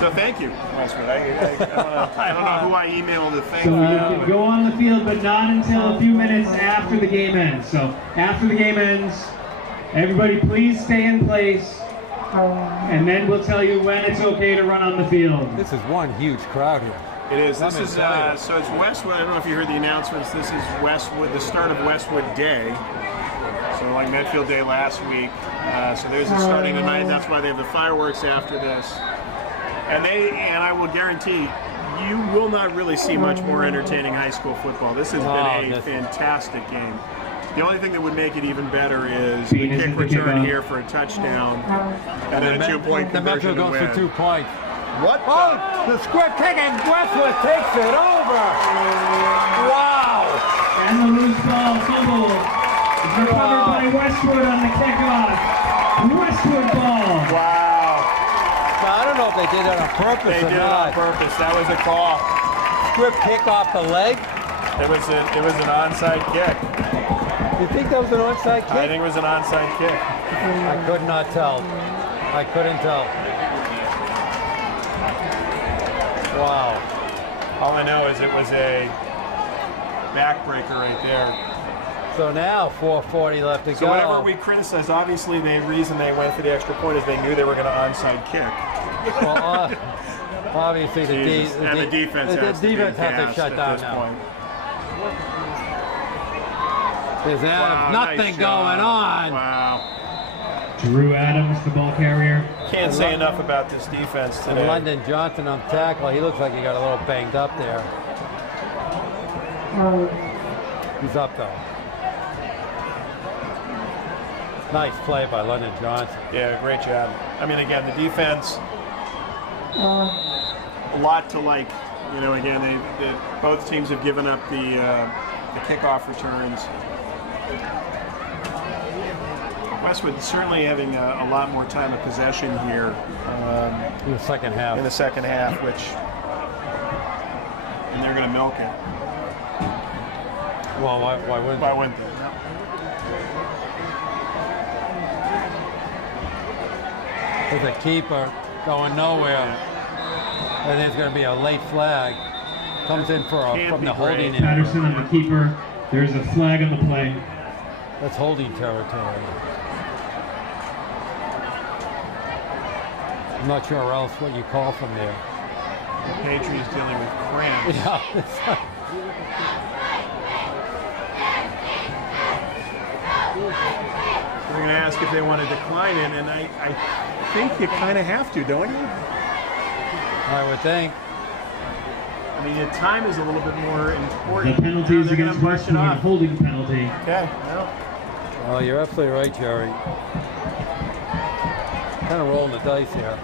So thank you, Westwood. I don't know who I emailed to thank So you. you can go on the field, but not until a few minutes after the game ends. So after the game ends, everybody please stay in place, and then we'll tell you when it's okay to run on the field. This is one huge crowd here. It is. This is so it's Westwood. I don't know if you heard the announcements. This is Westwood, the start of Westwood Day. So like Medfield Day last week. So there's the starting tonight. That's why they have the fireworks after this. And I will guarantee you will not really see much more entertaining high school football. This has been a fantastic game. The only thing that would make it even better is the kick return here for a touchdown, and then a 2-point conversion to goes win. for 2 points. What? Oh, the square kick and Westwood takes it over. Wow. And the loose ball fumble is recovered by Westwood on the kickoff. Westwood ball. Wow. Now, I don't know if they did that on purpose They or did it not. on purpose. That was a call. Square kick off the leg. It was an onside kick. You think that was an onside kick? I think it was an onside kick. I could not tell. I couldn't tell. Wow. All I know is it was a backbreaker right there. So now 4:40 left to go. So whenever we criticize, obviously the reason they went for the extra point is they knew they were going to onside kick. Well, obviously the defense has to shut down this now. point. There's Wow, nothing nice going job. on. Wow. Drew Adams, the ball carrier. Can't say enough about this defense And today. London Johnson on tackle. He looks like he got a little banged up there. He's up though. Nice play by London Johnson. Yeah, great job. I mean, again, the defense, a lot to like. You know, again, both teams have given up the kickoff returns. Westwood certainly having a lot more time of possession here In the second half. in the second half, and they're going to milk it. Well, why wouldn't Why they? wouldn't they? With a keeper going nowhere. And there's going to be a late flag. Comes in from the holding area. Patterson on the keeper. There's a flag on the play. That's holding territory. I'm not sure else what you call from there. The Patriots dealing with cramps. Yeah. They're going to ask if they want to decline it, and I think you kind of have to, don't you? I would think. I mean, the time is a little bit more The important. penalty is They're gonna against march it Westwood, off. holding penalty. Okay, well, Oh, you're absolutely right, Jerry. Kind of rolling the dice here.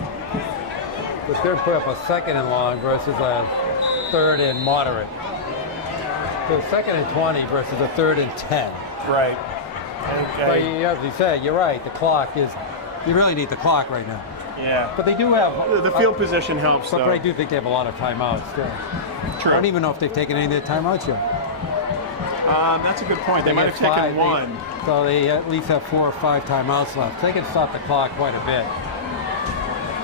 It's going to put up a 2nd and long versus a 3rd and moderate. So 2nd and 20 versus a 3rd and 10. right. But as you said, you're right. The clock is. You really need the clock right now. Yeah. But they do have. The field position helps, But though. I do think they have a lot of timeouts still. True. I don't even know if they've taken any of their timeouts yet. That's a good point. They might have get taken one. So So they at least have 4 or 5 timeouts left. They can stop the clock quite a bit.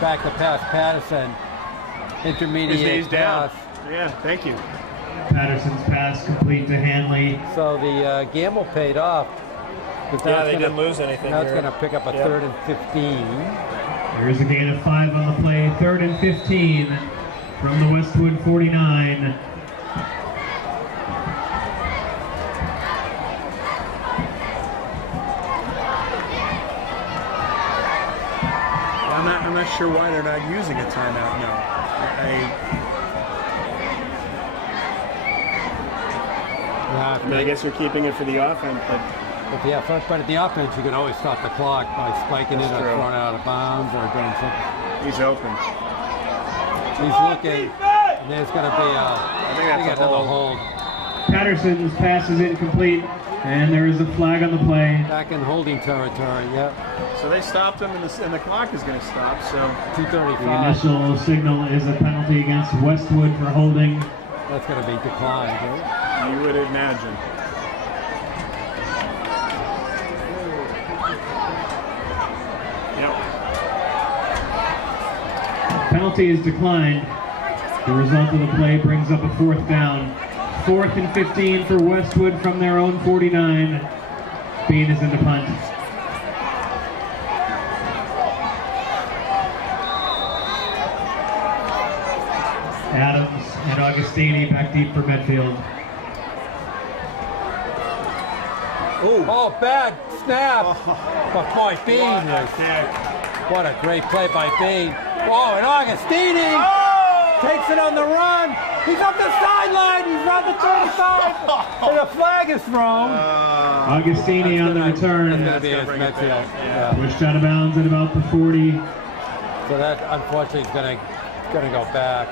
Back to pass Patterson. Intermediate down. pass. Yeah, thank you. Patterson's pass complete to Hanley. So the gamble paid off. Yeah, they didn't lose anything. Now it's going to pick up a 3rd and 15. There's a gain of 5 on the play. 3rd and 15 from the Westwood 49. I'm not sure why they're not using a timeout now. I guess they're keeping it for the offense, but But the offense, you can always stop the clock by spiking it or throwing it out of bounds or doing something. he's open. He's looking, and there's going to be I think that's a another hold. Patterson's pass is incomplete, and there is a flag on the play. Back in holding territory, yep. So they stopped him, and the clock is going to stop. So 2:35. The initial signal is a penalty against Westwood for holding. That's going to be declined, right? you would imagine. Penalty is declined. The result of the play brings up a 4th down. 4th and 15 for Westwood from their own 49. Bean is in the punt. Adams and Augustini back deep for Medfield. Oh, bad snap. But boy, Bean is. What a great play by Bean. Whoa, and Augustini takes it on the run. He's up the sideline. He's around the 35. And a flag is thrown. Augustini on the return. That's going to be Medfield. Yeah. Pushed out of bounds at about the 40. So that, unfortunately, is going to go back.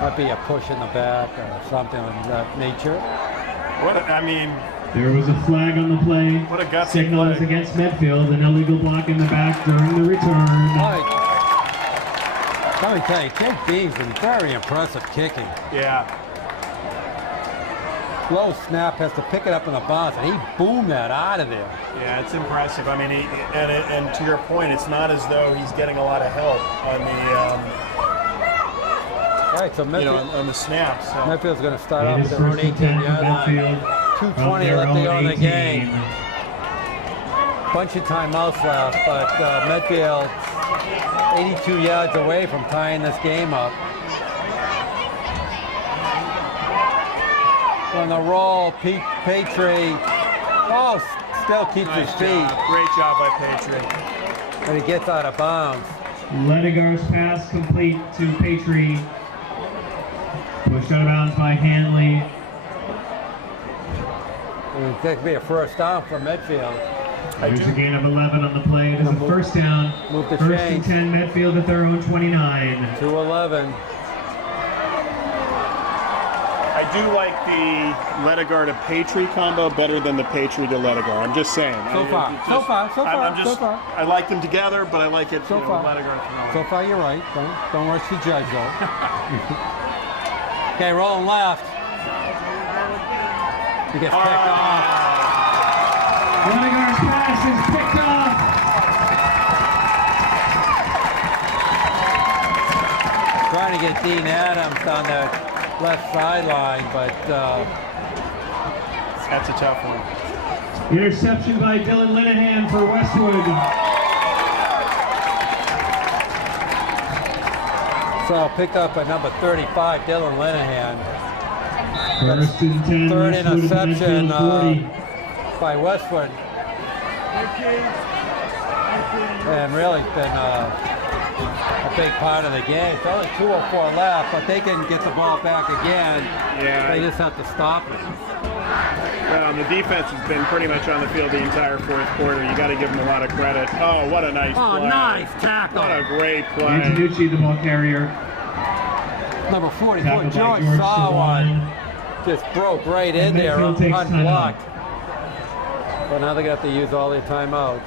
Might be a push in the back or something of that nature. There was a flag on the play. What a gutsy Signal play. is against Medfield. An illegal block in the back during the return. Let me tell you, Kate Bean's been very impressive kicking. Yeah. Low snap, has to pick it up in the bounce, and he boomed that out of there. Yeah, it's impressive. I mean, and to your point, it's not as though he's getting a lot of help on Right, so Medfield, on the snaps. So. Medfield's going to start It off is with their own 1st and 10 for 18-yard line. Medfield. 2:20 left to go in the game. Bunch of timeouts left, but Medfield 82 yards away from tying this game up. On the roll, Patry. Oh, still keeps his feet. Great job by Patry. But he gets out of bounds. Ledigar's pass complete to Patry. Pushed out of bounds by Hanley. It could be a 1st down for Medfield. There's a gain of 11 on the play. It is a 1st down. Move the 1st chains. and 10, Medfield at their own 29. 2-11. I do like the Ledigar to Patry combo better than the Patry to Ledigar. I'm just saying. So far. I like them together, but I like it So far. Ledigar. So far, you're right. Don't rush the judge, though. Okay, rolling left. He gets picked off. Ledigar's pass is picked off. Trying to get Dean Adams on the left sideline, but That's a tough one. Interception by Dylan Linehan for Westwood. so picked up by number 35, Dylan Linehan. 1st and 10, Third Westwood at the interception Medfield 40. by Westwood. And really been a big part of the game. It's only 2:04 left, but they can get the ball back again. Yeah. They just have to stop it. The defense has been pretty much on the field the entire 4th quarter. You got to give them a lot of credit. Oh, what a nice play. Nice tackle. What a great play. Antonucci, the ball carrier. Number 44, Tackled by George George saw Saban. one. Just broke right in And there, Medfield takes unblocked. But now they're going to have to use all their timeouts.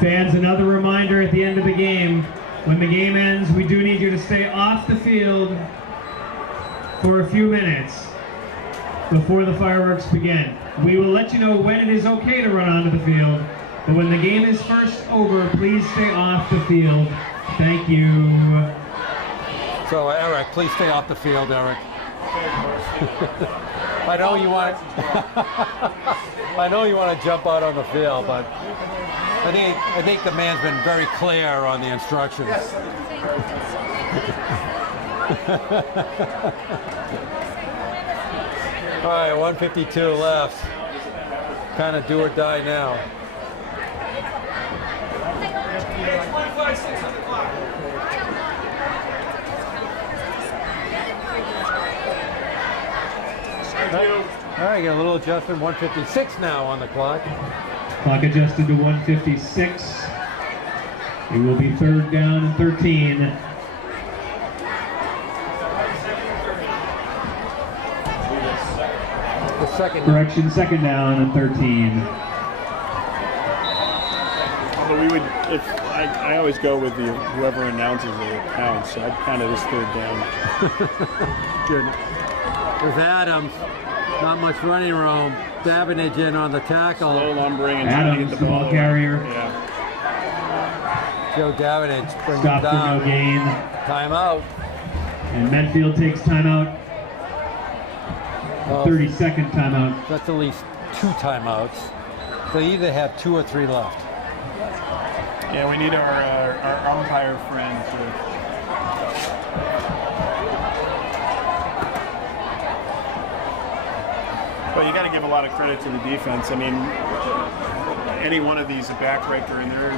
Fans, another reminder at the end of the game. When the game ends, we do need you to stay off the field for a few minutes. before the fireworks begin. We will let you know when it is okay to run onto the field, but when the game is first over, please stay off the field. Thank you. So Eric, please stay off the field, Eric. I know you want. I know you want to jump out on the field, but I think the man's been very clear on the instructions. Yes. All right, 152 left. Kind of do or die now. All right, get a little adjustment. 156 now on the clock. Clock adjusted to 156. It will be 3rd down and 13. The second. Correction, 2nd down and 13. Although we would, if I always go with the whoever announces it counts, so I'd count it as 3rd down. Good. With Adams, not much running room. Davenage in on the tackle. Low lumbering and trying to Adams, get the ball carrier. Yeah. Joe Davenage brings him Stop for down. no gain. Timeout. And Medfield takes timeout. 32nd timeout. That's at least 2 timeouts. They either have 2 or 3 left. Yeah, we need our umpire friend to. But you got to give a lot of credit to the defense. I mean, any one of these a backbreaker, and they're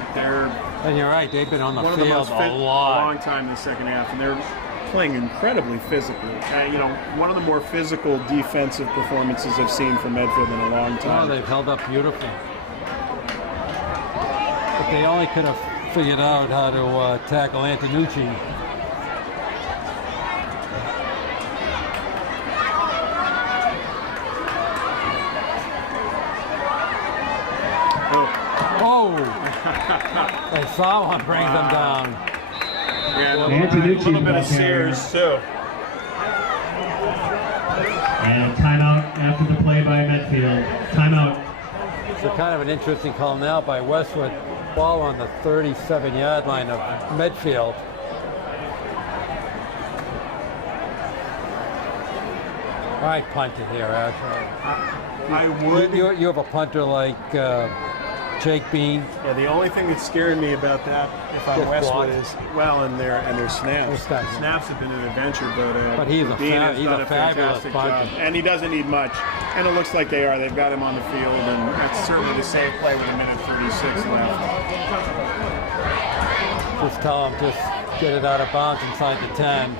And you're right, they've been on the one of the field most a a lot. long time in the second half, and they're playing incredibly physically. You know, one of the more physical defensive performances I've seen from Medfield in a long Oh, time. they've held up beautifully. But they only could have figured out how to tackle Antonucci. Oh! They saw one bring them down. Yeah, Antonucci's a little bit ball of Sears too. And timeout after the play by Medfield. Timeout. So kind of an interesting call now by Westwood. Ball on the 37-yard line of Medfield. I punt it here, actually. I would. You have a punter like Jake Bean. Yeah, the only thing that's scaring me about that, if I'm Just Westwood, block. is and their snaps. Their snaps. Snaps have been an adventure, But he's a Bean has he's done a fabulous fantastic punter. job, and he doesn't need much. And it looks like they are. They've got him on the field, and that's certainly the safe play with 1:36 left. Just tell him, just get it out of bounds inside the 10.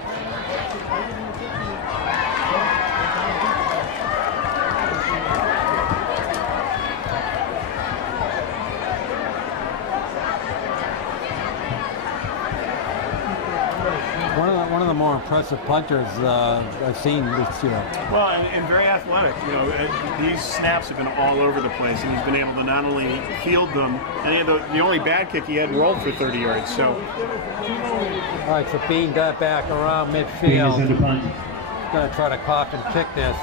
One of the more impressive punters I've seen this year. Well, and very athletic. You know, these snaps have been all over the place, and he's been able to not only field them, and he had the only bad kick he had rolled for 30 yards. So, All right, so Bean got back around Bean is midfield. in the punt. Going to try to cough and kick this.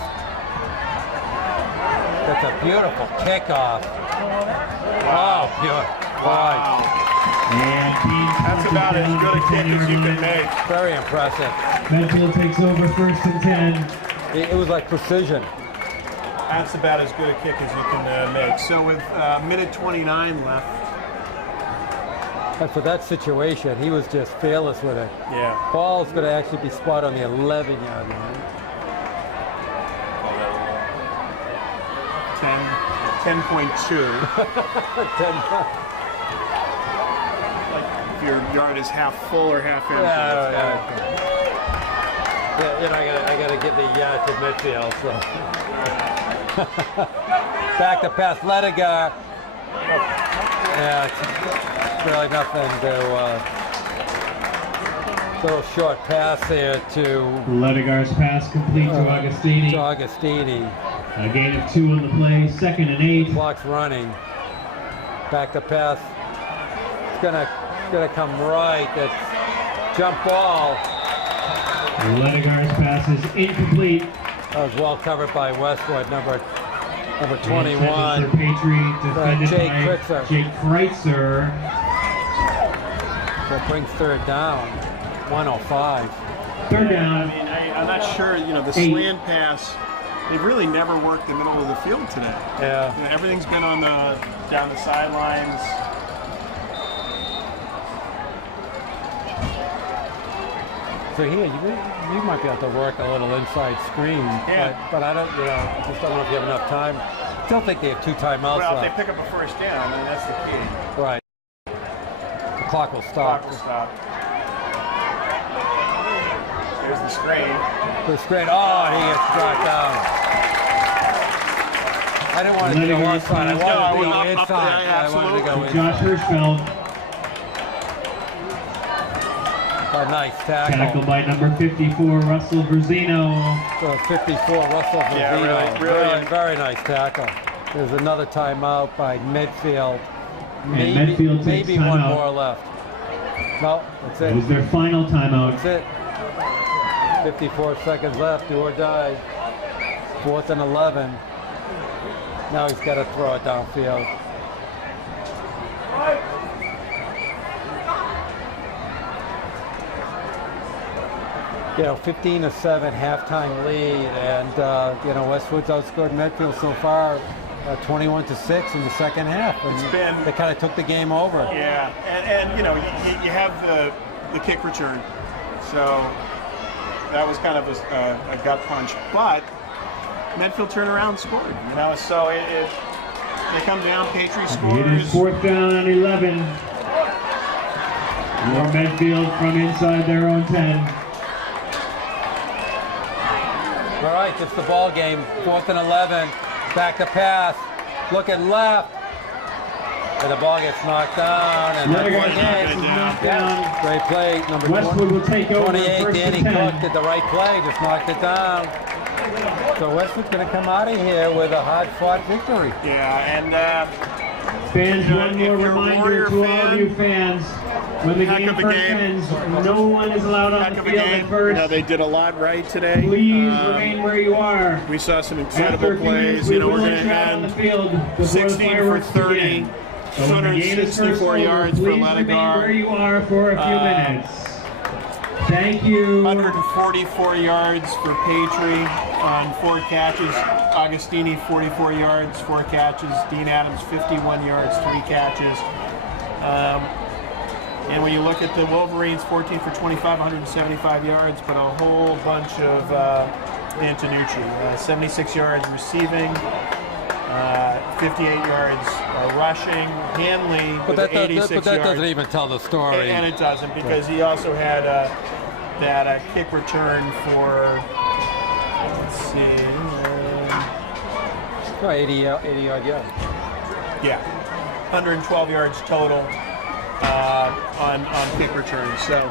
That's a beautiful kickoff. Oh, beautiful. wow. And Bean That's about as good a kick as you can make. Very impressive. Medfield takes over 1st and 10. It was like precision. That's about as good a kick as you can make. So with 1:29 left. And for that situation, he was just fearless with it. Yeah. Ball's going to actually be spot on the 11-yard line. 10.2. If your yard is half full or half empty. Yeah, you know, I got to get the to midfield. So back to pass, Ledigar. Yeah, it's really nothing to. Little short pass there to Ledigar's pass complete to Agostini. Agostini. A gain of 2 on the play. 2nd and 8. Clock's running. Back to pass. It's gonna come right. That's jump ball. Ledigar's pass is incomplete. That was well covered by Westwood, number 21. Patriot defended Jake by Kritzer. Jake Kreitzer. That brings third down, 105. Third down. I mean, I'm not sure, you know, the slant pass, they've really never worked the middle of the field today. Yeah. You know, everything's been on down the sidelines. So here, you might be able to work a little inside screen, but I don't, you know, I just don't know if you have enough time. Still think they have 2 timeouts Well, left. if they pick up a first down, then that's the key. Right. The clock will stop. Clock will stop. There's the screen. The screen. Oh, he gets brought down. I didn't want to go outside. I wanted to go inside. I wanted to go inside. Josh Hirschfeld. A nice tackle. Tackle by number 54, Russell Verzino. 54, Russell Verzino. Yeah, really. Very nice tackle. There's another timeout by Medfield. Medfield takes Maybe one timeout. more left. No, that's It was it. their final timeout. That's it. 54 seconds left, do or die. 4th and 11. Now he's got to throw it downfield. You know, 15-7 halftime lead, and you know, Westwood's outscored Medfield so far 21-6 in the second half. And they kind of took the game over. Yeah, and you know, you have the kick return, so that was kind of a gut punch. But Medfield turned around and scored. You know, so they come down. Patriot scores. It is 4th down and 11. More Medfield from inside their own 10. All right, it's the ball game. 4th and 11. Back to pass. Looking left. And the ball gets knocked down. And that's one game. Knocked down. Great play. Number Westwood will take over. 28. First Danny and 10. Cook did the right play. Just knocked it down. So Westwood's going to come out of here with a hard-fought victory. Yeah, and fans, you know, one if more you're a reminder Warrior to all fan, of you fans. When the heck game of a first game. ends, no one is allowed on heck the of a field game. at first. You know, they did a lot right today. Please remain where you are. We saw some After incredible a few minutes, plays. we You know, we're will going to let you out on the end field before 16 the for fireworks 30, begin. So when the game is first 264 over, yards for please remain where Ledegar. you are for a few minutes. Thank you. 144 yards for Patry on 4 catches. Agostini 44 yards, 4 catches. Dean Adams 51 yards, 3 catches. And when you look at the Wolverines, 14 for 25, 175 yards, but a whole bunch of Antonucci. 76 yards receiving, 58 yards rushing. Hanley with 86 yards. But that doesn't even tell the story. And it doesn't, because he also had that kick return for, let's see, 80 yard yards. yeah, 112 yards total on kick returns. So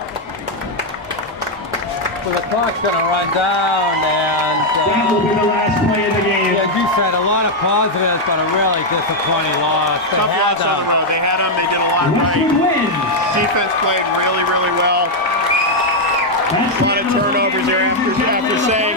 the clock's going to run down, and That will be the last play of the game. yeah, you said a lot of positives, but a really disappointing loss. They tough had loss on the road. They had them. They did a lot Westwood right. wins. Defense played really, really well. That's A lot of turnovers there after saying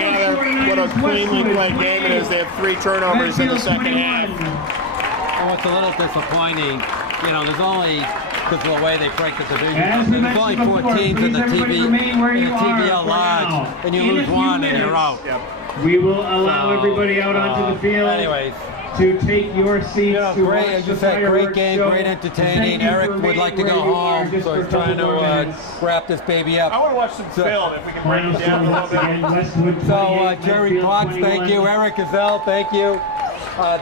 what a cleanly played game it is. They have 3 turnovers in the second half. And what's a little disappointing, you know, there's only, because of the way they break the division, As we there's only mentioned 4 before, teams in the please everybody remain where you are TVL for Lodge, now. and you In a lose few one and you're minutes, out. Yep. We will allow So, everybody out onto the field Anyways, to take your seats you know, to great, watch as the you said, great fireworks game, show. great entertaining. Thank you Eric for would like to remaining go where you are home, just so for he's a trying couple more to minutes. wrap this baby up. I want to watch some film if we can break Final it down a score little once again, bit. Westwood 28, So Jerry Medfield Cox, 21. thank you. Eric Gazelle, thank you.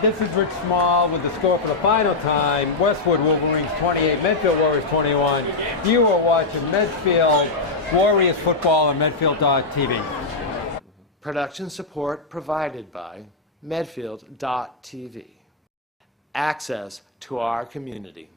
This is Rich Small with the score for the final time. Westwood Wolverines 28, Medfield Warriors 21. You are watching Medfield Warriors football on Medfield.tv. Production support provided by Medfield.tv. Access to our community.